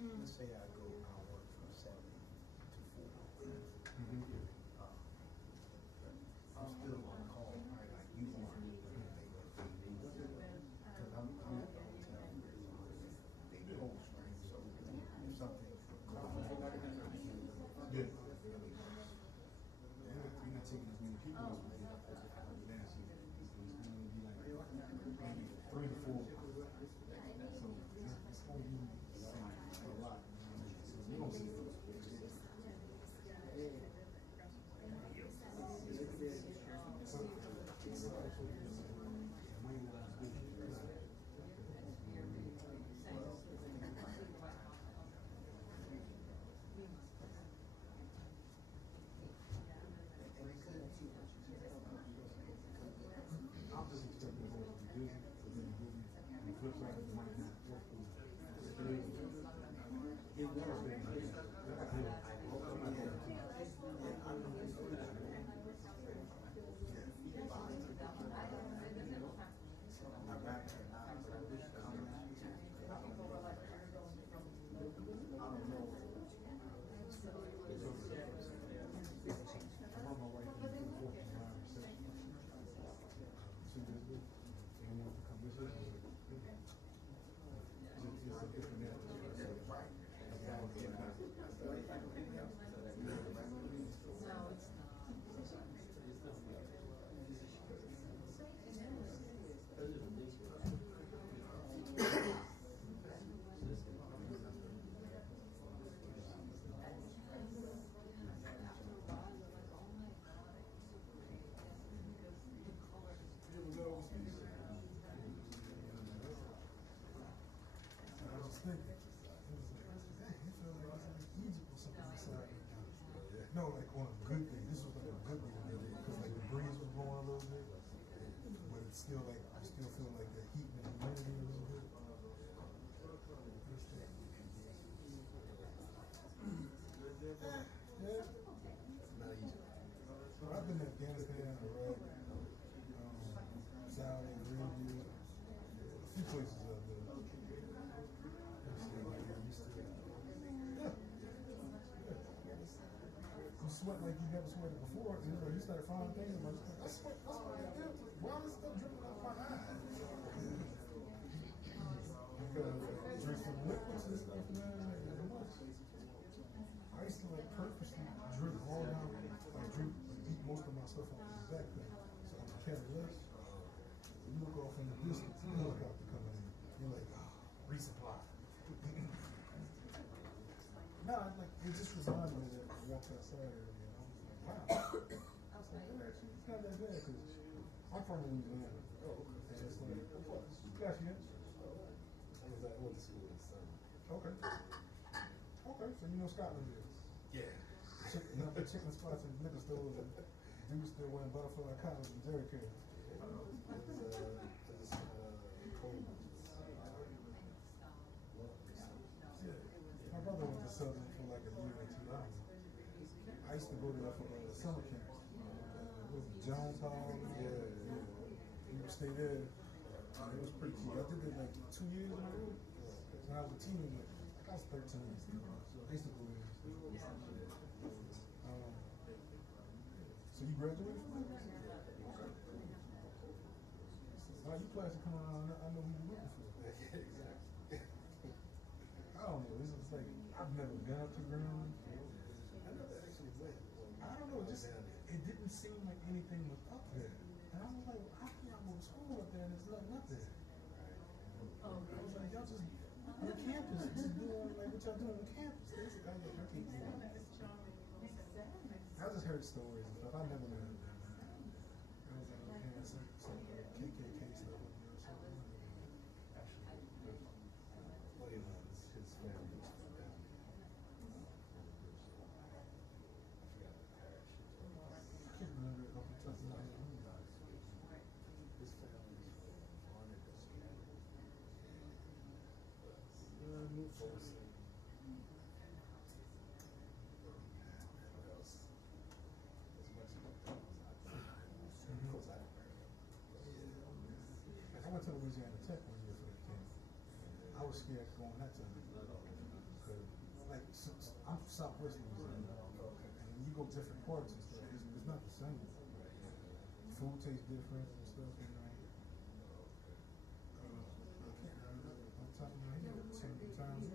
let's say I work from 7 to 4. I'm still on call, right, like you are. Because I'm at the hotel. They close, right? So if something good. We're not taking as many people as we did last year. It's going to be like maybe 3 to 4. So it's going to be a lot. So we don't see it. I'm just expecting it to be busy, but then the flip side is it might not work. It was been No, like on a good day. This was like a good day because like the breeze was blowing a little bit, but it's still like I still feel like the heat and the humidity a little bit. Yeah, not easy. I've been to Afghanistan, Iraq, Saudi Arabia, a few places out there. You sweat like you never sweated before. You start finding things like, I sweat. Why is stuff dripping out my eyes? Because drink some liquids and stuff, man. I used to like purposely drink all down, eat most of my stuff on the backpack, so I can carry less. You look off in the distance, you look out to coming in. You're like, resupply. No, like it just reminded me that I walked outside earlier and I was like, wow. I was like, actually, it's not that bad because I'm from Louisiana. Oh, okay. And it's like, what? Got you. I went to school in the summer. Okay. Okay, so you know Scotland is. Yeah. Chicken spots and liquor stores and dudes still wearing butterfly collars and jerry cans. Coleman's. Hall. We would stay there. It was pretty cool. I did it like 2 years in a row. When I was a teenager, I was 13. I used to go there. So you graduated from there? Now you plastic come around, I know who you're looking for. Exactly. I don't know, this is like, I've never been up to ground. I know that actually went. I don't know, just, it didn't seem like anything was up there. And I was like, how can y'all go to school up there and there's nothing up there? I was like, y'all just, on campus, just doing like what y'all doing on campus. I was like, I can't do that. I just heard stories and stuff, I never knew that. I was like, okay, it's like some KKK stuff up there or something. Actually, William, his family was from down there. I forgot the parish. I can't remember it off the top of my head. His family was from Arnica Street. Move forward. What else? As much as I went to Louisiana Tech 1 year for that camp. I was scared going that time. Because, like, I'm from Southwest Louisiana. And when you go different parts and stuff, it's not the same. Food tastes different and stuff, you know. I can't remember on top of my head so many times.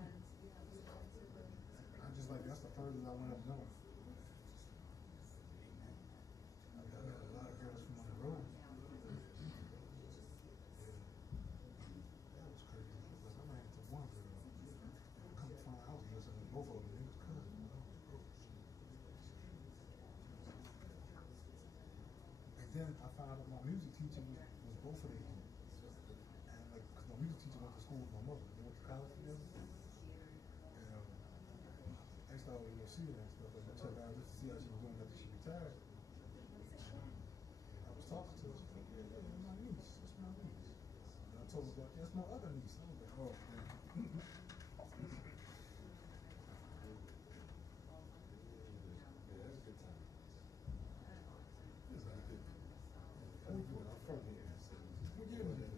I just like, that's the furthest I went up north. I met a lot of girls from on the road. That was crazy. Like, I ran into one girl. Come to find out, I was listening to both of them. They was cousins. And then I found out my music teacher was both of them. And like, cause my music teacher went to school with my mother. They went to college together. And I used to always go see her and stuff. Like, I checked out just to see how she was doing after she retired. I was talking to her. She was like, yeah, that's my niece. That's my niece. And I told her about, that's my other niece. I was like, oh, man. Yeah, that's a good time. It's like good. I'm from here. What year was it?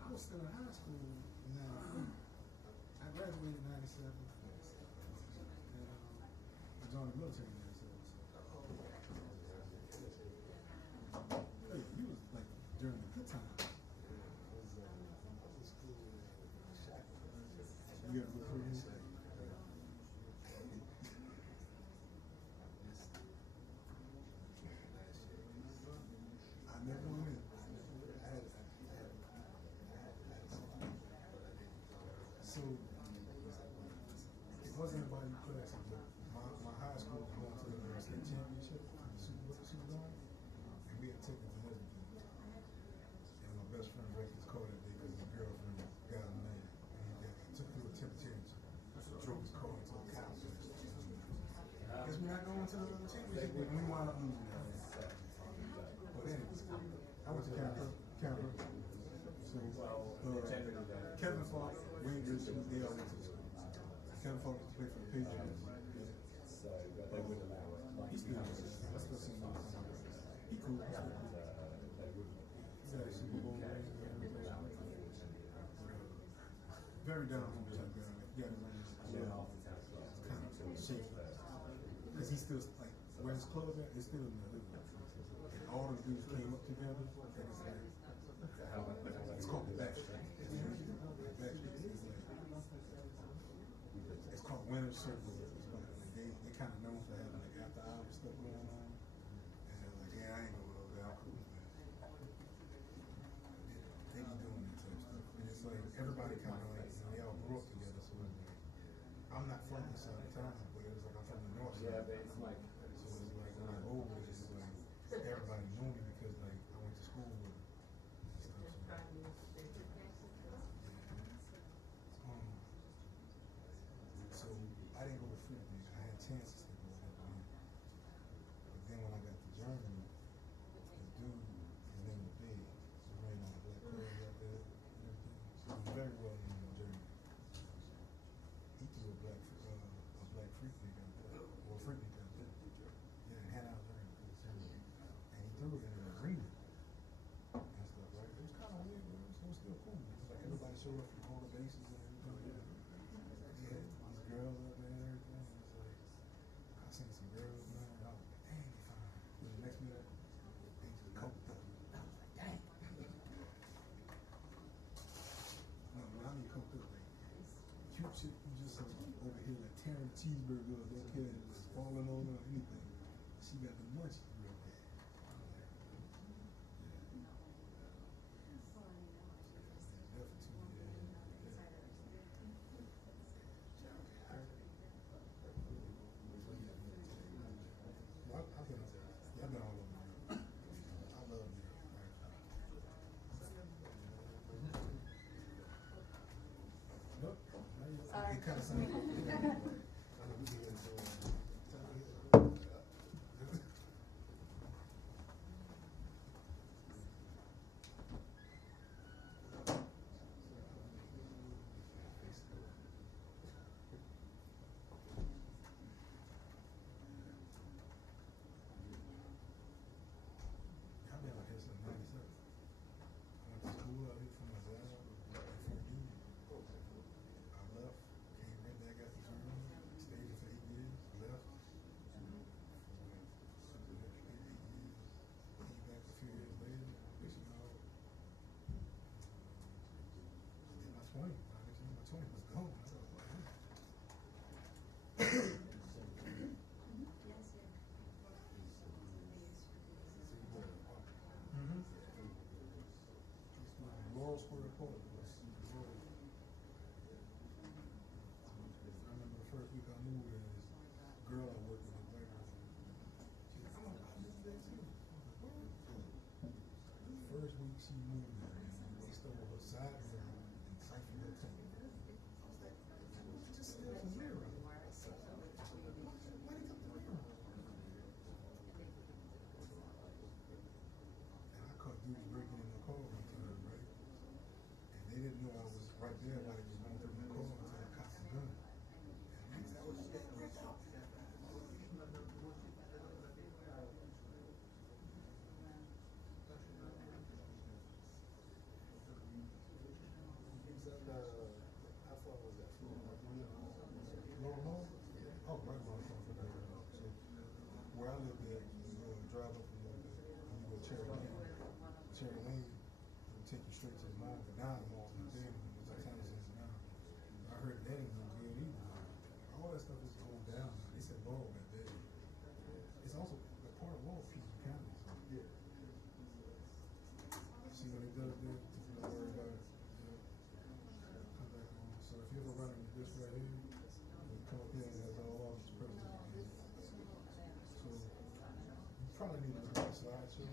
I was still in high school in 93. I graduated in 97. And I joined the military in 97. Hey, you was like during the good times. You got to go through this. I never went in. So it wasn't about your classes, but my high school was going to the state championship, the Super Bowl, and we had taken the lesbian. And my best friend wrecked his car that day because his girlfriend got him mad. And he took it through a temper championship. Drove his car into a cow. Guess we're not going to the championship, and we wound up losing that. But anyway, I went to Canberra. So, Kevin Falk, Wayne Richard, they all went to the school. Kevin Falk used to play for the Patriots. He's still there. I still see him. He cool. He's got a Super Bowl ring. Very down home type guy. Yeah, it's kind of shaky. Because he's still, like, where his clothes at, it's still in the living room. And all the dudes came up together, and it's like, it's called the Backstreet. It's called Winner's Circle. They kind of known for having like after hours stuff going on. And like, yeah, I ain't gonna go there. I'm cool with that. They be doing that type of stuff. And it's like everybody kind of like, you know, they all grew up together. So I'm not from this side of town, but it was like I'm from the north side. Yeah, but it's like, so it's like when I go over, it's like everybody knew me because like I went to school with tearing the cheeseburger up, don't care if it's falling on her or anything. She got the munchies real bad. Sorry. It kind of sounds I've been out here since '97. I went to school out here for my job, for the union. I left, came right back after Germany, stayed here for 8 years, left. For 8 years, came back a few years later, you know. In my 20s, my 20s was gone. I was like, Laurel Square Park was I remember the first week I moved there, this girl I worked with, a black girl, she said, "Oh, I live there too." The first week she moved there, they stole her side mirror and siphoned her tank. I was like, just steal some mirror. Why did you come to the mirror? And I caught dudes breaking in the car one time, right? And they didn't know I was right there while they was going through my car until I caught the gun. And they said, "Oh, you got break out." How far was that from? Laurel? Oh, right around from there. So where I lived at, you drive up from there, you go Cherry Lane, it would take you straight to the mall, but now the mall's not there anymore. It's like Thomas is now. I heard that ain't no good either. All that stuff is going down now. They said Laurel got dead. It's also a part of Laurel, Peachtree County. So yeah. See what he does there? Don't worry about it. Come back home. So if you ever run into this right here, you come up here and that's all office president. So you probably need to look at the slideshow.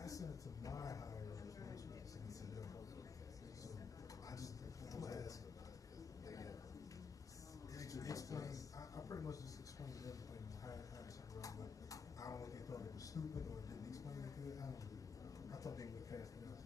I sent it to my higher ups, sent it to them. So I just was asking. I pretty much just explained everything, how it should run, but I don't know if they thought it was stupid or didn't explain it good. I don't know. I thought they would pass it out.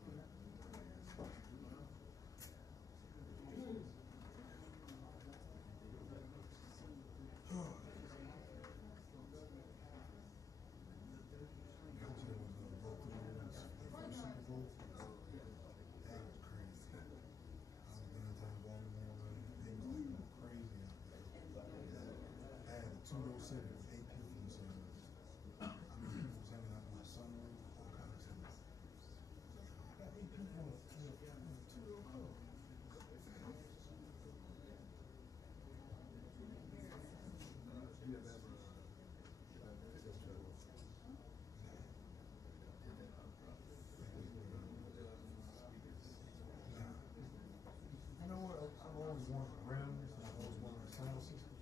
You know what? I've always wanted rims, and I've always wanted a sound system.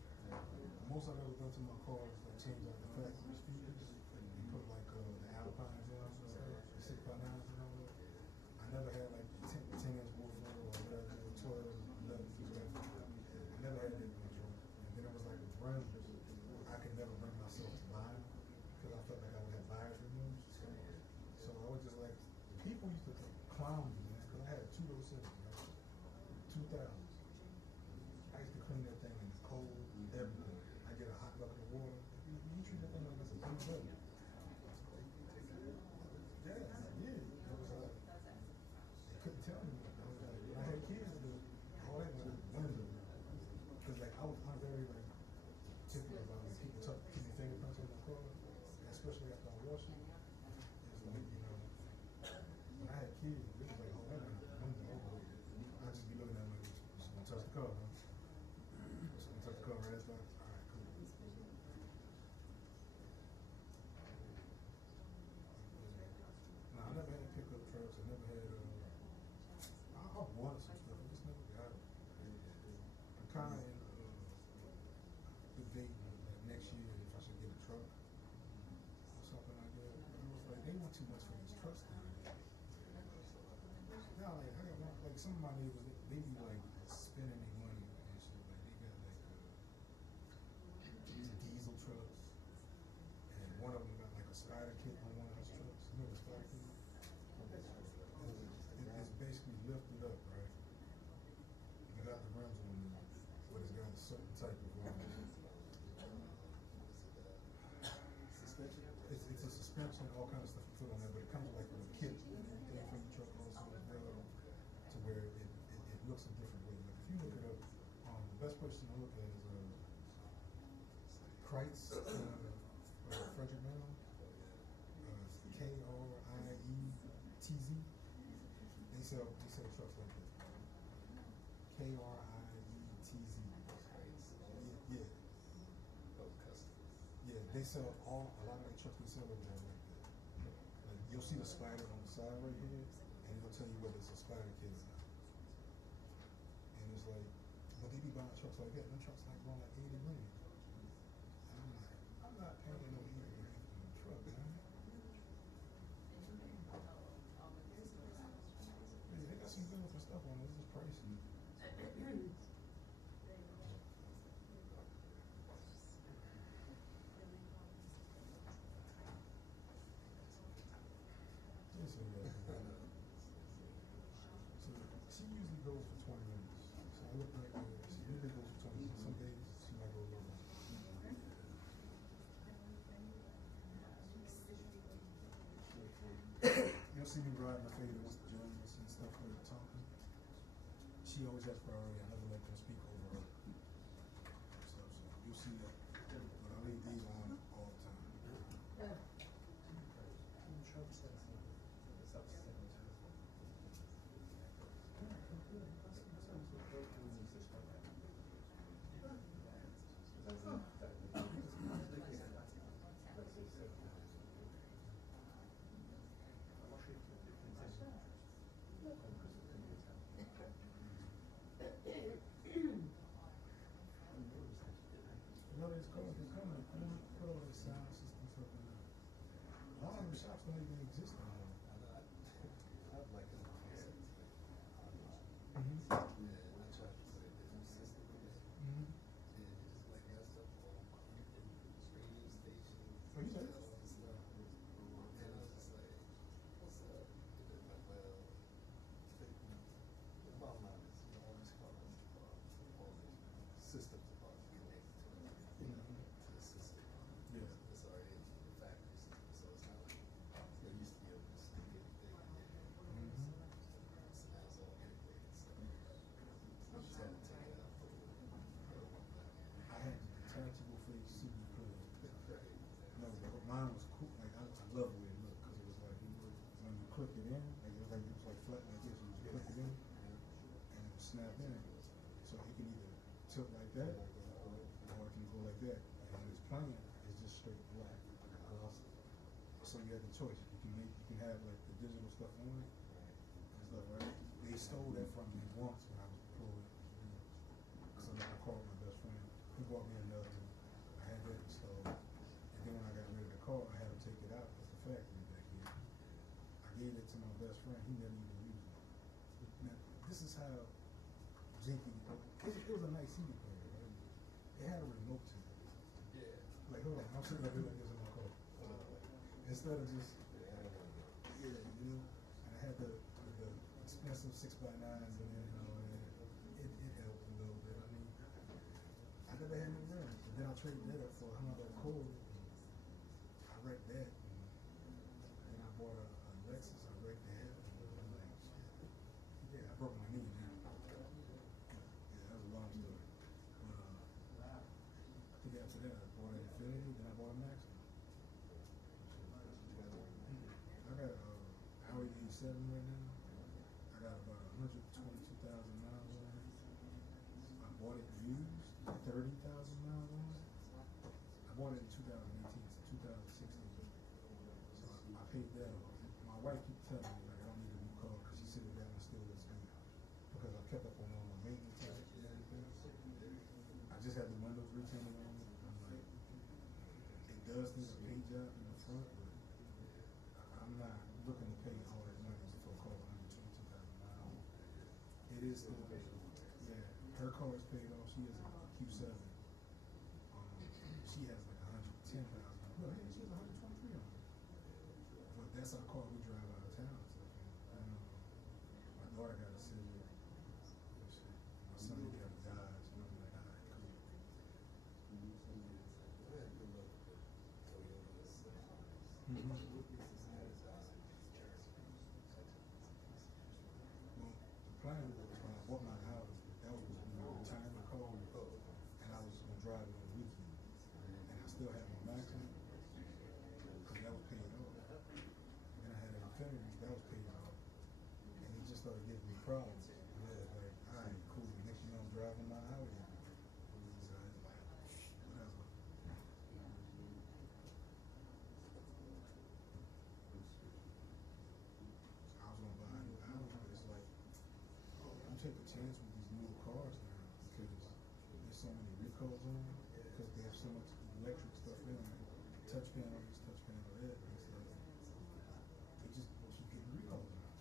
Most I've ever done to my car is like change out the factory speakers and put like the Alpines on and stuff, the 6x9s and all that. I never had like 10-inch woofer or whatever, or 12, 11, 12. I never had that control. And then it was like with rims, I could never bring myself to buy them because I felt like I would have buyer's remorse. So I was just like, people used to clown me, man, because I had 207, right? 2000. I used to clean that thing in the cold, everything. I get a hot bucket of water. You treat that thing like it's a big bucket. Yeah, yeah. It was like, they couldn't tell me. I was like, when I had kids, all they wanted was window. Because like, I'm very like, typical about it. People keep your fingerprints on my car, especially after I wash it. It's like, you know, when I had kids, it was like, oh, that window over. I just be looking at wanted some stuff, I just never got it. I'm kind of debating like next year if I should get a truck or something like that. But I was like, they want too much for these trucks down there. Now, like, I got like some of my neighbors, they be like spending their money and shit. Like they got like these diesel trucks, and one of them got like a spider kit on one of his trucks. You know the spider kit? It's basically lifted up, right? You got the rims on there, but it's got a certain type of it's a suspension, all kind of stuff you put on there, but it comes like with a kit thing for your truck also as well, to where it looks a different way. Like if you look it up, the best person to look at is Kreitz, Frederick Mann, Krietz. They sell trucks like that. Krietz. Yeah. Yeah, they sell a lot of the trucks they sell over there like that. Like you'll see the spider on the side right here, and it'll tell you whether it's a spider kit or not. And it's like, but they be buying trucks like that. Them trucks like going like 80 million. And I'm like, I'm not paying no 80 million for a truck, man. Yeah, they got some beautiful stuff on it. It's just pricey. So she usually goes for 20 minutes. So I look like she usually goes for 20 minutes. Some days she might go a little more. You'll see me riding my favorite journalists and stuff like that talking. She always has priority. I never let them speak over her. So you'll see that. But I leave these on all the time. No, it's coming. Put all the sound systems up in there. A lot of the shops don't even exist anymore. I'd like it. Oh, you said it? Systems are connected to the system. Yeah. It's already in the factory system, so it's not like they used to be able to stick anything in there. So now it's all integrated. So you just had to take it out. I had the detachable face CD player. No, but mine was cool. Like I love the way it looked because it was like when you click it in, like it was like flat like this. You just click it in, and it would snap in. So it can either tilt like that, or it can go like that. And when it's playing, it's just straight black. So you have the choice. You can have like the digital stuff on it and stuff, right? They stole that from me once when I was deployed. So I called my best friend. He bought me another one. I had that installed. And then when I got rid of the car, I had to take it out at the factory back here. I gave it to my best friend. He never even used it. Now, this is how Jinky, it was a nice CD player, right? It had a remote to it. Yeah. Like, hold on, I'm sitting up here like this in my car. Instead of just, you know, and I had the expensive 6x9s in there, you know, and it helped a little bit. I mean, I never had no rims. And then I traded that up for a $100 cord. I wrecked that. And then I bought a Lexus. I wrecked that. And like, yeah, I broke my knee now. That was a long story. But I think after that, I bought an Infiniti, then I bought a Maxima. I got a Audi A7 right now. I got about 122,000 miles on it. I bought it used, 30,000 miles on it. I bought it in 2018, so 2016. So I paid that off. My wife keeps telling me like I don't need a new car because she said that one still looks good. But is still, yeah, her car is paid off. She has a Q7. She has like 110,000. No, she has 123 on it. But that's our car we drive out of town. So, my daughter got a Civic. My son got a Dodge. And I'm like, all right, cool. Well, the plan was when I bought my house, that was my retirement car, and I was going to drive it on the weekend. And I still had my maximum, because that was paid off. And then I had an Infinity, that was paid off. And he just started giving me problems. And I was like, all right, cool. Next thing you know, I'm driving my Audi. So I was like, whatever. I was gonna buy a new Audi, but it's like, I'm taking a chance with these new cars now because there's so many recalls on them because they have so much electric stuff in them. Touch panel this, touch panel that, and it's like, they just keep getting recalls on them.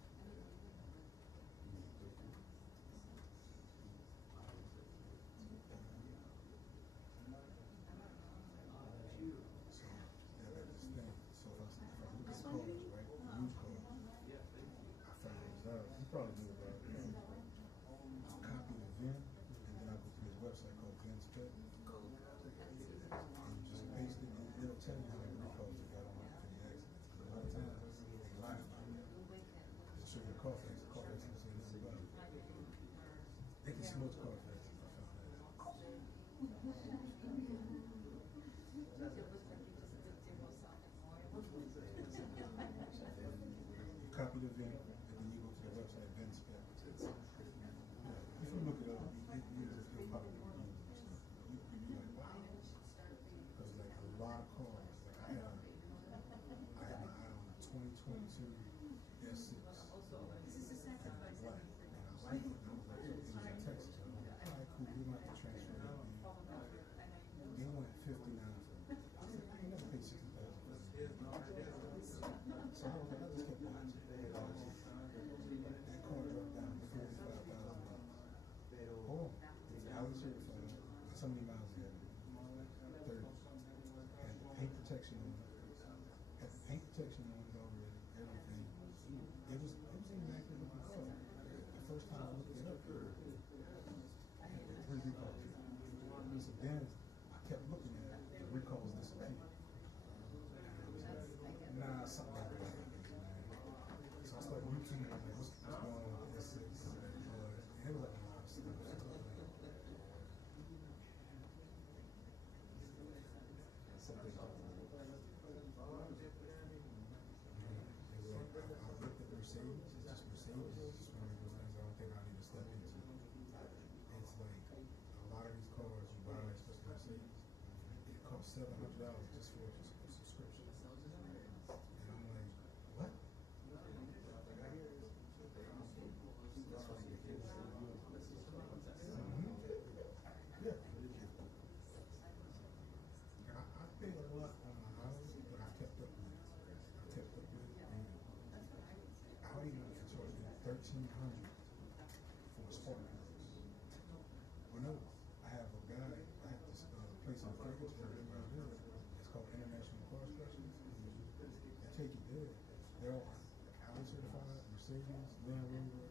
So, yeah, that's the thing. So if I look at cars, right, used cars, I found this out. You probably knew about it. I'll copy the VIN, and then I'll go to this website called VINspec. And you just paste it, and it'll tell you how many recalls you got on it for the accidents. Because a lot of times, they lie about it. They'll show you a Carfax. The Carfax can say nothing about it. They can smudge Carfax if I found that out. You copy the VIN, and then you go to the website, VINspec. If you look it up, you'll probably be like, wow. Because like a lot of cars, like I had my eye on a 2022 S6. And it was black. And I liked it. And I was like, it was in Texas. I'm like, all right, cool, we might have to transfer that in. They wanted $59 for it. I was like, I ain't never paid $60,000 for it. So I was like, I just kept watching. That car dropped down to $45,000. Oh, it's Audi certified. How many miles it had? 30. Had the paint protection on it. Had the paint protection on it already. Everything. It was exactly what I thought. The first time I looked it up, I had 3 recalls. So then I kept looking at it. The recalls disappeared. Nah, something like that. So I started looking at like, what's going on with this? And it was like a lot of stuff. Something I looked at Mercedes. It's just Mercedes. It's just one of those things I don't think I need to step into. It's like a lot of these cars you buy, especially Mercedes, it costs $700 just for a subscription. And I'm like, what? Yeah. I paid a lot on my house, but I kept up with it. And Audi even charged me $1,300 for a sport house. Well, no, I have a guy, I have this place in Fragrance area where I live. It's called International Car Specialists. They take you there. They're all Audi certified, Mercedes, Land Rover,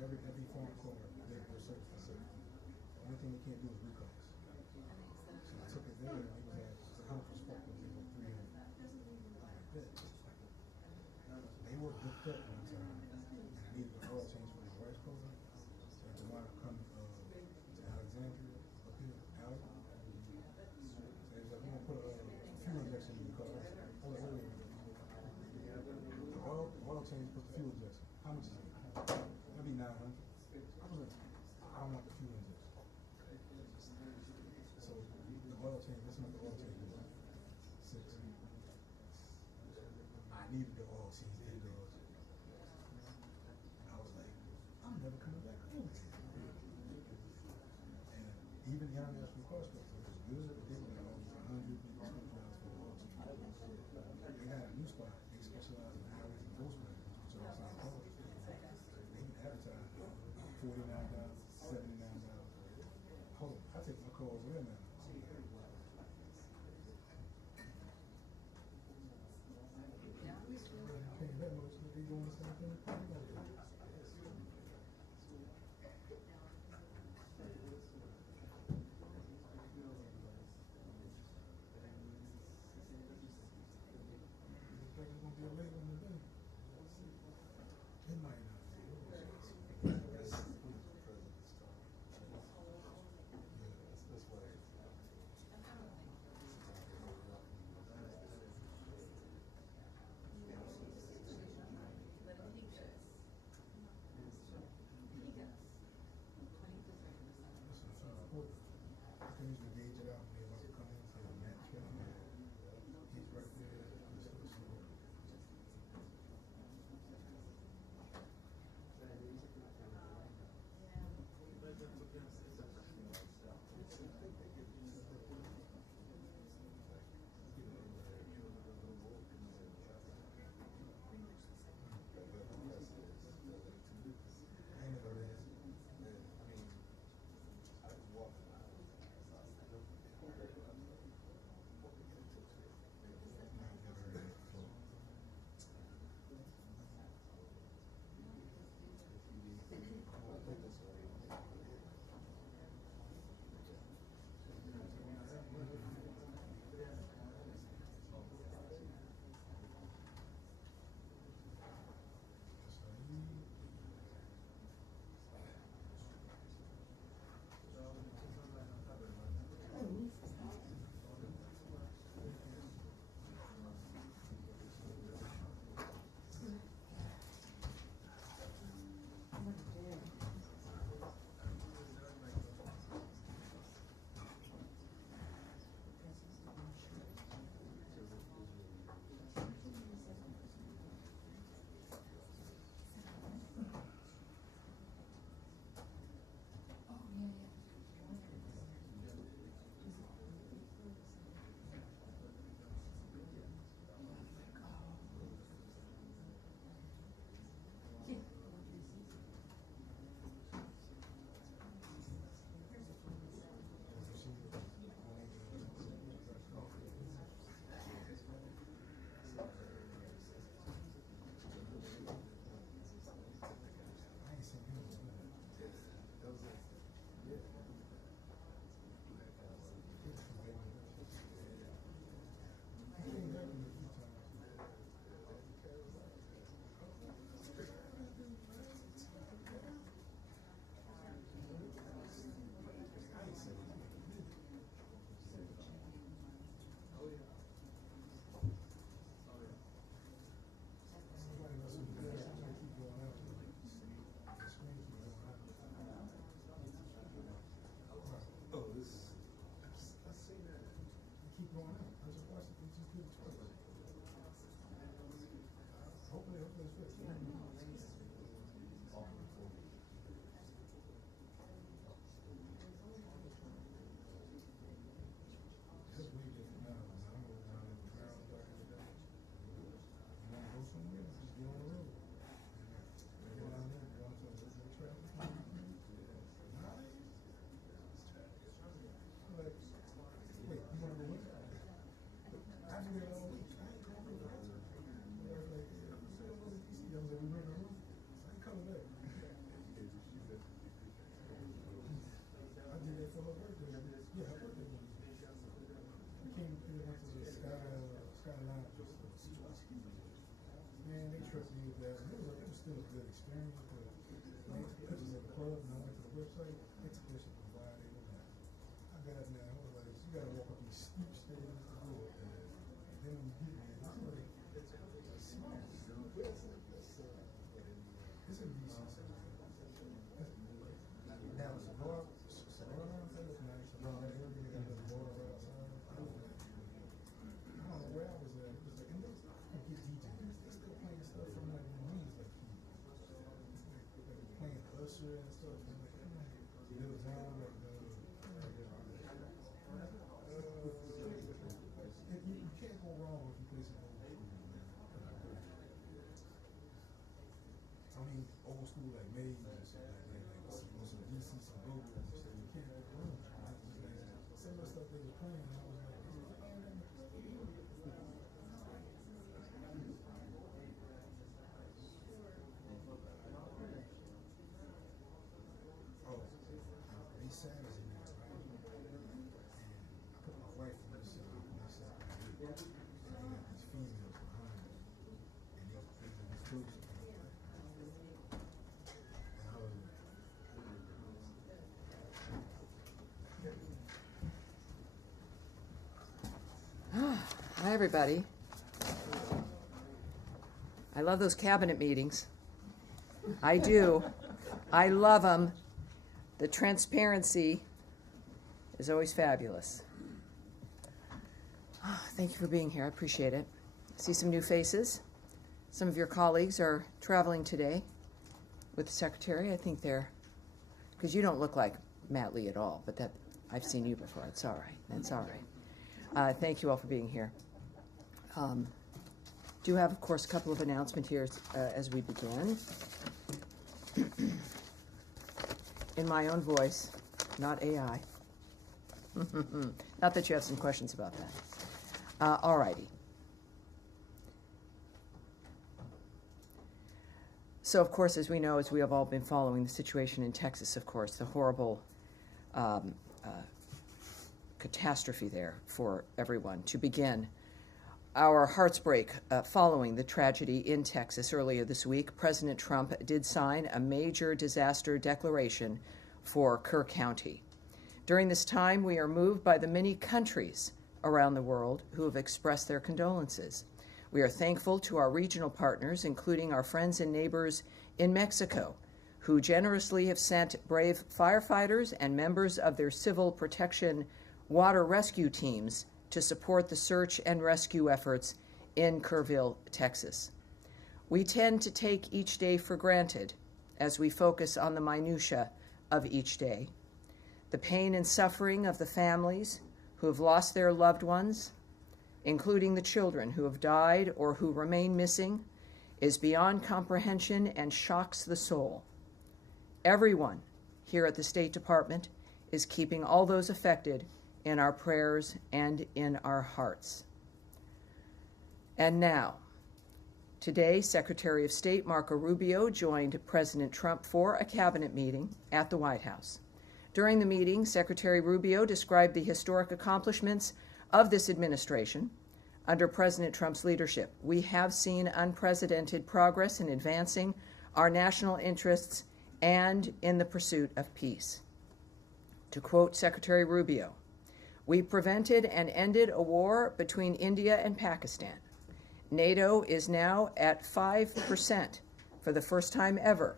every foreign car, they're certified. The only thing they can't do is recalls. So I took it there, and it was like, $100 for sport, it was like $300. Like that. They were booked up one time, and I needed an oil change for my wife's car. So I had to wind up coming to Alexandria up here, Allen. So they was like, we're gonna put a fuel injection in the car. I was like, wait a minute. The oil change plus the fuel injection. How much is it? That'd be $900. I was like, I don't want the fuel injection. So the oil change, that's not the oil change. $6. I needed the oil change $8. And I was like, I'm never coming back home. And even the International Car Specialists was good, but they were like almost $100 for the oil change. They got a new spot. They specialize in Audis and Volkswagens, which are also in cars. They even advertise $49. Think it's gonna be a late one today. It might not be. That's what it is. I can usually gauge it out and be able to come in and say the match down there. He's right there. Keep going out. I just watched it. Just keep it. Hopefully it's fixed. Just wait just now. I'm going down in the ground dark in the day. You want to go somewhere? Just get on the road. Go down there, go into the traffic. Like, wait, you want to go with me? I do that all week. I ain't going to go. I was like, yeah, I'm still going to DC. I was like, we're going to go. I ain't coming back. I did that for her birthday. Yeah, her birthday was. We came up here, went to the Skyline. Man, they trusted me with that. It was still a good experience, but they took pictures of the club and I went to the website. They took pictures of the wide they were at. I got it now. I was like, you gotta walk up these steep stairs to do it. And then when you get there, it's like, it's small. It's a decent size. Now, it's a bar. It's nice. Around that area, they got a little bar right outside. I don't know where I was at. It was like, and those get DJs. They still playing stuff from like the movies, like playing Usher and stuff. And like, Little John, like you can't go wrong if you play some old school. I mean, old school like Maze and stuff like some DC, some Google and stuff. You can't go wrong. Some of the stuff they were playing, I was like, everybody. I love those cabinet meetings. I do. I love them. The transparency is always fabulous. Thank you for being here. I appreciate it. See some new faces. Some of your colleagues are traveling today with the Secretary. I think they're, because you don't look like Matt Lee at all, but that I've seen you before. It's all right. That's all right. Thank you all for being here. Do have, of course, a couple of announcements here as we begin. In my own voice, not AI. Not that you have some questions about that. All righty. So, of course, as we know, as we have all been following the situation in Texas, of course, the horrible catastrophe there for everyone. To begin, our hearts break following the tragedy in Texas earlier this week. President Trump did sign a major disaster declaration for Kerr County. During this time, we are moved by the many countries around the world who have expressed their condolences. We are thankful to our regional partners, including our friends and neighbors in Mexico, who generously have sent brave firefighters and members of their civil protection water rescue teams to support the search and rescue efforts in Kerrville, Texas. We tend to take each day for granted as we focus on the minutia of each day. The pain and suffering of the families who have lost their loved ones, including the children who have died or who remain missing, is beyond comprehension and shocks the soul. Everyone here at the State Department is keeping all those affected in our prayers and in our hearts. And now, today, Secretary of State Marco Rubio joined President Trump for a cabinet meeting at the White House. During the meeting, Secretary Rubio described the historic accomplishments of this administration under President Trump's leadership. We have seen unprecedented progress in advancing our national interests and in the pursuit of peace. To quote Secretary Rubio, "We prevented and ended a war between India and Pakistan. NATO is now at 5% for the first time ever,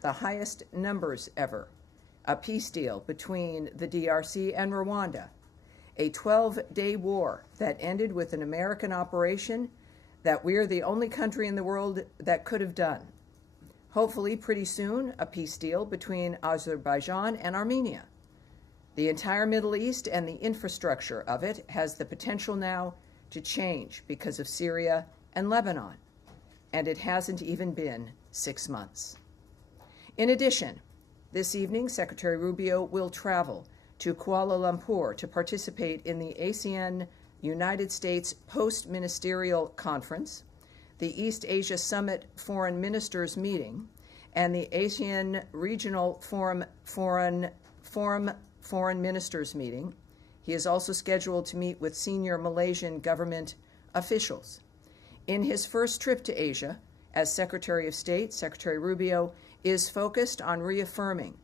the highest numbers ever. A peace deal between the DRC and Rwanda. A 12-day war that ended with an American operation that we're the only country in the world that could have done. Hopefully, pretty soon, a peace deal between Azerbaijan and Armenia. The entire Middle East and the infrastructure of it has the potential now to change because of Syria and Lebanon, and it hasn't even been 6 months." In addition, this evening, Secretary Rubio will travel to Kuala Lumpur to participate in the ASEAN United States Post-Ministerial Conference, the East Asia Summit Foreign Ministers Meeting, and the ASEAN Regional Foreign Ministers Meeting. He is also scheduled to meet with senior Malaysian government officials. In his first trip to Asia as Secretary of State, Secretary Rubio is focused on reaffirming